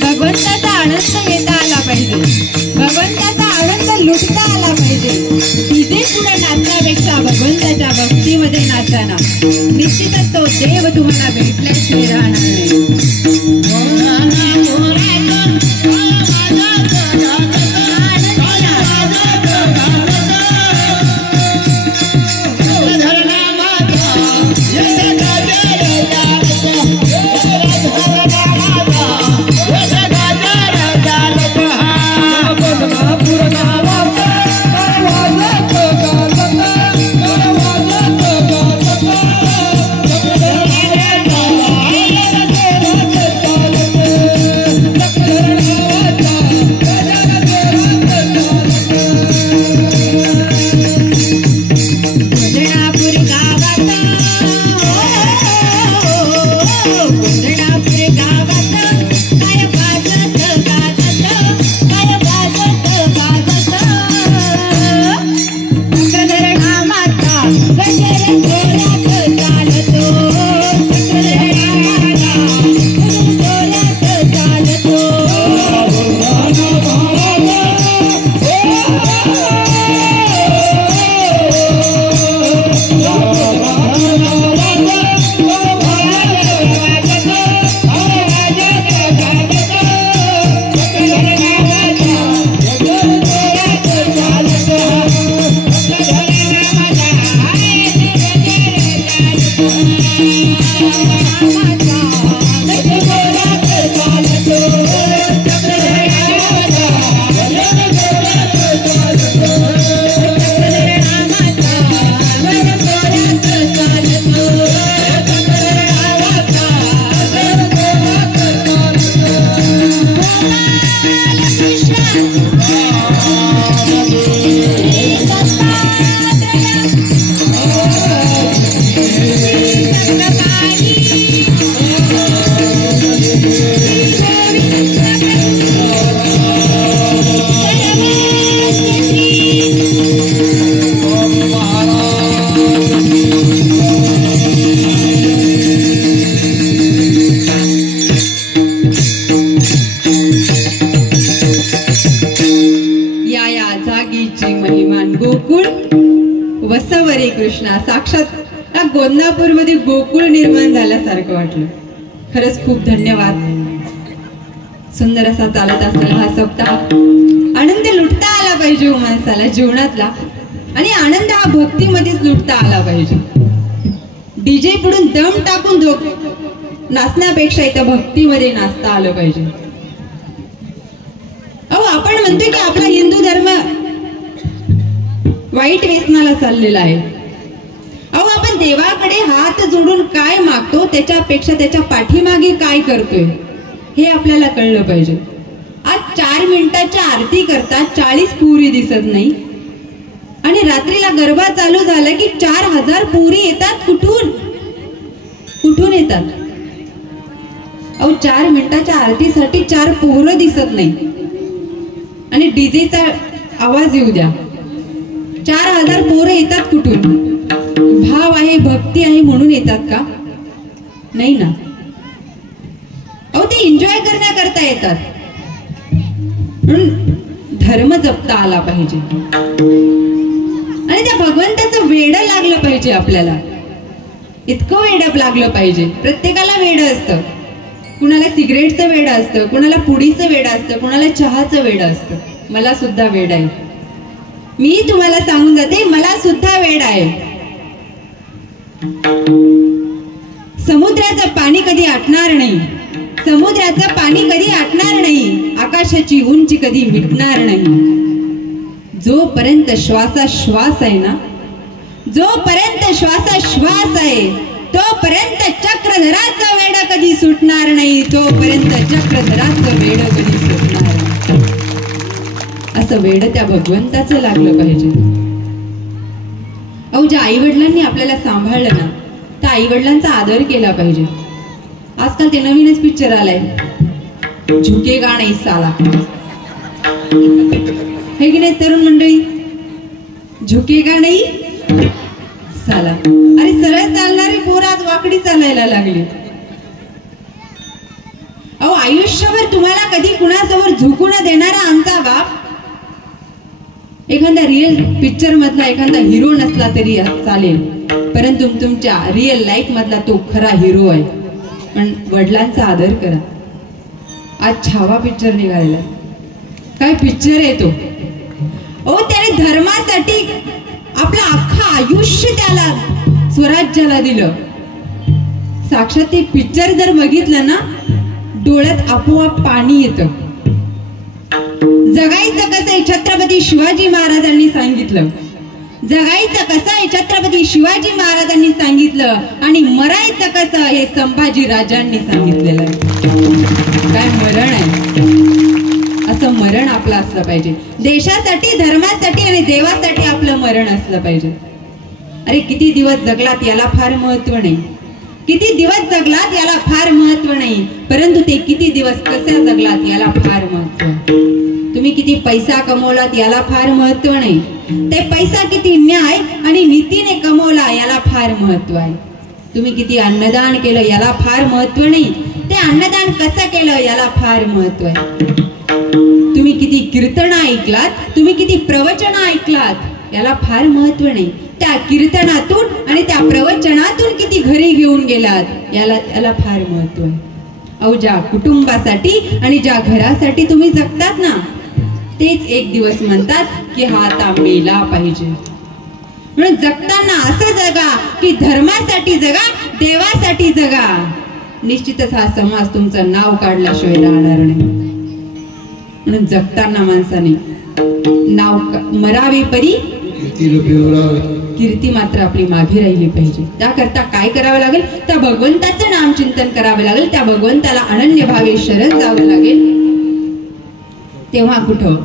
भगवंताचा आनंद घेता आला पाहिजे, भगवंताचा आनंद लुटता आला पाहिजे. तिथे पुढे नाचण्यापेक्षा भगवंताच्या भक्तीमध्ये नाचाना. निश्चितच तो देव तुम्हाला भेटल्याशिवाय राहणार नाही. वसवरे कृष्णा. साक्षात गोंदापूर मध्ये गोकुळ निर्माण झाल्यासारखं वाटलं. खरंच खूप धन्यवाद. सुंदर असा चालत असलेला हा सप्ताह. आनंद लुटता आला पाहिजे माणसाला जीवनातला, आणि आनंद हा भक्तीमध्येच लुटता आला पाहिजे. डीजे पुढून दम टाकून नाचण्यापेक्षा इथं भक्तीमध्ये नाचता आलं पाहिजे. अहो आपण म्हणतोय की आपला हिंदू धर्म वाईट व्यसनाला चाललेला आहे. अहो आपण देवाकडे हात जोडून काय मागतो त्याच्यापेक्षा त्याच्या पाठीमागे काय करतोय हे आपल्याला कळलं पाहिजे. आज 4 मिनिटाच्या आरती करता 40 पोरी दिसत नाही आणि रात्रीला गरबा चालू झाला की 4000 पोरी येतात. कुठून येतात? अहो 4 मिनिटाच्या आरतीसाठी 4 पोरं दिसत नाही आणि डीजेचा आवाज येऊ द्या, 4000 पोरं येतात कुठून? भाव आहे, भक्ती आहे म्हणून येतात का? नाही ना. अहो ते एन्जॉय करण्याकरता येतात. म्हणून धर्म जपता आला पाहिजे आणि त्या भगवंताचं वेड लागलं पाहिजे. आपल्याला इतकं वेड लागलं पाहिजे. प्रत्येकाला वेड असतं. कुणाला सिगरेटचं वेड असतं, कुणाला पुडीचं वेड असतं, कुणाला चहाचं वेड असतं. मला सुद्धा वेड आहे. मी तुम्हाला सांगून जाते, मला सुद्धा वेड आहे. समुद्राचं पाणी कधी आटणार नाही. समुद्राचं पाणी कधी आटणार नाही. आकाशाची उंची कधी मिटणार नाही. जोपर्यंत श्वासाश्वास आहे ना, जोपर्यंत श्वासाश्वास आहे तोपर्यंत चक्रधराचं वेड कधी सुटणार नाही. तोपर्यंत चक्रधराचं वेड कधी सुटणार नाही. असं वेड त्या भगवंताचं लागलं पाहिजे. अहो ज्या आई वडिलांनी आपल्याला सांभाळलं ना, त्या आई वडिलांचा आदर केला पाहिजे. आजकाल ते नवीनच पिक्चर आलाय, झुकेगा नहीं साला, हे की नाही तरुण मंडळी? झुकेगा नहीं साला. अरे सरळ चालणारी पोर आज वाकडी चालायला लागली. अहो आयुष्यभर तुम्हाला कधी कुणासमोर झुकू न देणारा आमचा बाप एखादा रिअल पिक्चर मधला एखादा हिरो नसला तरी चालेल, परंतु तुमच्या रिअल लाईफ मधला तो खरा हिरो आहे. पण वडिलांचा आदर करा. आज छावा पिक्चर निघालेला, काय पिक्चर आहे तो. ओ त्याने धर्मासाठी आपलं अख्खं आयुष्य त्याला स्वराज्याला दिलं. साक्षात ते पिक्चर जर बघितलं ना, डोळ्यात आपोआप पाणी येतं. जगायचं कसं आहे छत्रपती शिवाजी महाराजांनी सांगितलं. जगायचं कसं आहे छत्रपती शिवाजी महाराजांनी सांगितलं आणि मरायचं कसं हे संभाजी राजांनी सांगितलेलं आहे. काय मरण आहे. असं मरण आपलं असलं पाहिजे. देशासाठी, धर्मासाठी आणि देवासाठी आपलं मरण असलं पाहिजे. अरे किती दिवस जगलात याला फार महत्व नाही. किती दिवस जगलात याला फार महत्व नाही, परंतु ते किती दिवस कसे जगलात याला फार महत्व. तुम्ही किती पैसा कमवलात याला फार महत्व नाही, ते पैसा किती न्याय आणि नीतीने कमवला याला फार महत्व आहे. तुम्ही किती अन्नदान केलं याला फार महत्व नाही, ते अन्नदान कसं केलं याला फार महत्व आहे. तुम्ही किती कीर्तन ऐकलात, तुम्ही किती प्रवचन ऐकलात याला फार महत्व नाही, त्या कीर्तनातून आणि त्या प्रवचनातून किती घरी घेऊन गेलात याला फार महत्व आहे. अहो ज्या कुटुंबासाठी आणि ज्या घरासाठी तुम्ही जगतात ना, तेच एक दिवस म्हणतात की हा आता मेला पाहिजे. म्हणून जगताना असं जगा की धर्मासाठी जगा, देवासाठी जगा. निश्चितच हा समाज तुमचं नाव काढल्याशिवाय राहणार नाही. म्हणून जगताना माणसाने नाव मरावे परी कीर्ती मात्र आपली मागे राहिली पाहिजे. त्याकरता काय करावं लागेल? त्या भगवंताचं नाम चिंतन करावं लागेल. त्या भगवंताला अनन्य भावे शरण जावं लागेल. तेव्हा कुठं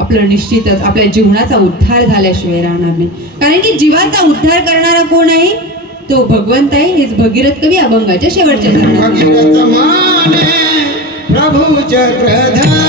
आपलं निश्चितच आपल्या जीवनाचा उद्धार झाल्याशिवाय राहणार नाही. कारण की जीवाचा उद्धार करणारा कोण आहे? तो भगवंत आहे. हेच भगीरथ कवी अभंगाच्या शेवटच्या चरणात प्रभु चक्रधारा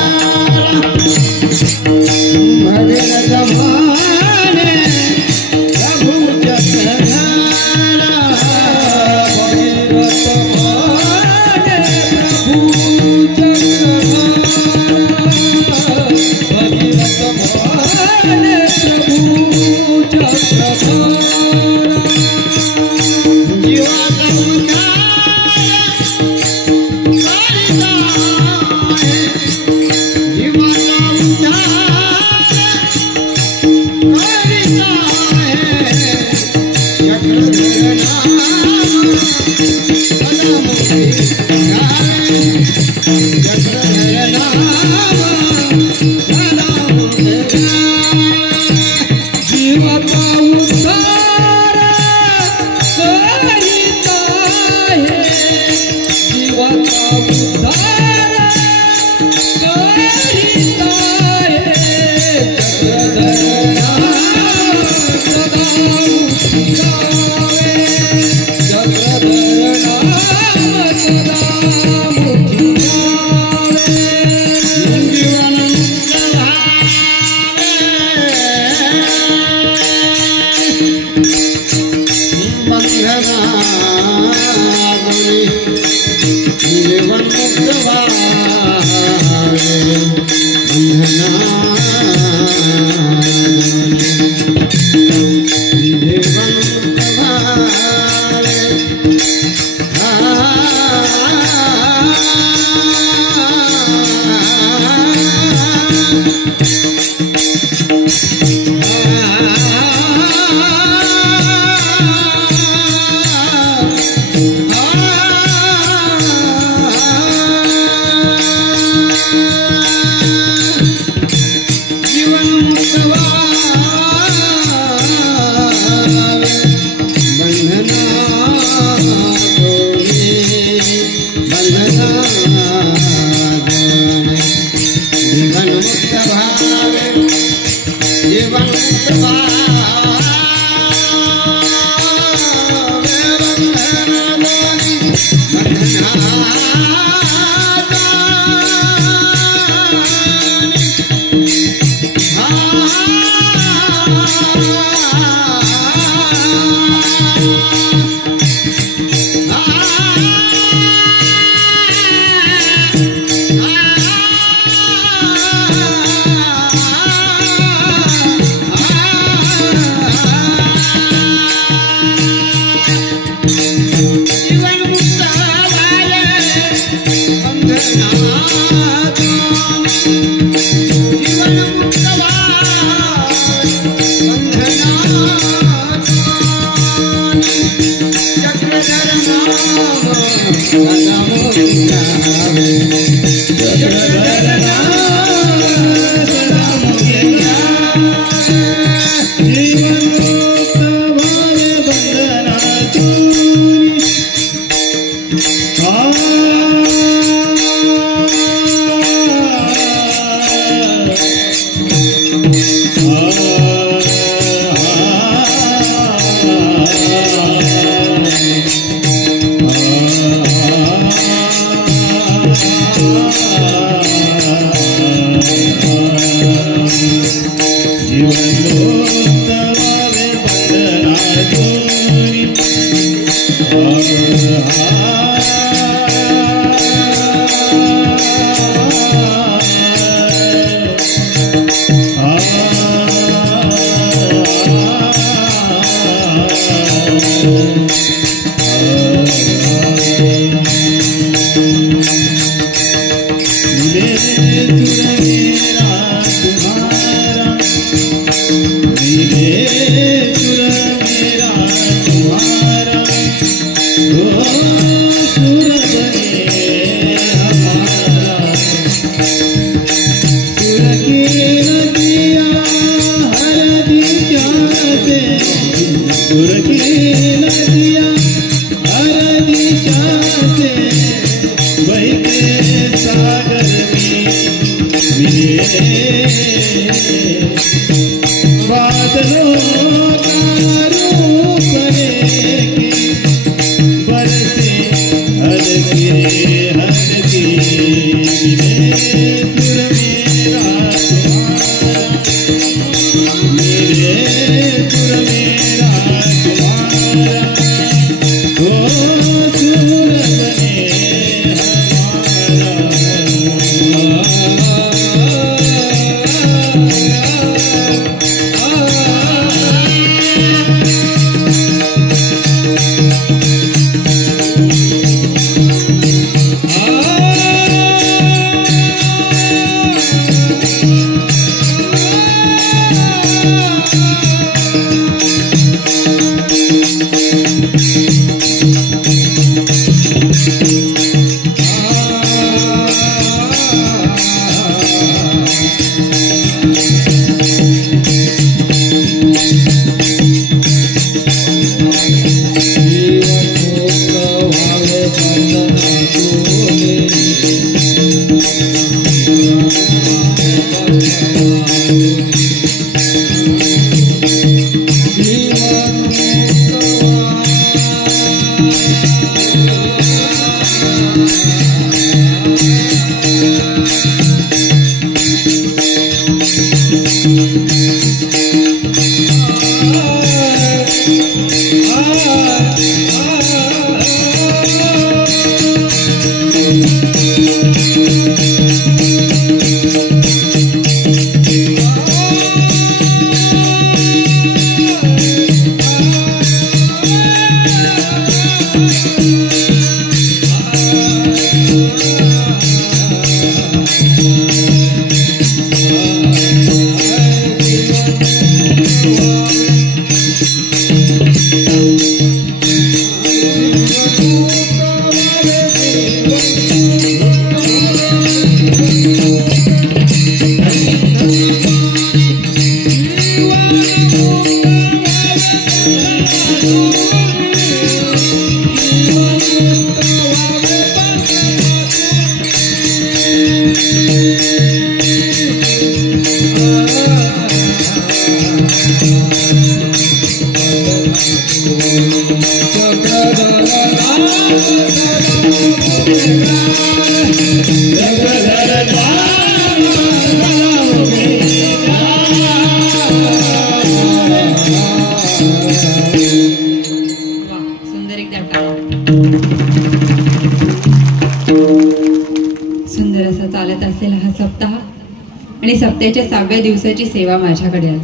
आणि सप्त्याच्या 6व्या दिवसाची सेवा माझ्याकडे आली.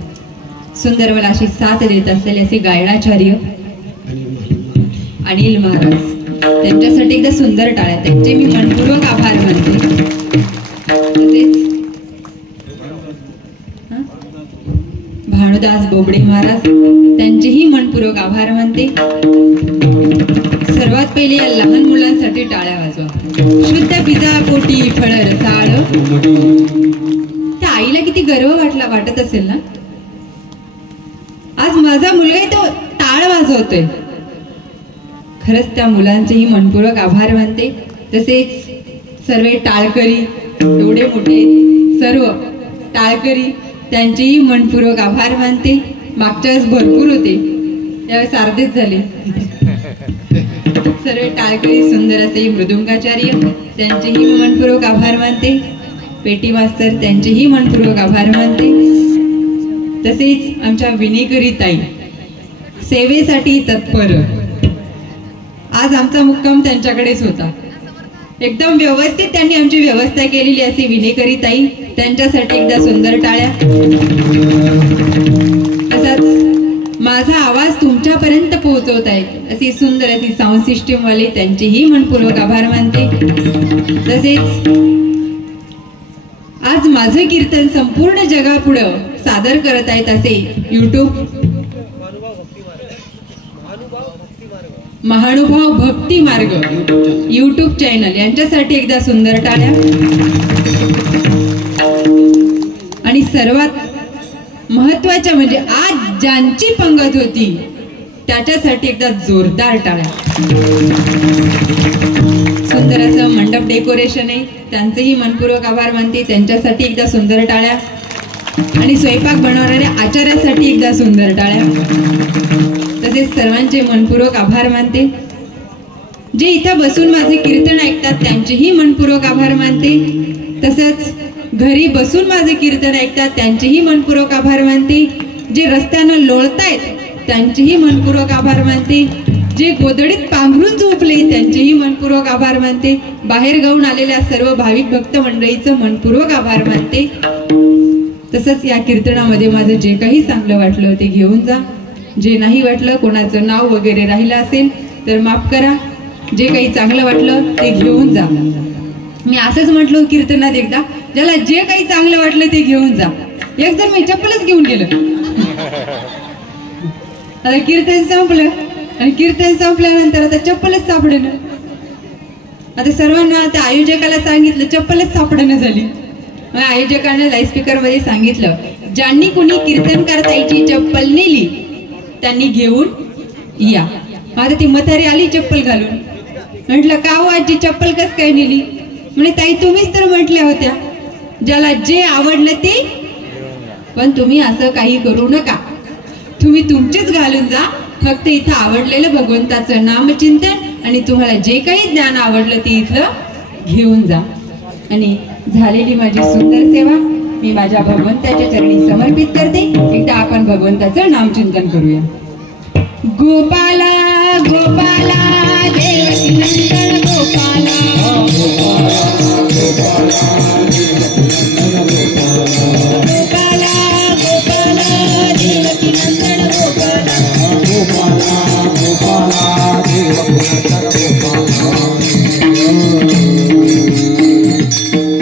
सुंदर मला अशी साथ देत असलेले असे गायनाचार्य अनिल महाराज, त्यांच्यासाठी एकदा सुंदर टाळ्या. त्यांचे मी मनपूर्वक आभार मानते. तसेच भानुदास बोबडे महाराज, त्यांचेही मनपूर्वक आभार मानते. सर्वात पहिले या लहान मुलांसाठी टाळ्या वाजवा. शुद्ध पिजा पोटी फळ रसाळ. त्या आईला किती गर्व वाटत असेल ना. आज माझा मुलगा तो टाळ वाजवतोय. खरंच त्या मुलांचेही मनपूर्वक आभार मानते. तसेच सर्व टाळकरी, एवढे मोठे सर्व टाळकरी, त्यांचेही मनपूर्वक आभार मानते. मागच्या वेळेस भरपूर होते, त्यावेळेस अर्धेच झाले. सर्व टाळकरी, सुंदर असे मृदुंगाचार्य, त्यांचेही मी मनपूर्वक आभार मानते. पेटी मास्तर, त्यांचेही मनपूर्वक आभार मानते. तसेच आमच्या विनेकरी ताई, सेवेसाठी तत्पर. आज आमचा मुक्काम त्यांच्याकडेच होता. एकदम व्यवस्थित त्यांनी आमची व्यवस्था केलेली असे विनेकरी ताई, त्यांच्यासाठी एकदा सुंदर टाळ्या. असाच माझा आवाज तुमच्यापर्यंत पोहोचवत आहेत अशी सुंदर अशी साऊंड सिस्टीम वाले, त्यांचेही मनपूर्वक आभार मानते. तसेच आज माझं कीर्तन संपूर्ण जगापुढं सादर करत आहेत असे महानुभाव भक्ती मार्ग युट्यूब चॅनल, यांच्यासाठी एकदा सुंदर टाळ्या. आणि सर्वात महत्वाच्या म्हणजे आज ज्यांची पंगत होती त्याच्यासाठी एकदा जोरदार टाळ्या. सुंदर असं मंडप डेकोरेशन आहे, त्यांचेही मनपूर्वक आभार मानते. त्यांच्यासाठी एकदा सुंदर टाळ्या. आणि स्वयंपाक बनवणाऱ्या आचार्यासाठी एकदा सुंदर टाळ्या. तसेच सर्वांचे मनपूर्वक आभार मानते. जे इथं बसून माझे कीर्तन ऐकतात त्यांचेही मनपूर्वक आभार मानते. तसंच घरी बसून माझे कीर्तन ऐकतात त्यांचेही मनपूर्वक आभार मानते. जे रस्त्यानं लोळतायत त्यांचेही मनपूर्वक आभार मानते. जे गोदडीत पांघरून झोपले त्यांचेही मनपूर्वक आभार मानते. बाहेर गाऊन आलेल्या सर्व भाविक भक्त मंडळीचं मनपूर्वक आभार मानते. तसंच या कीर्तनामध्ये माझं जे काही चांगलं वाटलं ते घेऊन जा. जे नाही वाटलं, कोणाचं नाव वगैरे राहिलं असेल तर माफ करा. जे काही चांगलं वाटलं ते घेऊन जा. मी असंच म्हटलो कीर्तनात एकदा, ज्याला जे काही चांगलं वाटलं ते घेऊन जा. एक जण मी चप्पलच घेऊन गेलं. आता कीर्तन संपलं आणि कीर्तन संपल्यानंतर आता चप्पलच सापडेना. आता सर्वांना त्या आयोजकाला सांगितलं, चप्पलच सापडेना झाली. मग आयोजकांना लाईस्पीकर मध्ये सांगितलं, ज्यांनी कोणी कीर्तनकार ताईची चप्पल नेली त्यांनी घेऊन या. आता ती म्हातारी आली चप्पल घालून. म्हटलं, का हो आजी चप्पल कस काय नेली? म्हणे, ताई तुम्हीच तर म्हटल्या होत्या ज्याला जे आवडलं ते. पण तुम्ही असं काही करू नका, तुम्ही तुमचेच घालून जा. फक्त इथं आवडलेलं भगवंताचं नामचिंतन आणि तुम्हाला जे काही ज्ञान आवडलं ते इथलं घेऊन जा. आणि झालेली माझी सुंदर सेवा मी माझ्या भगवंताच्या चरणी समर्पित करते. एकदा आपण भगवंताचं नामचिंतन करूया. गोपाला गोपाला देवकी नंदन गोपाला, गोपाला गोपाला